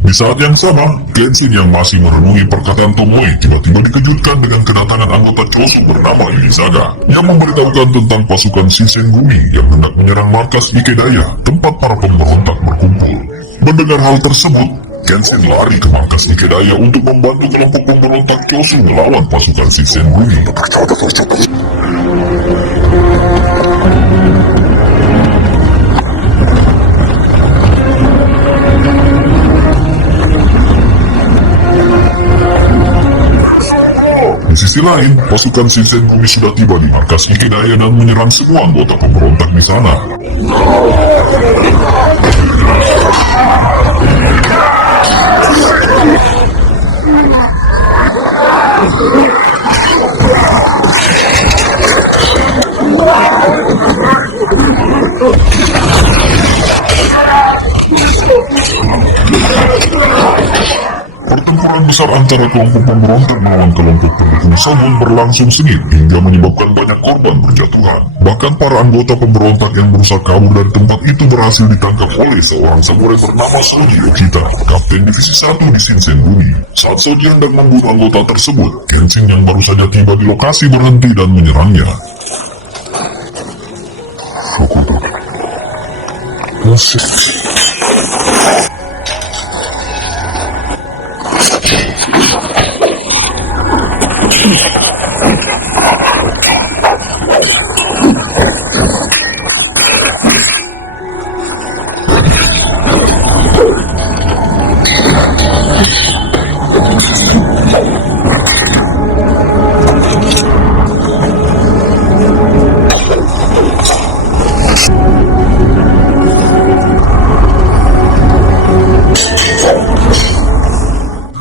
Di saat yang sama, Genshin yang masih merenungi perkataan Tomoe tiba-tiba dikejutkan dengan kedatangan anggota Chosu bernama Irisaga yang memberitahukan tentang pasukan Shinsengumi yang hendak menyerang markas Ikedaya, tempat para pemberontak berkumpul. Mendengar hal tersebut, Genshin lari ke markas Ikedaya untuk membantu kelompok pemberontak Chosu melawan pasukan Shinsengumi. Di sisi lain, pasukan Shinsengumi sudah tiba di markas Ikedaya dan menyerang semua anggota pemberontak di sana. Pertempuran besar antara kelompok pemberontak melawan kelompok pendukung Shogun berlangsung sengit hingga menyebabkan banyak korban berjatuhan. Bahkan para anggota pemberontak yang berusaha kabur dari tempat itu berhasil ditangkap oleh seorang samurai bernama Shoji Okita, kapten divisi 1 di Shinsengumi. Saat Shoji hendak membunuh anggota tersebut, Genshin yang baru saja tiba di lokasi berhenti dan menyerangnya.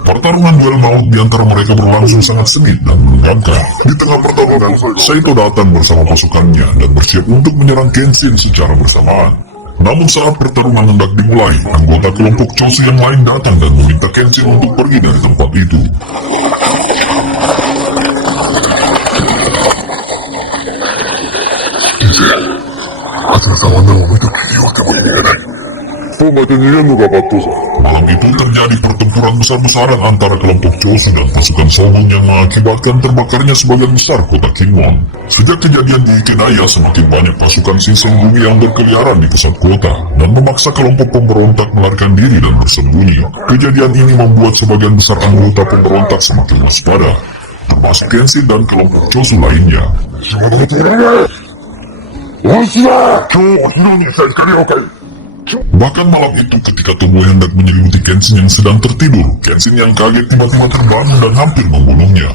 Pertarungan duel maut di antara mereka berlangsung sangat sengit dan menegangkan. Di tengah pertarungan, Saito datang bersama pasukannya dan bersiap untuk menyerang Kenshin secara bersamaan. Namun saat pertarungan hendak dimulai, anggota kelompok Chosu yang lain datang dan meminta Kenshin untuk pergi dari tempat itu. Malam itu terjadi pertempuran besar-besaran antara kelompok Chosu dan pasukan Shogun yang mengakibatkan terbakarnya sebagian besar kota Kinmon. Sejak kejadian di Ikenaya, semakin banyak pasukan Shinseng Bumi yang berkeliaran di pusat kota dan memaksa kelompok pemberontak melarikan diri dan bersembunyi. Kejadian ini membuat sebagian besar anggota pemberontak semakin waspada, termasuk Kenshin dan kelompok Chosu lainnya. Bahkan malam itu ketika Tomoe hendak menyelimuti Kenshin yang sedang tertidur, Kenshin yang kaget tiba-tiba terbangun dan hampir membunuhnya.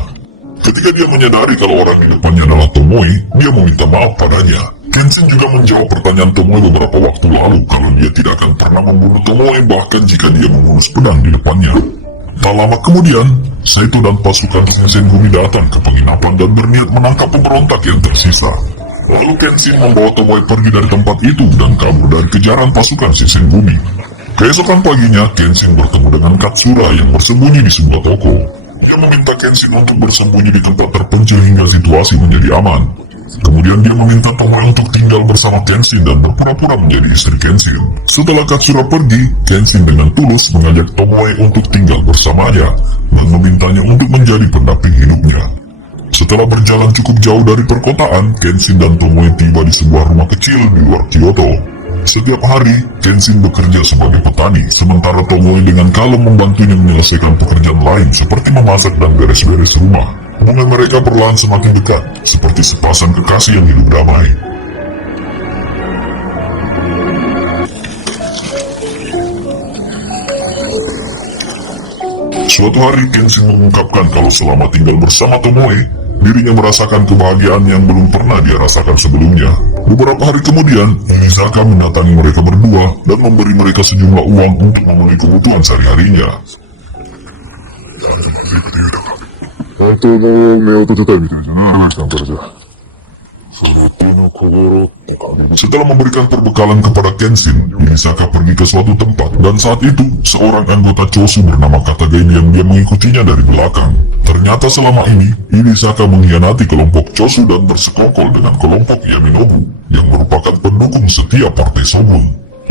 Ketika dia menyadari kalau orang di depannya adalah Tomoe, dia meminta maaf padanya. Kenshin juga menjawab pertanyaan Tomoe beberapa waktu lalu kalau dia tidak akan pernah membunuh Tomoe bahkan jika dia menghunus pedang di depannya. Tak lama kemudian, Saito dan pasukan Shinseng Bumi datang ke penginapan dan berniat menangkap pemberontak yang tersisa. Lalu Kenshin membawa Tomoe pergi dari tempat itu dan kabur dari kejaran pasukan Shinseng Bumi. Keesokan paginya, Kenshin bertemu dengan Katsura yang bersembunyi di sebuah toko. Dia meminta Kenshin untuk bersembunyi di tempat terpencil hingga situasi menjadi aman. Kemudian dia meminta Tomoe untuk tinggal bersama Kenshin dan berpura-pura menjadi istri Kenshin. Setelah Katsura pergi, Kenshin dengan tulus mengajak Tomoe untuk tinggal bersamanya dan memintanya untuk menjadi pendamping hidupnya. Setelah berjalan cukup jauh dari perkotaan, Kenshin dan Tomoe tiba di sebuah rumah kecil di luar Kyoto. Setiap hari, Kenshin bekerja sebagai petani, sementara Tomoe dengan kalem membantunya menyelesaikan pekerjaan lain seperti memasak dan beres-beres rumah. Hubungan mereka perlahan semakin dekat, seperti sepasang kekasih yang hidup damai. Suatu hari, Kenshin mengungkapkan kalau selama tinggal bersama Tomoe, dirinya merasakan kebahagiaan yang belum pernah dia rasakan sebelumnya. Beberapa hari kemudian, Irizaka mendatangi mereka berdua dan memberi mereka sejumlah uang untuk memenuhi kebutuhan sehari-harinya. Setelah memberikan perbekalan kepada Kenshin, Irizaka pergi ke suatu tempat dan saat itu seorang anggota Chosu bernama Katagain yang dia mengikutinya dari belakang. Ternyata selama ini Irizaka mengkhianati kelompok Chosu dan bersekongkol dengan kelompok Yaminobu yang merupakan pendukung setia partai Shogun.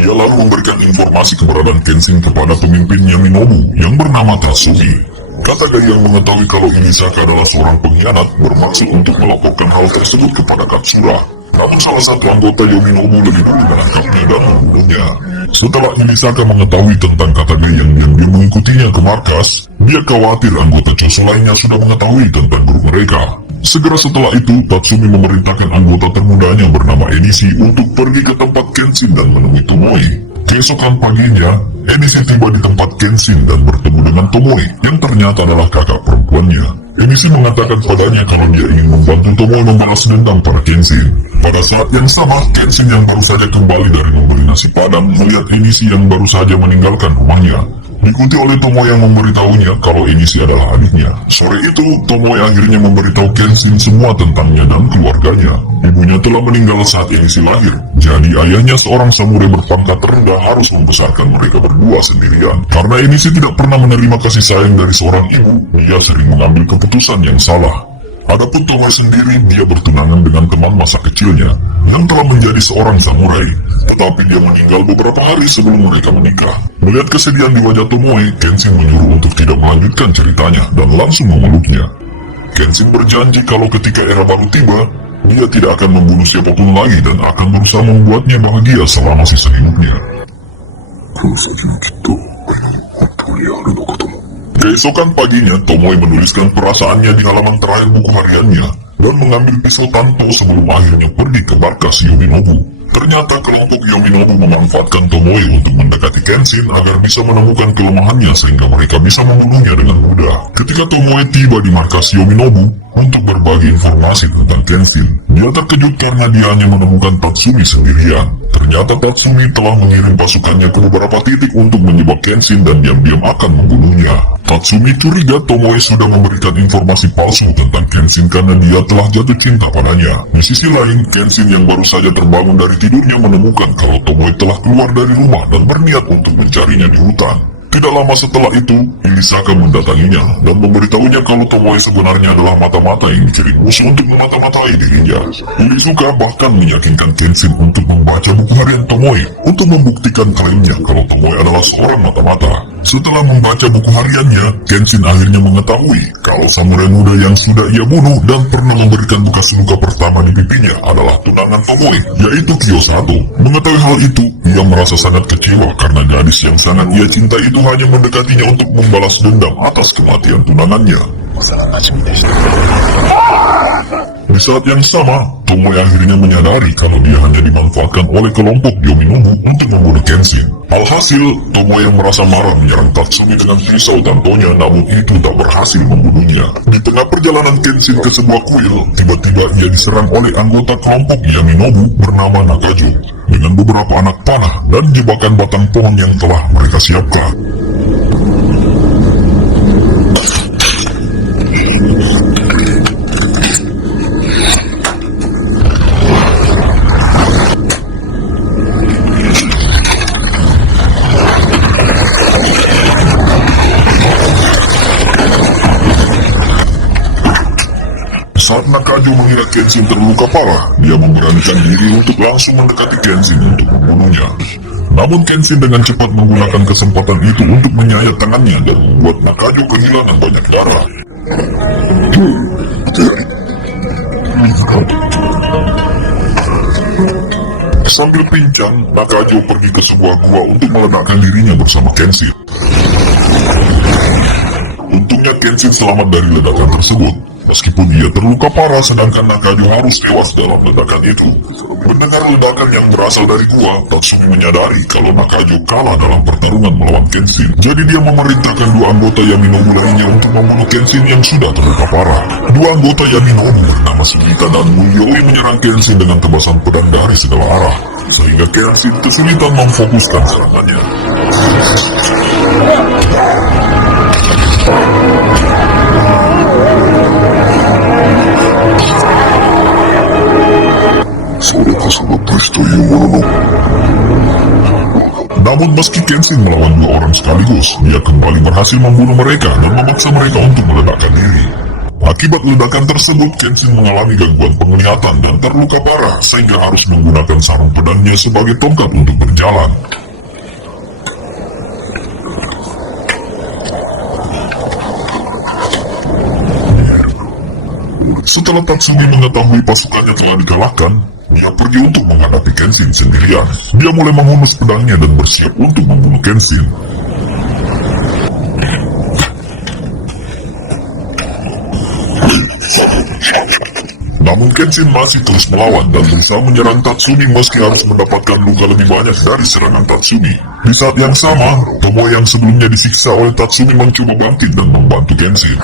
Ia lalu memberikan informasi keberadaan Kenshin kepada pemimpin Yaminobu yang bernama Tatsuki. Katagain yang mengetahui kalau Irizaka adalah seorang pengkhianat bermaksud untuk melaporkan hal tersebut kepada Katsura. Namun salah satu anggota Yaminobu lebih dulu menangkapnya dan membunuhnya. Setelah Irizaka mengetahui tentang Katagain yang dia mengikutinya ke markas, dia khawatir anggota Chosu lainnya sudah mengetahui tentang grup mereka. Segera setelah itu, Tatsumi memerintahkan anggota termudanya bernama Enishi untuk pergi ke tempat Kenshin dan menemui Tomoe. Keesokan paginya, Enishi tiba di tempat Kenshin dan bertemu dengan Tomoe yang ternyata adalah kakak perempuannya. Enishi mengatakan padanya kalau dia ingin membantu Tomoe membalas dendam pada Kenshin. Pada saat yang sama, Kenshin yang baru saja kembali dari membeli nasi padang melihat Enishi yang baru saja meninggalkan rumahnya. Diikuti oleh Tomoe yang memberitahunya kalau Enishi adalah adiknya. Sore itu, Tomoe akhirnya memberitahu Kenshin semua tentangnya dan keluarganya. Ibunya telah meninggal saat Enishi lahir, jadi ayahnya seorang samurai berpangkat rendah harus membesarkan mereka berdua sendirian. Karena Enishi tidak pernah menerima kasih sayang dari seorang ibu, dia sering mengambil keputusan yang salah. Adapun Tomoe sendiri, dia bertunangan dengan teman masa kecilnya yang telah menjadi seorang samurai, tetapi dia meninggal beberapa hari sebelum mereka menikah. Melihat kesedihan di wajah Tomoe, Kenshin menyuruh untuk tidak melanjutkan ceritanya dan langsung memeluknya. Kenshin berjanji kalau ketika era baru tiba, dia tidak akan membunuh siapapun lagi dan akan berusaha membuatnya bahagia selama sisa hidupnya. Keesokan paginya, Tomoe menuliskan perasaannya di halaman terakhir buku hariannya dan mengambil pisau Tanto sebelum akhirnya pergi ke markas Yominobu. Ternyata kelompok Yominobu memanfaatkan Tomoe untuk mendekati Kenshin agar bisa menemukan kelemahannya sehingga mereka bisa membunuhnya dengan mudah. Ketika Tomoe tiba di markas Yominobu untuk berbagi informasi tentang Kenshin, dia terkejut karena dia hanya menemukan Tatsumi sendirian. Ternyata Tatsumi telah mengirim pasukannya ke beberapa titik untuk menjebak Kenshin dan diam-diam akan membunuhnya. Tatsumi curiga Tomoe sudah memberikan informasi palsu tentang Kenshin karena dia telah jatuh cinta padanya. Di sisi lain, Kenshin yang baru saja terbangun dari tidurnya menemukan kalau Tomoe telah keluar dari rumah dan berniat untuk mencarinya di hutan. Tidak lama setelah itu, Hirisaka mendatanginya dan memberitahunya kalau Tomoe sebenarnya adalah mata-mata yang dikirim musuh untuk memata-matai dirinya. Hirisaka bahkan meyakinkan Kenshin untuk membaca buku harian Tomoe untuk membuktikan klaimnya kalau Tomoe adalah seorang mata-mata. Setelah membaca buku hariannya, Kenshin akhirnya mengetahui kalau samurai muda yang sudah ia bunuh dan pernah memberikan bekas luka pertama di pipinya adalah tunangan Tomoe, yaitu Kiyosato. Mengetahui hal itu, ia merasa sangat kecewa karena gadis yang sangat ia cinta itu hanya mendekatinya untuk membalas dendam atas kematian tunangannya. Di saat yang sama, Tomoe akhirnya menyadari kalau dia hanya dimanfaatkan oleh kelompok Yominobu untuk membunuh Kenshin. Alhasil, Tomoe yang merasa marah menyerang Tatsumi dengan pisau Tantonya, namun itu tak berhasil membunuhnya. Di tengah perjalanan Kenshin ke sebuah kuil, tiba-tiba ia diserang oleh anggota kelompok Yaminobu bernama Nakajo dengan beberapa anak panah dan jebakan batang pohon yang telah mereka siapkan. Saat Nakajo mengira Kenshin terluka parah, dia memberanikan diri untuk langsung mendekati Kenshin untuk membunuhnya. Namun Kenshin dengan cepat menggunakan kesempatan itu untuk menyayat tangannya dan membuat Nakajo kehilangan banyak darah. Sambil pincang, Nakajo pergi ke sebuah gua untuk meledakkan dirinya bersama Kenshin. Untungnya Kenshin selamat dari ledakan tersebut. Meskipun dia terluka parah, sedangkan Nakajo harus tewas dalam ledakan itu. Mendengar ledakan yang berasal dari gua, Tatsumi menyadari kalau Nakajo kalah dalam pertarungan melawan Kenshin. Jadi dia memerintahkan dua anggota Yaminobu lainnya untuk membunuh Kenshin yang sudah terluka parah. Dua anggota Yaminobu bernama Sugita dan Muryoi menyerang Kenshin dengan tebasan pedang dari segala arah, sehingga Kenshin kesulitan memfokuskan serangannya. Namun meski Kenshin melawan dua orang sekaligus, dia kembali berhasil membunuh mereka dan memaksa mereka untuk meledakkan diri. Akibat ledakan tersebut, Kenshin mengalami gangguan penglihatan dan terluka parah sehingga harus menggunakan sarung pedangnya sebagai tongkat untuk berjalan. Setelah Tatsumi mengetahui pasukannya telah dikalahkan, dia pergi untuk menghadapi Kenshin sendirian. Dia mulai menghunus pedangnya dan bersiap untuk membunuh Kenshin. Namun Kenshin masih terus melawan dan berusaha menyerang Tatsumi meski harus mendapatkan luka lebih banyak dari serangan Tatsumi. Di saat yang sama, Tomoe yang sebelumnya disiksa oleh Tatsumi mencoba bangkit dan membantu Kenshin.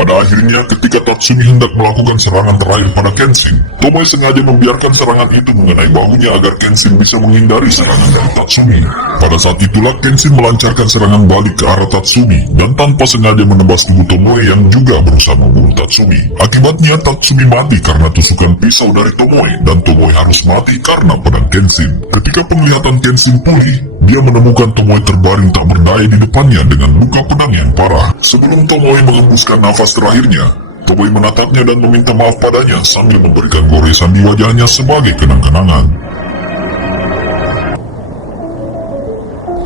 Pada akhirnya ketika Tatsumi hendak melakukan serangan terakhir pada Kenshin, Tomoe sengaja membiarkan serangan itu mengenai bahunya agar Kenshin bisa menghindari serangan dari Tatsumi. Pada saat itulah Kenshin melancarkan serangan balik ke arah Tatsumi dan tanpa sengaja menembas tubuh Tomoe yang juga berusaha membunuh Tatsumi. Akibatnya Tatsumi mati karena tusukan pisau dari Tomoe dan Tomoe harus mati karena pedang Kenshin. Ketika penglihatan Kenshin pulih, dia menemukan Tomoe terbaring tak berdaya di depannya dengan luka pedang yang parah. Sebelum Tomoe mengembuskan nafas terakhirnya, Tomoe menatapnya dan meminta maaf padanya sambil memberikan goresan di wajahnya sebagai kenang-kenangan.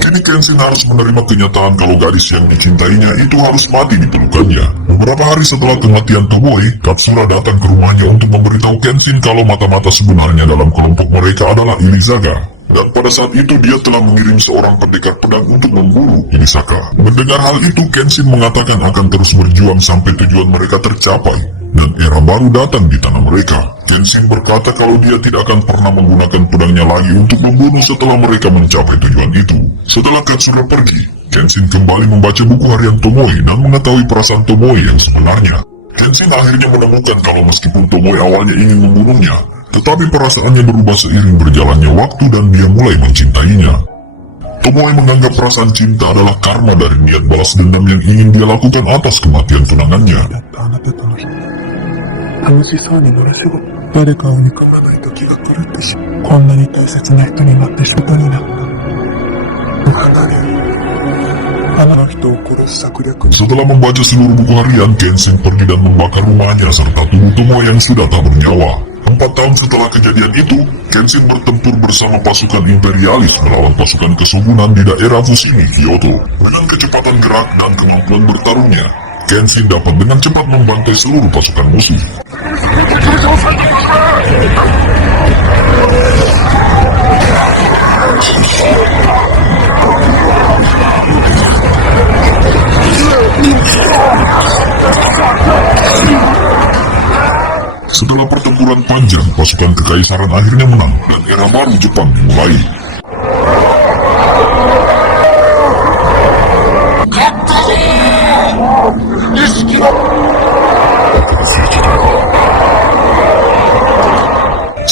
Kini Kenshin harus menerima kenyataan kalau gadis yang dicintainya itu harus mati di pelukannya. Beberapa hari setelah kematian Tomoe, Katsura datang ke rumahnya untuk memberitahu Kenshin kalau mata-mata sebenarnya dalam kelompok mereka adalah Ilizaga. Dan pada saat itu dia telah mengirim seorang pendekar pedang untuk memburu Ilisaka. Mendengar hal itu, Kenshin mengatakan akan terus berjuang sampai tujuan mereka tercapai dan era baru datang di tanah mereka. Kenshin berkata kalau dia tidak akan pernah menggunakan pedangnya lagi untuk membunuh setelah mereka mencapai tujuan itu. Setelah Katsura pergi, Kenshin kembali membaca buku harian Tomoe dan mengetahui perasaan Tomoe yang sebenarnya. Kenshin akhirnya menemukan kalau meskipun Tomoe awalnya ingin membunuhnya, tetapi perasaannya berubah seiring berjalannya waktu dan dia mulai mencintainya. Tomoe menganggap perasaan cinta adalah karma dari niat balas dendam yang ingin dia lakukan atas kematian tunangannya. 楽しそうにのらしご誰かを憎まないと気が狂ってしこんなに大切な人になってことになった離れあの人を殺す策略に Setelah membaca seluruh buku harian, Kenshin pergi dan membakar rumahnya serta tubuh Tomoe yang sudah tak bernyawa. 4 tahun setelah kejadian itu, Kenshin bertempur bersama pasukan imperialis melawan pasukan kesubunan di daerah Fushimi, Kyoto. Dengan kecepatan gerak dan kemampuan bertarungnya, Kenshin dapat dengan cepat membantai seluruh pasukan musuh. Setelah pertempuran panjang, pasukan kekaisaran akhirnya menang dan era baru Jepang dimulai.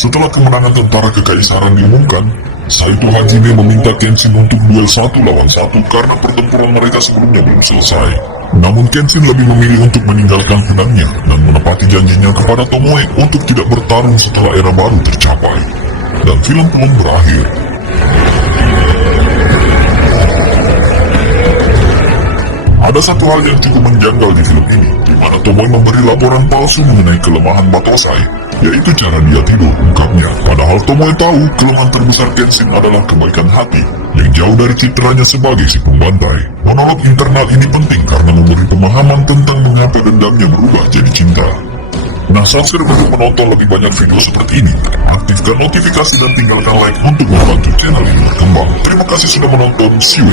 Setelah kemenangan tentara kekaisaran diumumkan, Saito Hajime meminta Kenshin untuk duel 1 lawan 1 karena pertempuran mereka sebelumnya belum selesai. Namun Kenshin lebih memilih untuk meninggalkan pedangnya dan menepati janjinya kepada Tomoe untuk tidak bertarung setelah era baru tercapai. Dan film belum berakhir. Ada satu hal yang cukup menjanggal di film ini, di mana Tomoe memberi laporan palsu mengenai kelemahan Batosai, yaitu cara dia tidur, ungkapnya. Padahal Tomoe tahu kelemahan terbesar Kenshin adalah kebaikan hati, yang jauh dari citranya sebagai si pembantai. Monolog internal ini penting karena memberi pemahaman tentang mengapa dendamnya berubah jadi cinta. Nah, subscribe untuk menonton lebih banyak video seperti ini. Aktifkan notifikasi dan tinggalkan like untuk membantu channel ini berkembang. Terima kasih sudah menonton. See you in